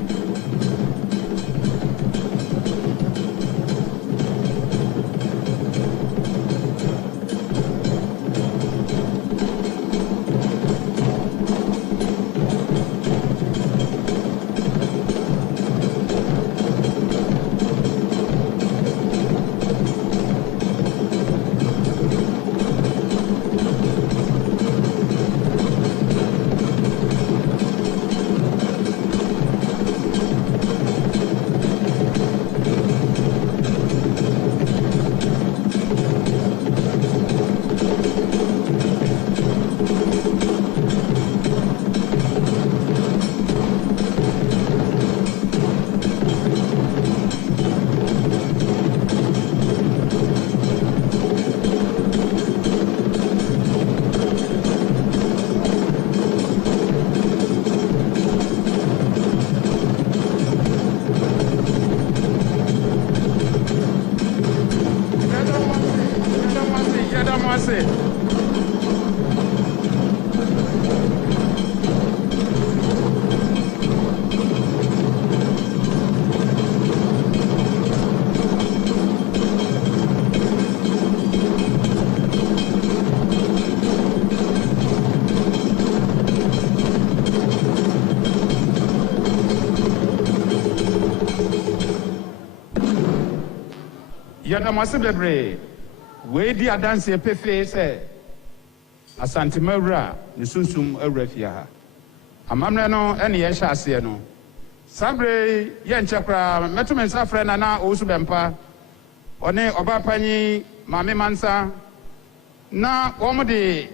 Yadamase bebre. We di adanse pefe se asante mawura ne sunsum awura fia ha. Amamne no ene ye hya ase no. Sabre ye nchekra meto mensa frɛ na osu bempa. One oba panyi mame mansa na wɔmde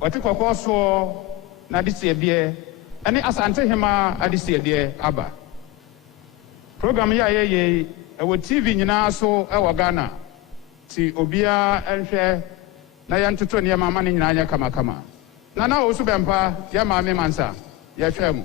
wɔte kɔkɔ so na de siebie ene asante hema ade siebie aba. Program ya ye ewo TV nyina so ewo Ghana ti obia enhwe na yantoto ne mama ne nyina anya kama na osu bempa ya mame mansa ya hwemu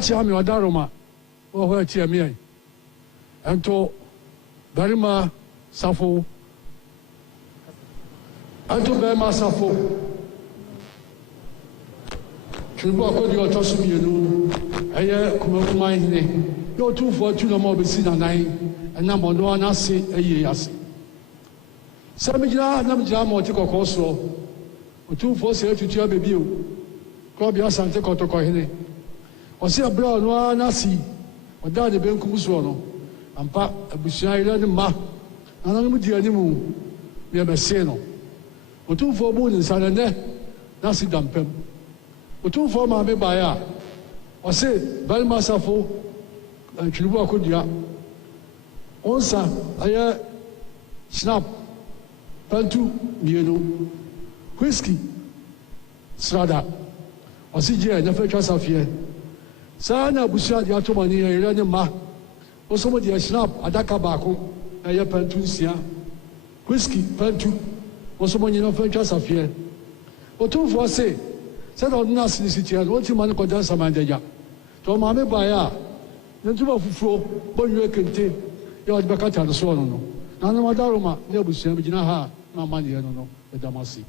Chami wadaroma oho chiamie anto barima safo anto barima safo Tribo akodi otosumienu eye kuma hine yo tu fo tu no mo be si na nai na mo no na se eye ase samijira na mjira mo ti kokko so otu fo se tutu abebi o ko bia sante kotoko hine Osi abra no anasi oda de benkum so no ampa abusia ire ne ma ananom di animu me bese no otumfo bu ni sanene na si dampem otumfo ma me baya osi bal masafo tribu akodia onsa aya snap pantu mienu whiskey strada osi je na fe twa safie Sana Busia the Atomani, Iranima, also with the snap, Adaka Bako, Aya Pantusia, whiskey, Pantu, also when you know French affair. Or two for say, said on Nas in the city, and what you man could dance a man there. To Mamma Baya, then two of flow, when you can take your Bacata and so on. None of Madaruma, Nebusia, Vijinaha, no money, I don't know, the Damasi.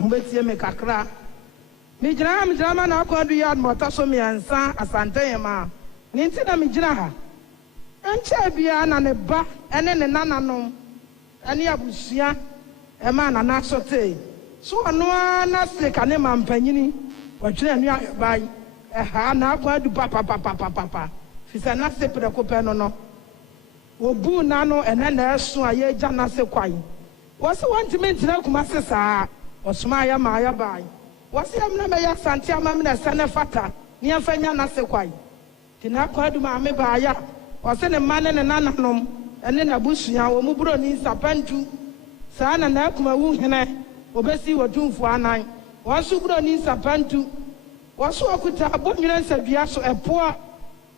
Mbetie me kakra mi jira na akwadu ya mota so mi ansa asante ma ni nti na mi jira ha enche bia na ne ba ene ne nananom ene abusua e ma na na sote so ono na se ka ne mampanyini watwere anu aban e ha na akwadu papa fisa na se preko pe no obu na no ene na eso aye ja na se kwai wose wantimenti na kuma se saa Osmaya Maya by. Was the Amnamaya Santia Mamina Sana Fata, near Fanya Nasequai? Tinakwa do Mamma Baya, was in a man and an ananom, and then a bushia or Mubroni Sapantu, Sana Nakuma Wuhene, Obesi or Doom for 9, one Subroni Sapantu, was so could have abundance of Biaso a poor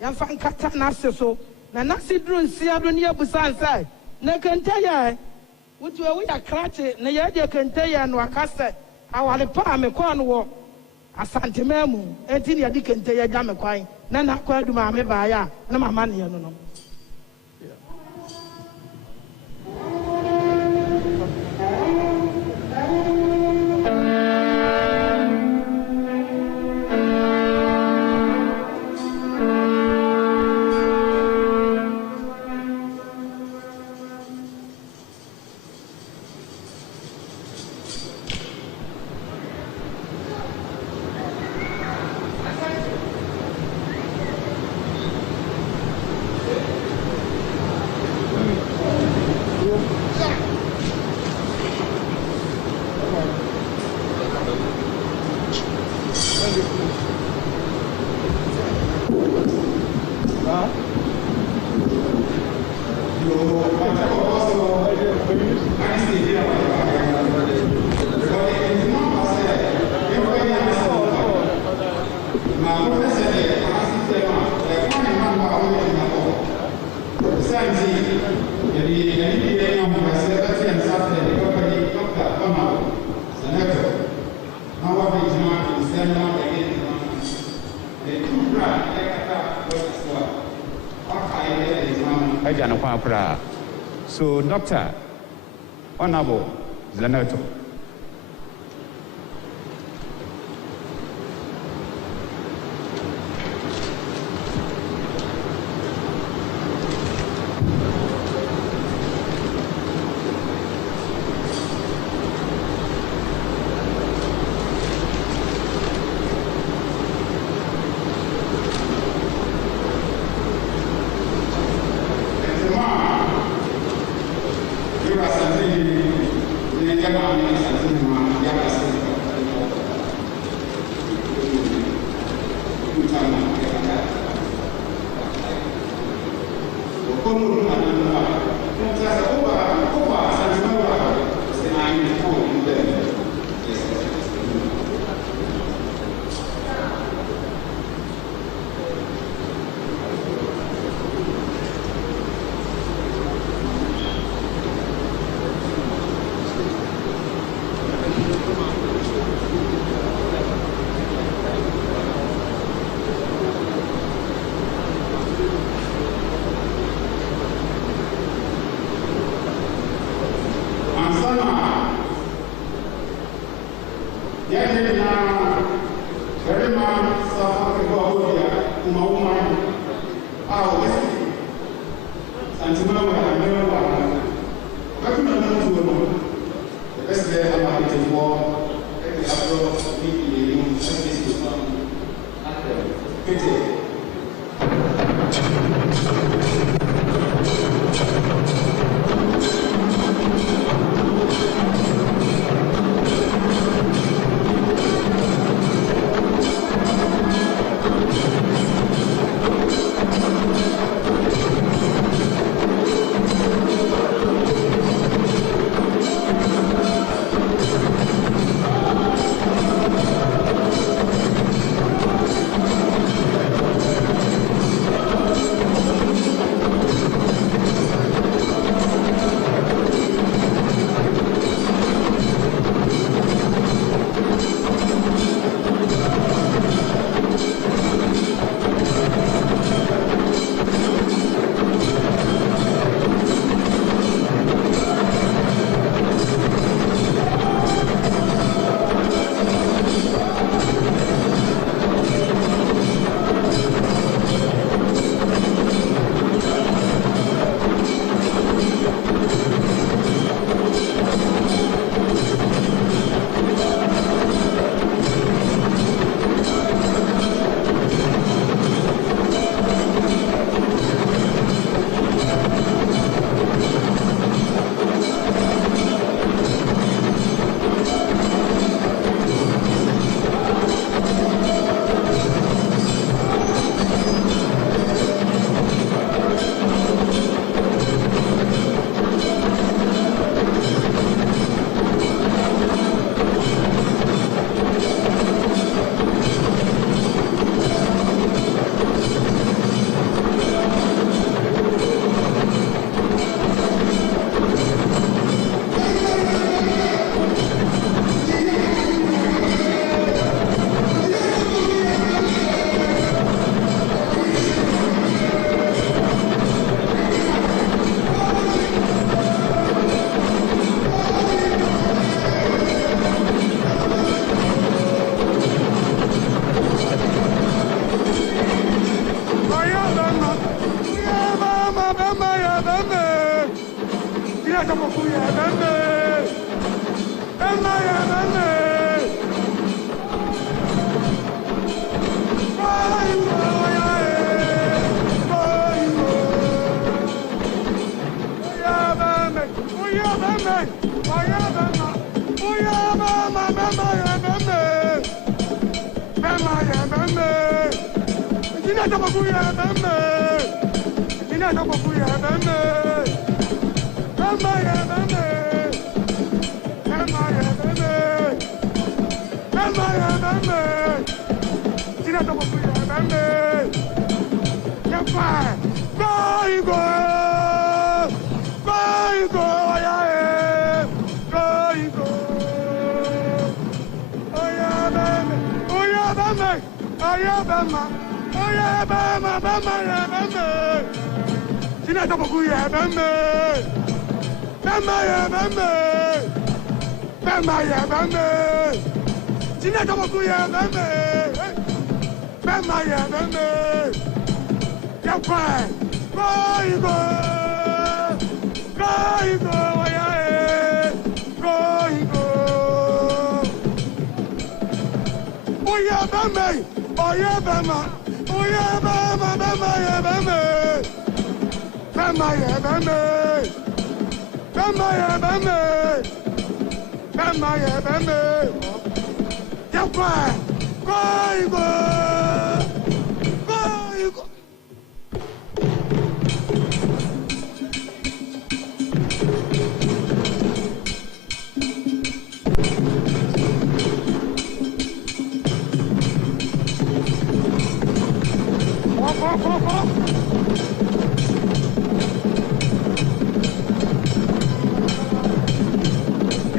Yanfan Katanaso, Nanasi drew Siadonia Busan side, Nakantaya. Which we are cratching, Nayadia can tell you and Wakasa, our palm a corn walk, a santimemu, and Tinia Dickon tell you Jamaquai, Nana quite do my mebaya, no my money, no. So, Doctor, Honorable Zeneto. Gracias.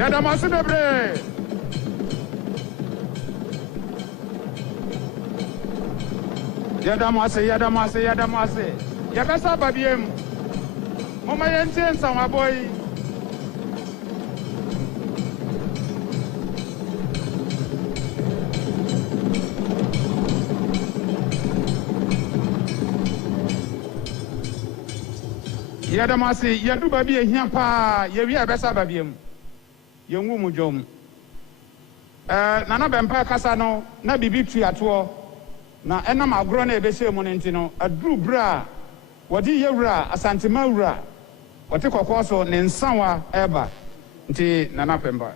Yadamasi bebre. Yadamasi. Yabesa babiem. Mama yente sama boy. Yadamasi yadu babi ehia pa yewi abesa babiem. Yengu mujom. Nana bempa kasa no na bibi tuato na enam agro na ebese mu nti no aduru bra wodi yewura asantema wura wote kokko so ne nsanwa eba nti nana pemba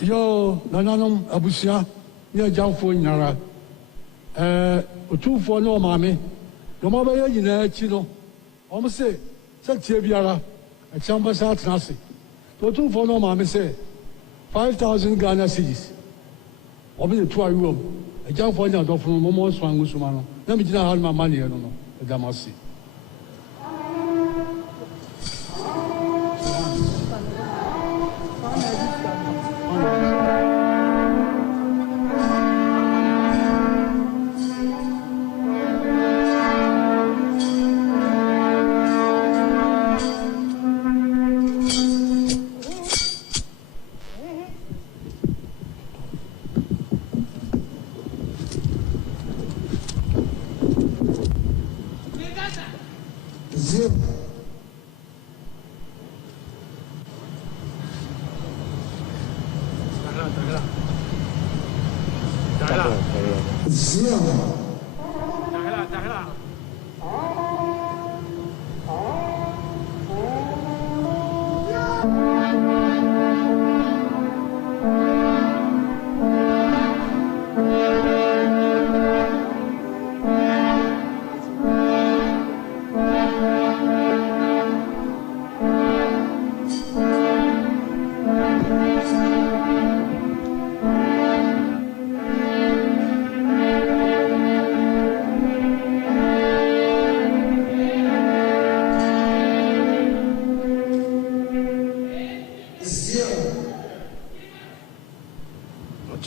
yo nananom abusia ne jamfo nyara otufo no maame yo ma ba yina achi no o mo se tie biara a chamba sa trase otufo no maame se 5,000 Ghana cedis obi the two room a jump for the door from Momo Swangusumano. Let me have my money, no, Damasi.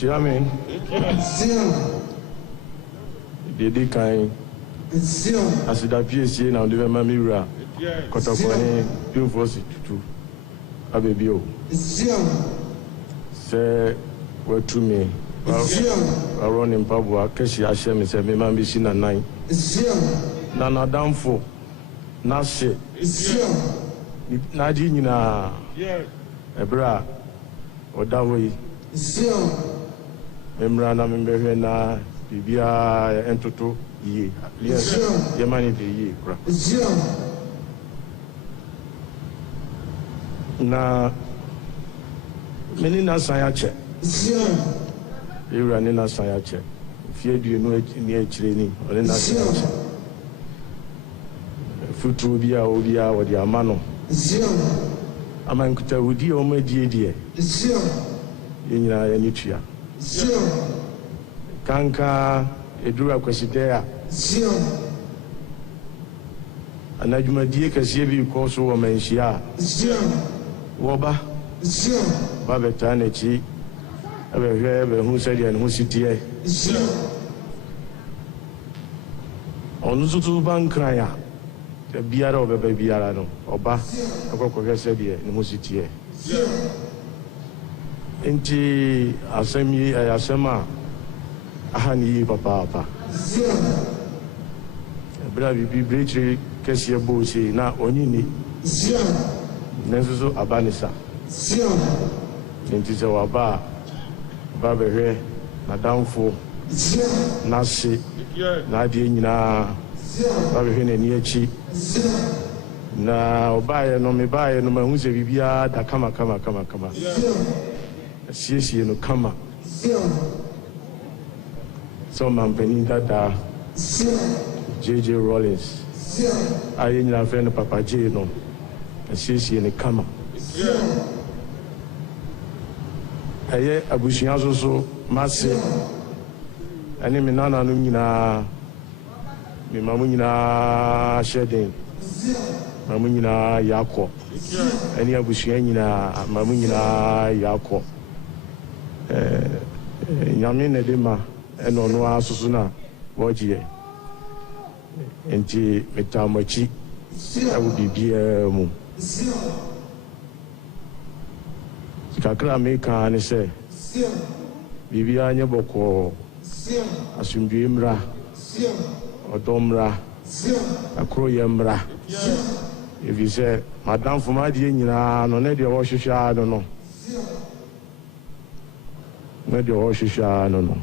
Amen. Dede kan asida PSC na de ma miwura kotokoni beaufort tutu abebio se watu me aroni mpabua keshi ahye me se me ma bi si na nan na nadamfo na hye na di nyina ebra odawoyi Memra na membe na bibia entoto ye ye mani de ye kra na many na sayache ewura ne na sayache fie duenu ni achireni ole na sayache futuro bia obia wodi amano amankuta wudi o ma die yenyina ya nitua kanka edura kwasidea anadwumadie kɛseɛ bi kɔ so wɔ manhyia wɔba ba bɛtaa n'akyi ɛbɛhwɛ bɛhu sɛdeɛ ne ho siteɛ ɔno nso ba nkran a biara ɔbɛba biara no ɔba ɛkɔkɔhwɛ sɛdeɛ ne ho siteɛ nti asɛm yi ɛyɛ asɛm a aha ne yie papaapa ɛberɛ a biribi berekyire kɛseɛ bɔɔ sei na ɔnyini nanso so aba ne sa nti sɛ waba a ba bɛhwɛ n'adamfo n'ase n'adeɛ nyinaa ba bɛhwɛ n'ani akyi na ɔbaeɛ no mebaeɛ no mahu sɛ biribiara da kama asiesie no kama sɛ ɔmampanin dadaa J.J. Rawlings a yɛn nyinaa frɛ no Papa J no asiesie no kama ɛyɛ abusua so mase ɛne me nananom nyinaa me ma mo nyinaa hyɛ den ma mo nyinaa yɛakɔ ɛne abusua nyinaa ma mo nyinaa yɛakɔ nyame na de ma ɛna ɔno ara soso no a wɔgyeɛ nti metamakyi ɛwɔ biribiara mu kakra meka ne sɛ biribiara nyɛ bɔkɔɔ asomdwoe mmra ɔdɔ mmra akoroyɛ mmra ɛfiri sɛ madamfo maadeɛ nyinaa no ne deɛ wɔhwehwɛ a no ne deɛ wɔhwehwɛ a no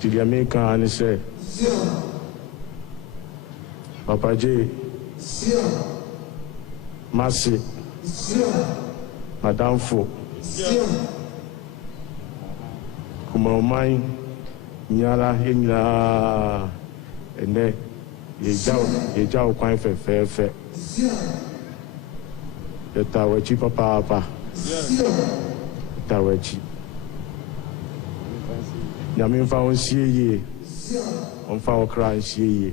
nti deɛ meka ne sɛ Papa J mase madamfo kuma ɔman nyara yɛ nyinaa ɛnɛ yɛgya wo kwan fɛfɛɛfɛ yɛtaa w'akyi papaapa yɛtaa w'akyi nyame mfa wo nsie yie ɔmfa wo kra nsie yie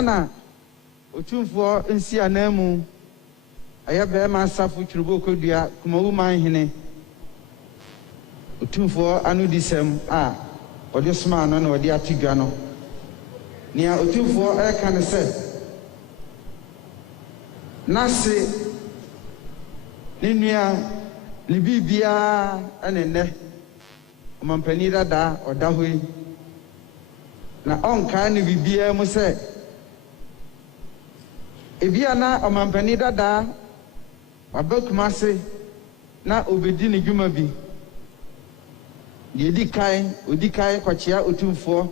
Sana otumfoɔ nsi anan mu ayɛ bɛrima asafo twurubo kodua kuma woman hene otumfoɔ ano di sɛm a ɔde soma ano na ɔde ate dwa no nea otumfoɔ ɛka ne sɛ nase ne nua ne biribiara ɛne nnɛ ɔmampani dadaa ɔda hɔ yi na ɔnkaa ne biribiara mu sɛ ebia na ɔmampani dadaa waba Kumase na obedi ne dwuma bi deɛ odi kan kɔkyea otumfoɔ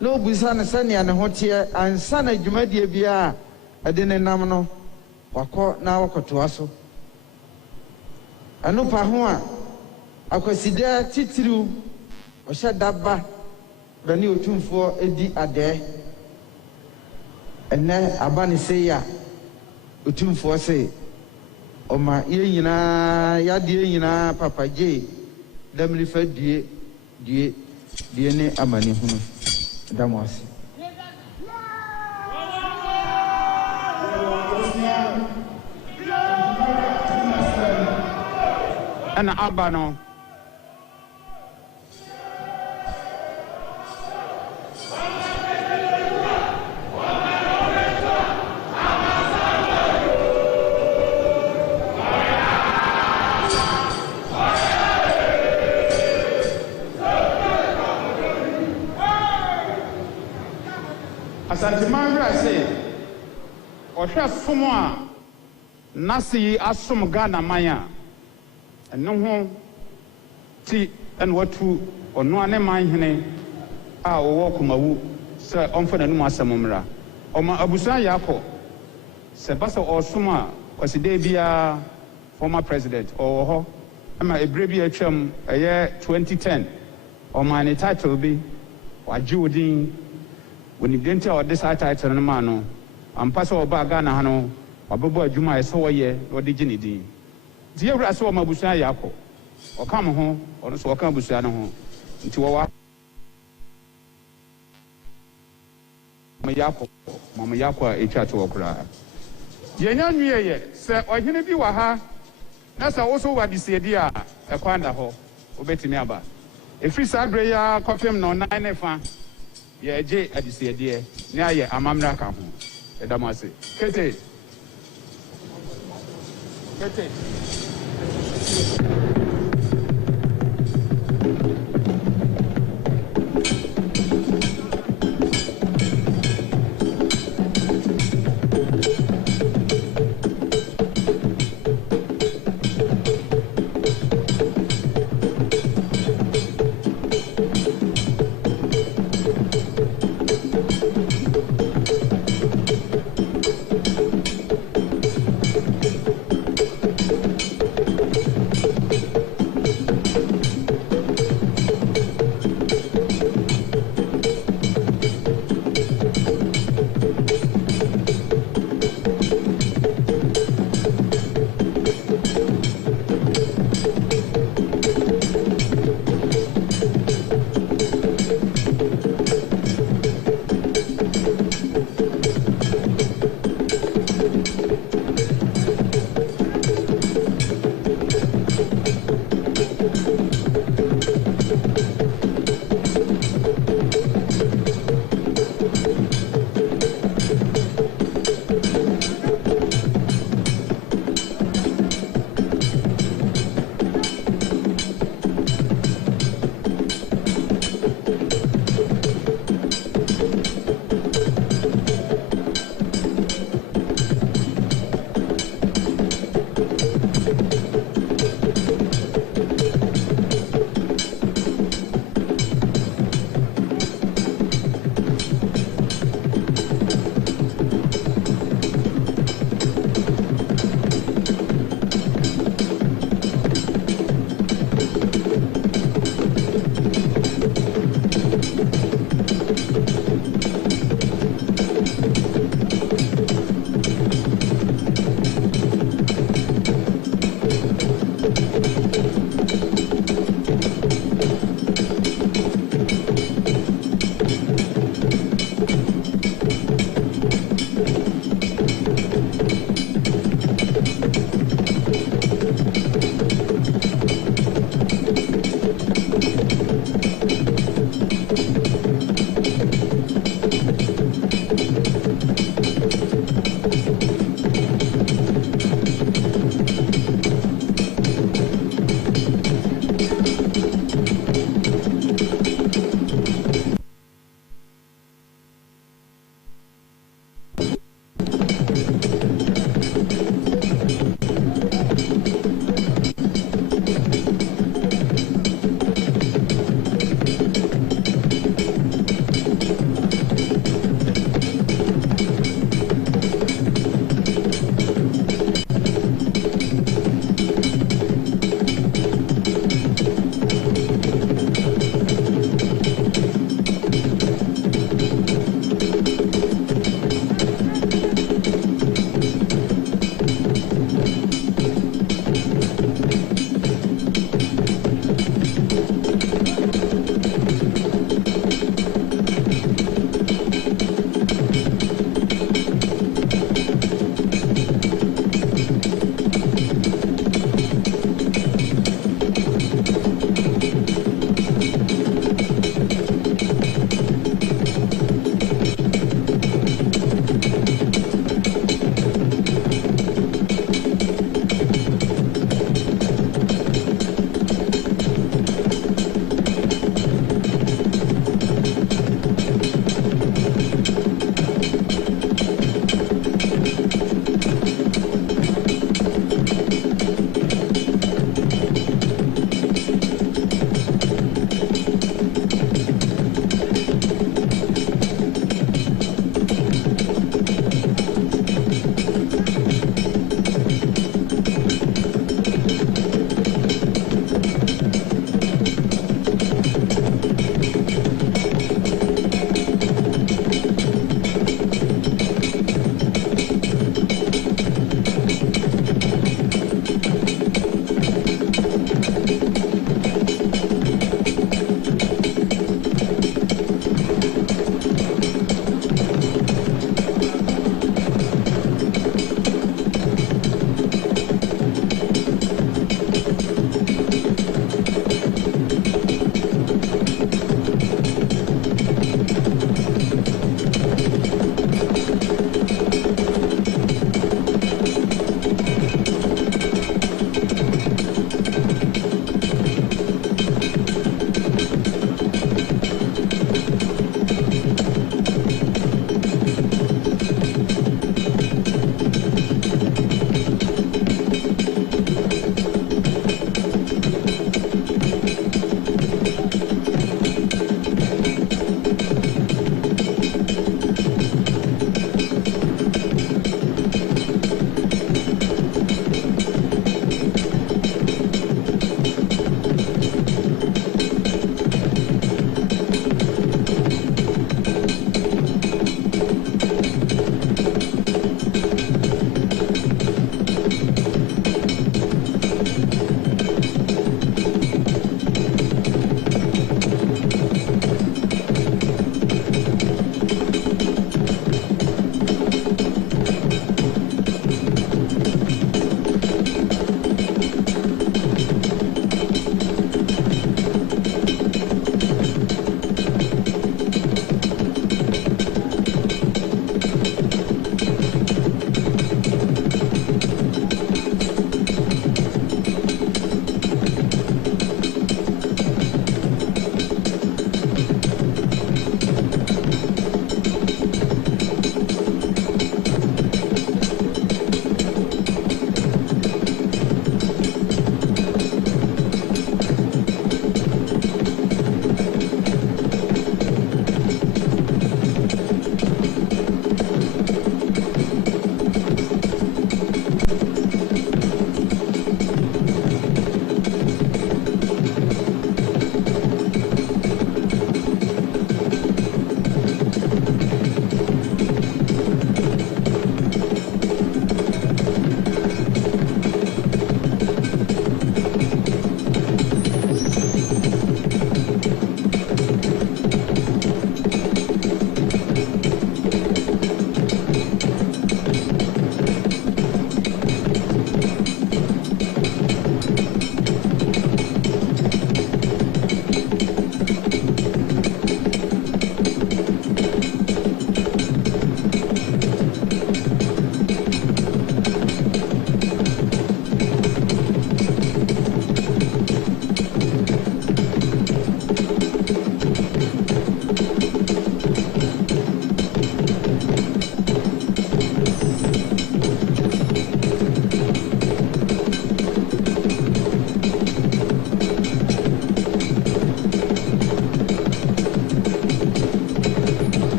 na obusa ne sɛnea ne ho teɛ ansa na dwumadie biara ɛde ne nam no wakɔ na wakɔtoa so ɛno pa ho a akwasidɛ titiriw ɔhyɛ daba bɛne otumfoɔ edi adɛɛ ɛnɛ aba ne sei a otumfoɔ se ɔma yɛn nyinaa yadeɛ nyinaa Papa J damri fa due ne amane hunu damo ase ana aba no Asantimandra say, Osha Sumwa Nasi Asum Ghana Maya, and no one tea and what to or no one mine a walk mawu, Sir Omford and Masamumra, Oma Abusa Yako, Sebasa or Suma was a debia former president or I'm a brave chum a year 2010, or my title be or Judin. When you didn't tell this title no man, I'm pass over Ghana Hano, or Bobo Juma is so ye, or did you need? Dear, I saw my Busa Yako, or come home, or so come Busano home, into our Mayako, Mama Yakwa, a chat to cry. Yenyan ye, sir, or you be waha. That's also what this idea, a quanda ho, obey me about. If we sabre ya confirm no 9 fan. Yeah, Jay, I just say, dear, near ye, I'm American. Edamasi. Kete.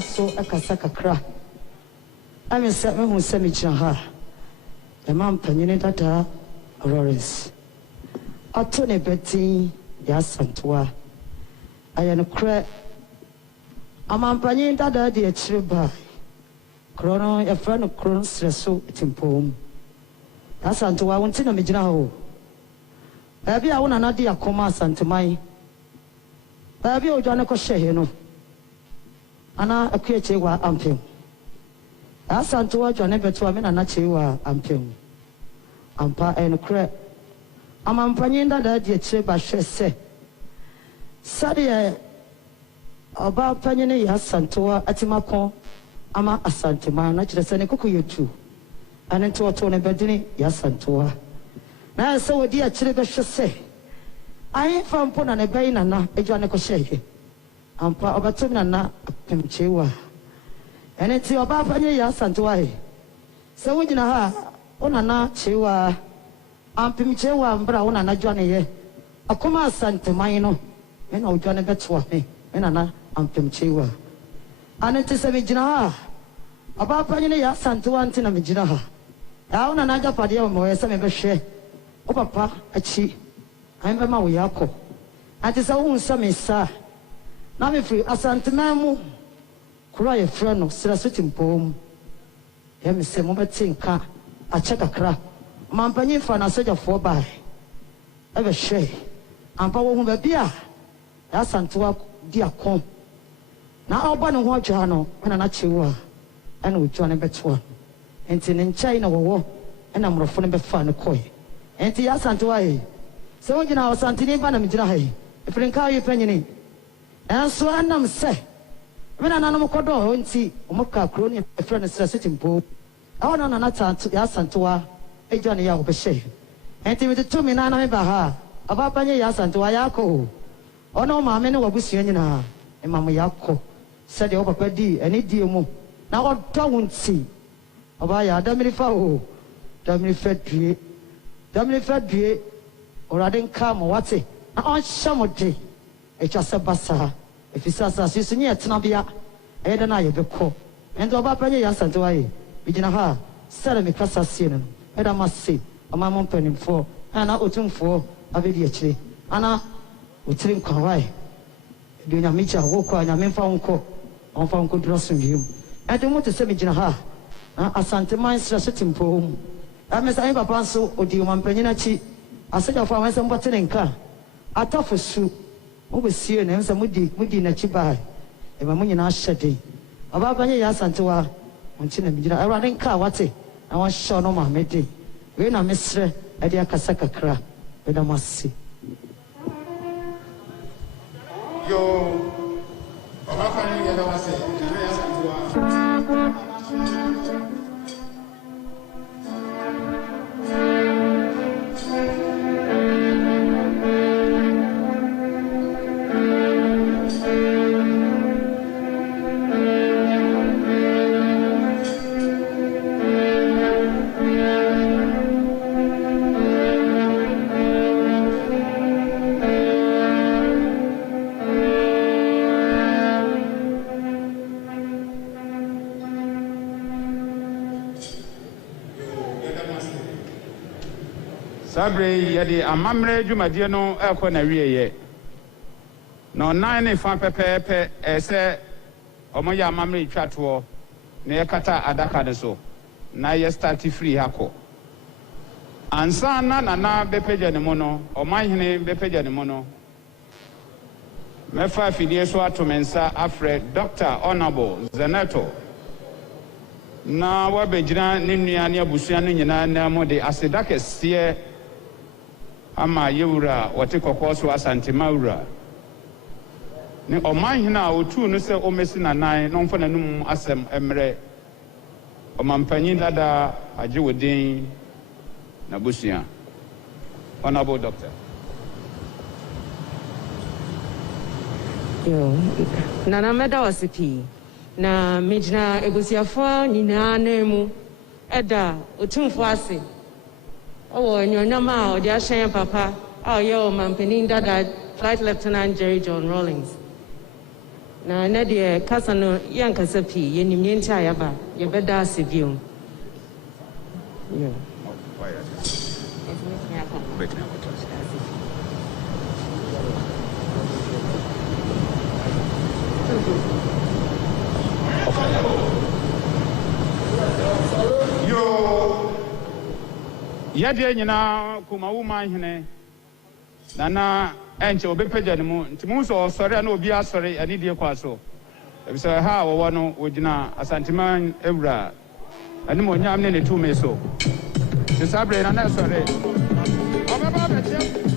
so akasa kakra ame se me hu se me gyina ha e man panyine dada Rawlings ato ne betin ya santoa ayano kra amampanyin dada de akire ba krono e fra no kron streso timpom ya santoa wonti na me gyina ho baabi a wona na de akoma santemai baabi o dwane ko hye no ana akueche wa ampem asantoa dwane beto a me na che wa ampem ampa en kra amampanyin dada de akire ba hwe se sade oba panyine ya santoa atimako ama asantema na kire se ne kuku yetu anento oto ne bedini ya santoa na se wodi akire be hwe se ai fampo na ne bai na na edwane ko hye ampa obatum na na pemchewa ene ti oba panyine ya santoa he se wogina ha ona na chewa ampemchewa mbra ona na dwane ye akoma asantema no ena udwane betwa me ena na ampemchewa anete se mejina ha aba panyine ya santoa ntina mejina ha ya ona na japade ya mo yesa me behwe o papa achi ayemba ma wo yakọ ante se wo nsa me sa na me free asantena mu kura ye frɛ no sra sotimpom ya me se mo betinka ache kakra mampanyin fa na sojafo ba e behwe ampa wo hu ba bia ya santoa di akon na oba ne ho atwa no na na chewa ana otwa ne betwa enti ne nchai na wowo na mrofo ne befa ne koy enti ya santoa he se wogina o santini ba na mjira he efrenka yi panyini enso anam se me na nanom kodo enti omoka kro ne efre ne sra setimpo awo na na tanto ya santoa ejwa ne ya obehye enti me to me na na me ba ha aba panye ya santoa ya ko ono maame ne wabusua nyina emam yakọ sede o papa di eni die mu na odo wonti oba ya adamiri fa o damiri fa due orade nka mo wate na on shamode etwase basa efisa sase so nye tena bia eyeda na yebekọ endo oba panye ya santoa yi bigina ha sere me kasa sie no eda mase amamon panimfo ana otumfo abedi akire ana utiri kwawai dunya micha woko anya memfa wonko onfa wonko drosso wiem ade mo te se me gina ha na asante man sra setimpo amesa ai papa nso odi omampanyina chi aseja fo amesa mbote nka atafosu mo besie na amesa mudi na chi ba e ma munyina ahyede aba banye ya asante wa onchi na migina awrade nka wate na won hye no ma mede we na mesre ade akasa kakra e da masi yo baba fani ya da wase na ya santua Sabre yadi amamre dwumadie no ekọ na wieye na onan ne fa pepepe ese omoya amamre twato na yekata adaka ne so na ye start free hako ansa na bepeja ne mo no omanhene bepeja ne mo no mefa fidie so atomensa afre Dr. Honorable Zeneto na wabegyina ne nua ne abusua no nyina na mo de asedaka sie ama yewura wote kokoso asante mawura ne omanhina otu no se omesi nanan no mfa nanum asem emre omampanyin dada agewodin na busua Honorable Doctor. Yo nana meda wasipi na mejina ebusiafo nyina na mu eda otumfo ase owo nyonyama odi ahyen papa yo Omanfm dada Flight Lieutenant Jerry John Rawlings na na de kasa no yankasa pi yenim yenta yaba yebeda asebio Yade nyina kuma woman hene nana enche obepagya ne mu ntimu so sori na obi asori ani die kwa so ebisa ha wo no wogina asanteman ewura ani mo nyam ne tume so se sabre na sori obeba beche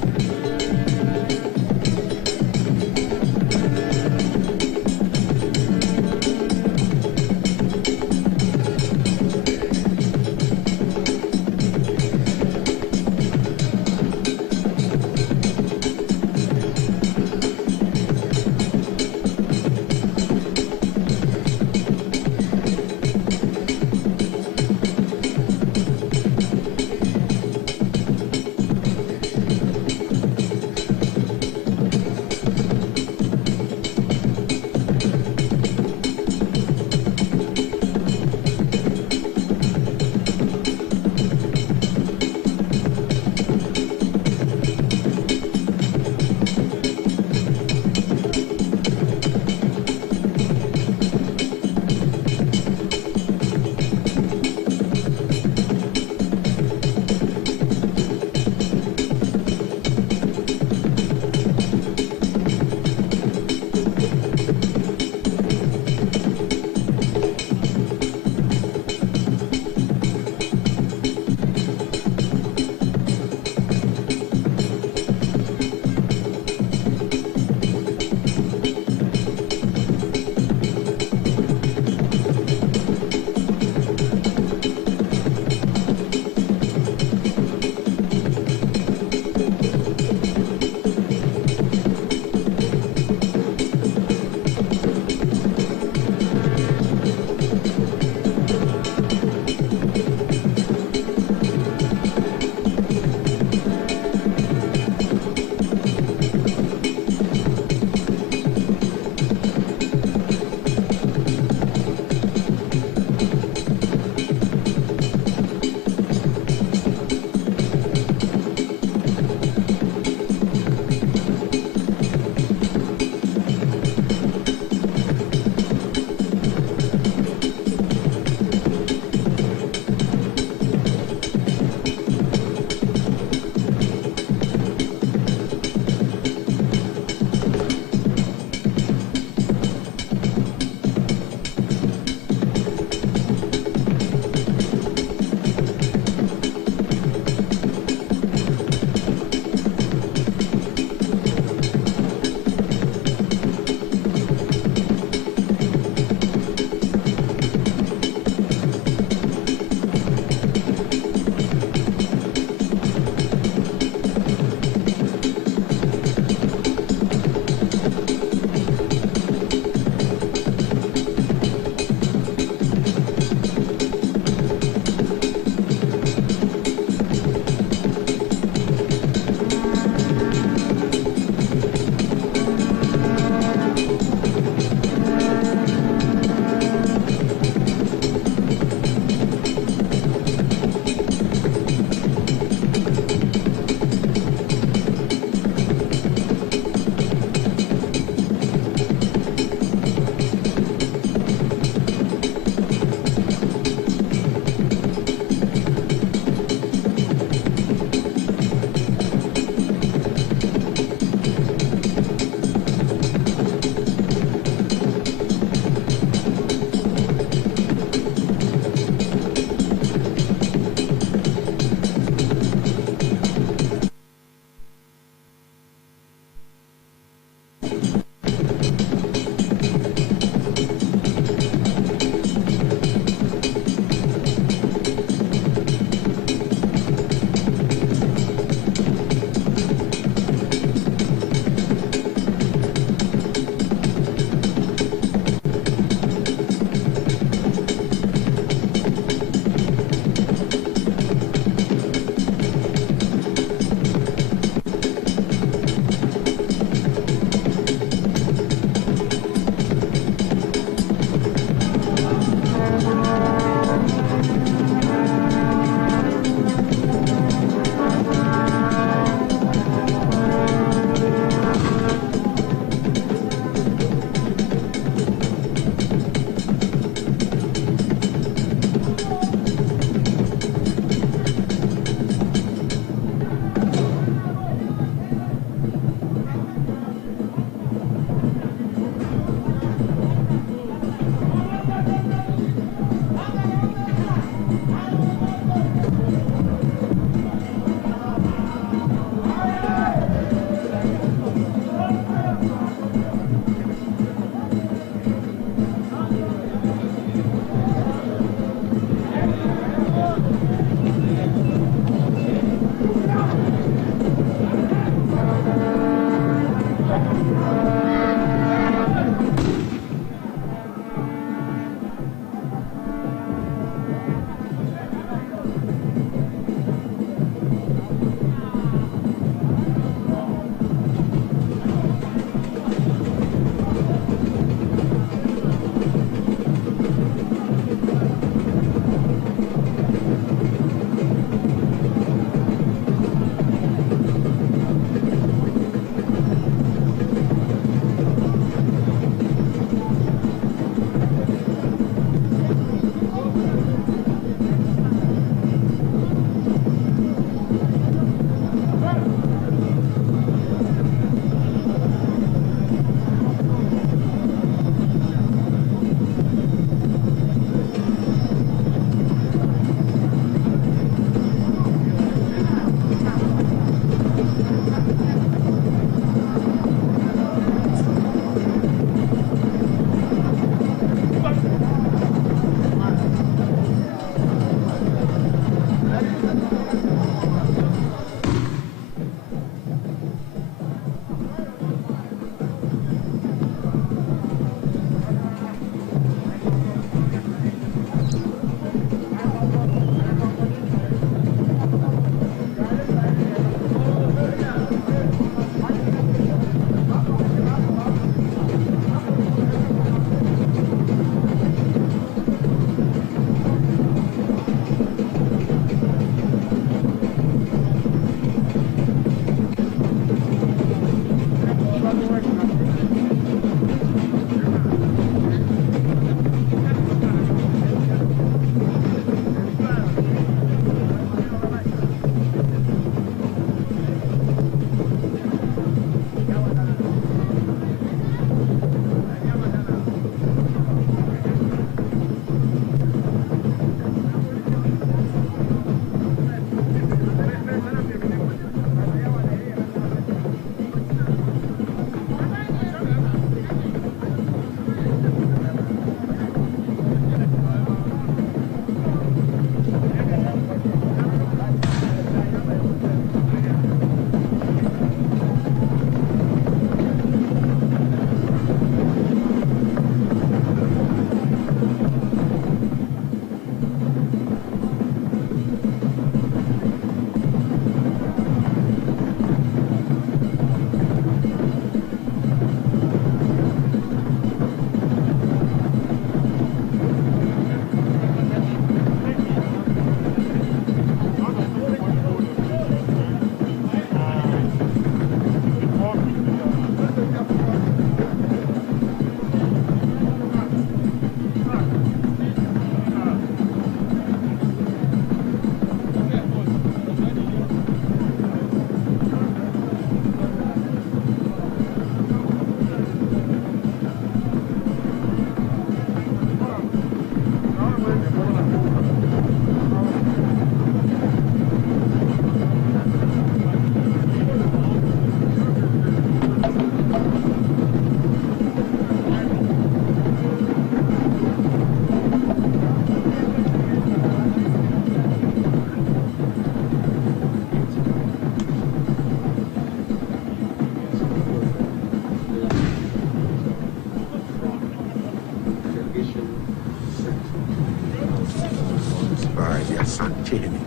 Santini.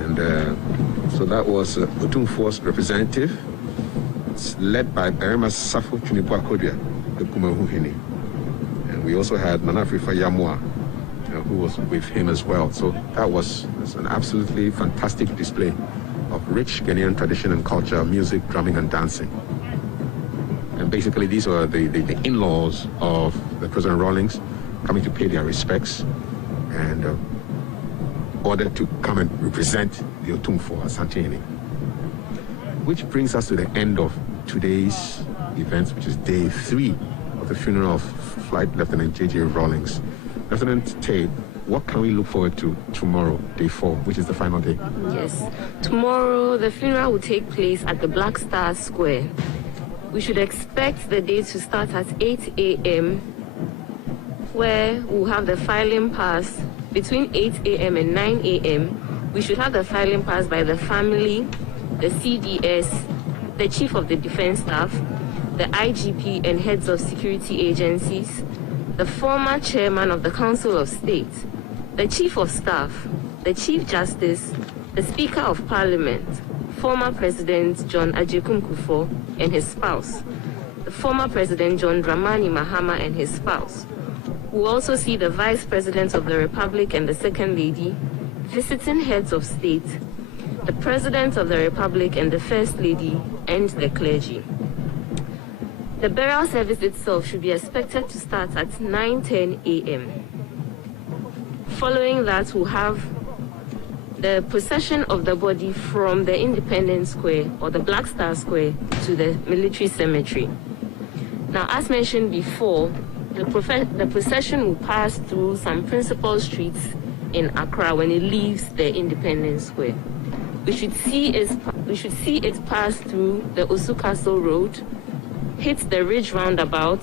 And so that was Otumfuo's representative. It's led by Berima Safo Chunipo Akodua, the Kumahuhini. And we also had Manafrifa Yamua, who was with him as well. So that was an absolutely fantastic display of rich Ghanaian tradition and culture, music, drumming, and dancing. And basically, these were the in-laws of the President Rawlings coming to pay their respects and ordered to come and represent the Otumfuo Asantehene. Which brings us to the end of today's events, which is day 3 of the funeral of Flight Lieutenant J.J. Rawlings. Lieutenant Tay, what can we look forward to tomorrow, day 4, which is the final day? Yes. Tomorrow, the funeral will take place at the Black Star Square. We should expect the day to start at 8 a.m., where we'll have the filing pass between 8 a.m. and 9 a.m. We should have the filing pass by the family, the CDS, the Chief of the Defense Staff, the IGP and heads of security agencies, the former chairman of the Council of State, the Chief of Staff, the Chief Justice, the Speaker of Parliament, former President John Agyekum Kufuor and his spouse, the former President John Dramani Mahama and his spouse. We'll also see the Vice President of the Republic and the Second Lady, visiting heads of state, the President of the Republic and the First Lady, and the clergy. The burial service itself should be expected to start at 9:10 a.m. Following that, we'll have the procession of the body from the Independence Square or the Black Star Square to the military cemetery. Now, as mentioned before, the procession will pass through some principal streets in Accra when it leaves the Independence Square. We should see it pass through the Osu Castle Road, hit the Ridge Roundabout,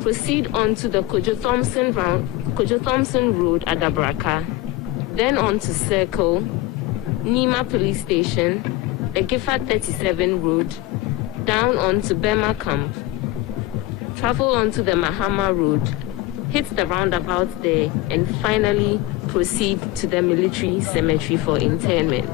proceed on to the Kojo Thompson Road at Dabraka, then on to Circle, Nima Police Station, the Gifford 37 Road, down on to Bema Camp, travel onto the Mahama Road, hit the roundabout there, and finally proceed to the military cemetery for interment.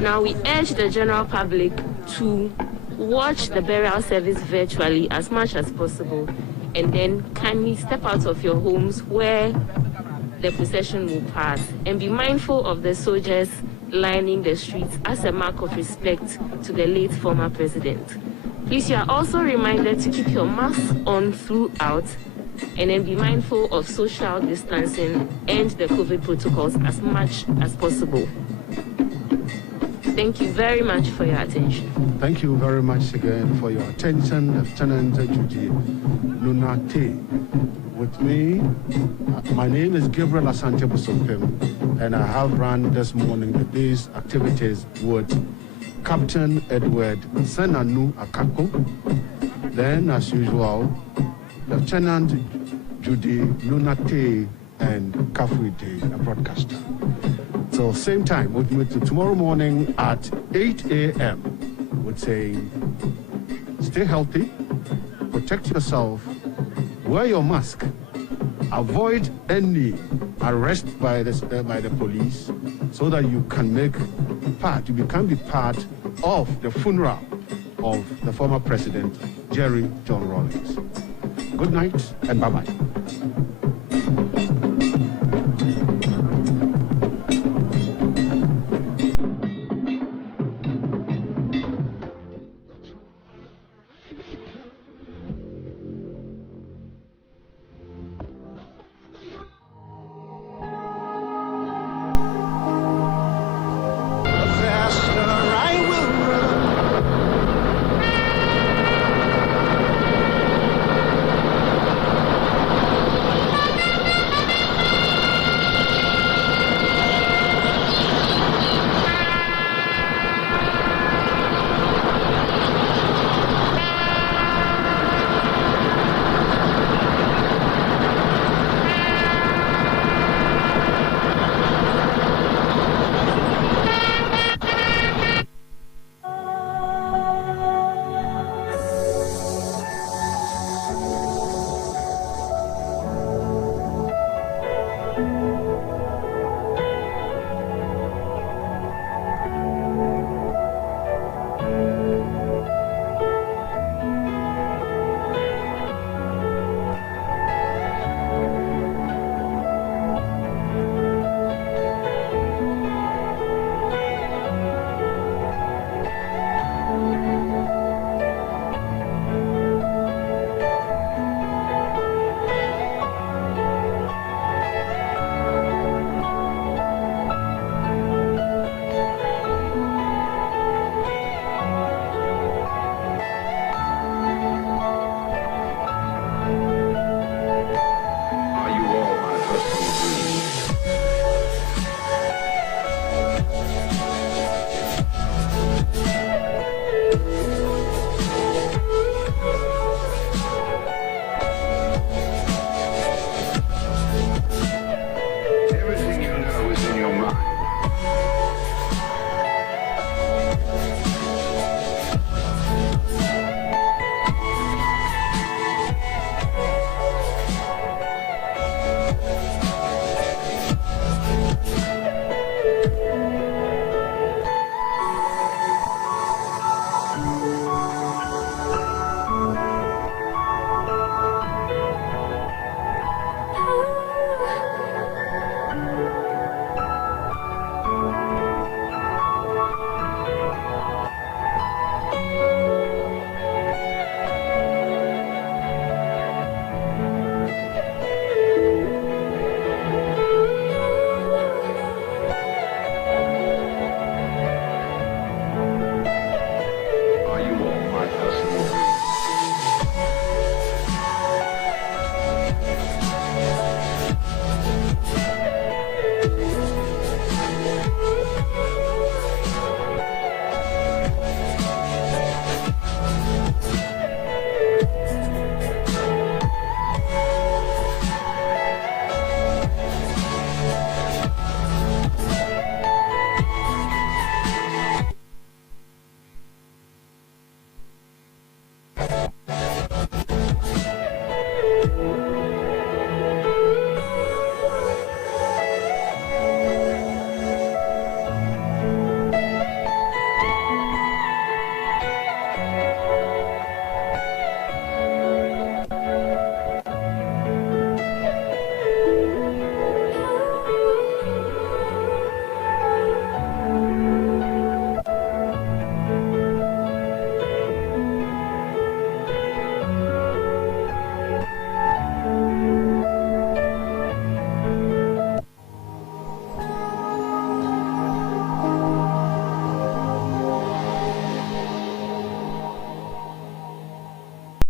Now, we urge the general public to watch the burial service virtually as much as possible, and then kindly step out of your homes where the procession will pass, and be mindful of the soldiers lining the streets as a mark of respect to the late former president. Please, you are also reminded to keep your mask on throughout, and then be mindful of social distancing and the COVID protocols as much as possible. Thank you very much for your attention. Thank you very much again for your attention, Lieutenant Judy Nunate. With me, my name is Gabriel Asante Busompem, and I have run this morning the day's activities with Captain Edward Senanu Akako, then, as usual, Lieutenant Judy Nunate and Kafride, a broadcaster. So same time, we'll meet tomorrow morning at 8 a.m. We're saying, stay healthy, protect yourself, wear your mask, avoid any arrest by the police, so that you can be part of the funeral of the former president, Jerry John Rawlings. Good night and bye-bye.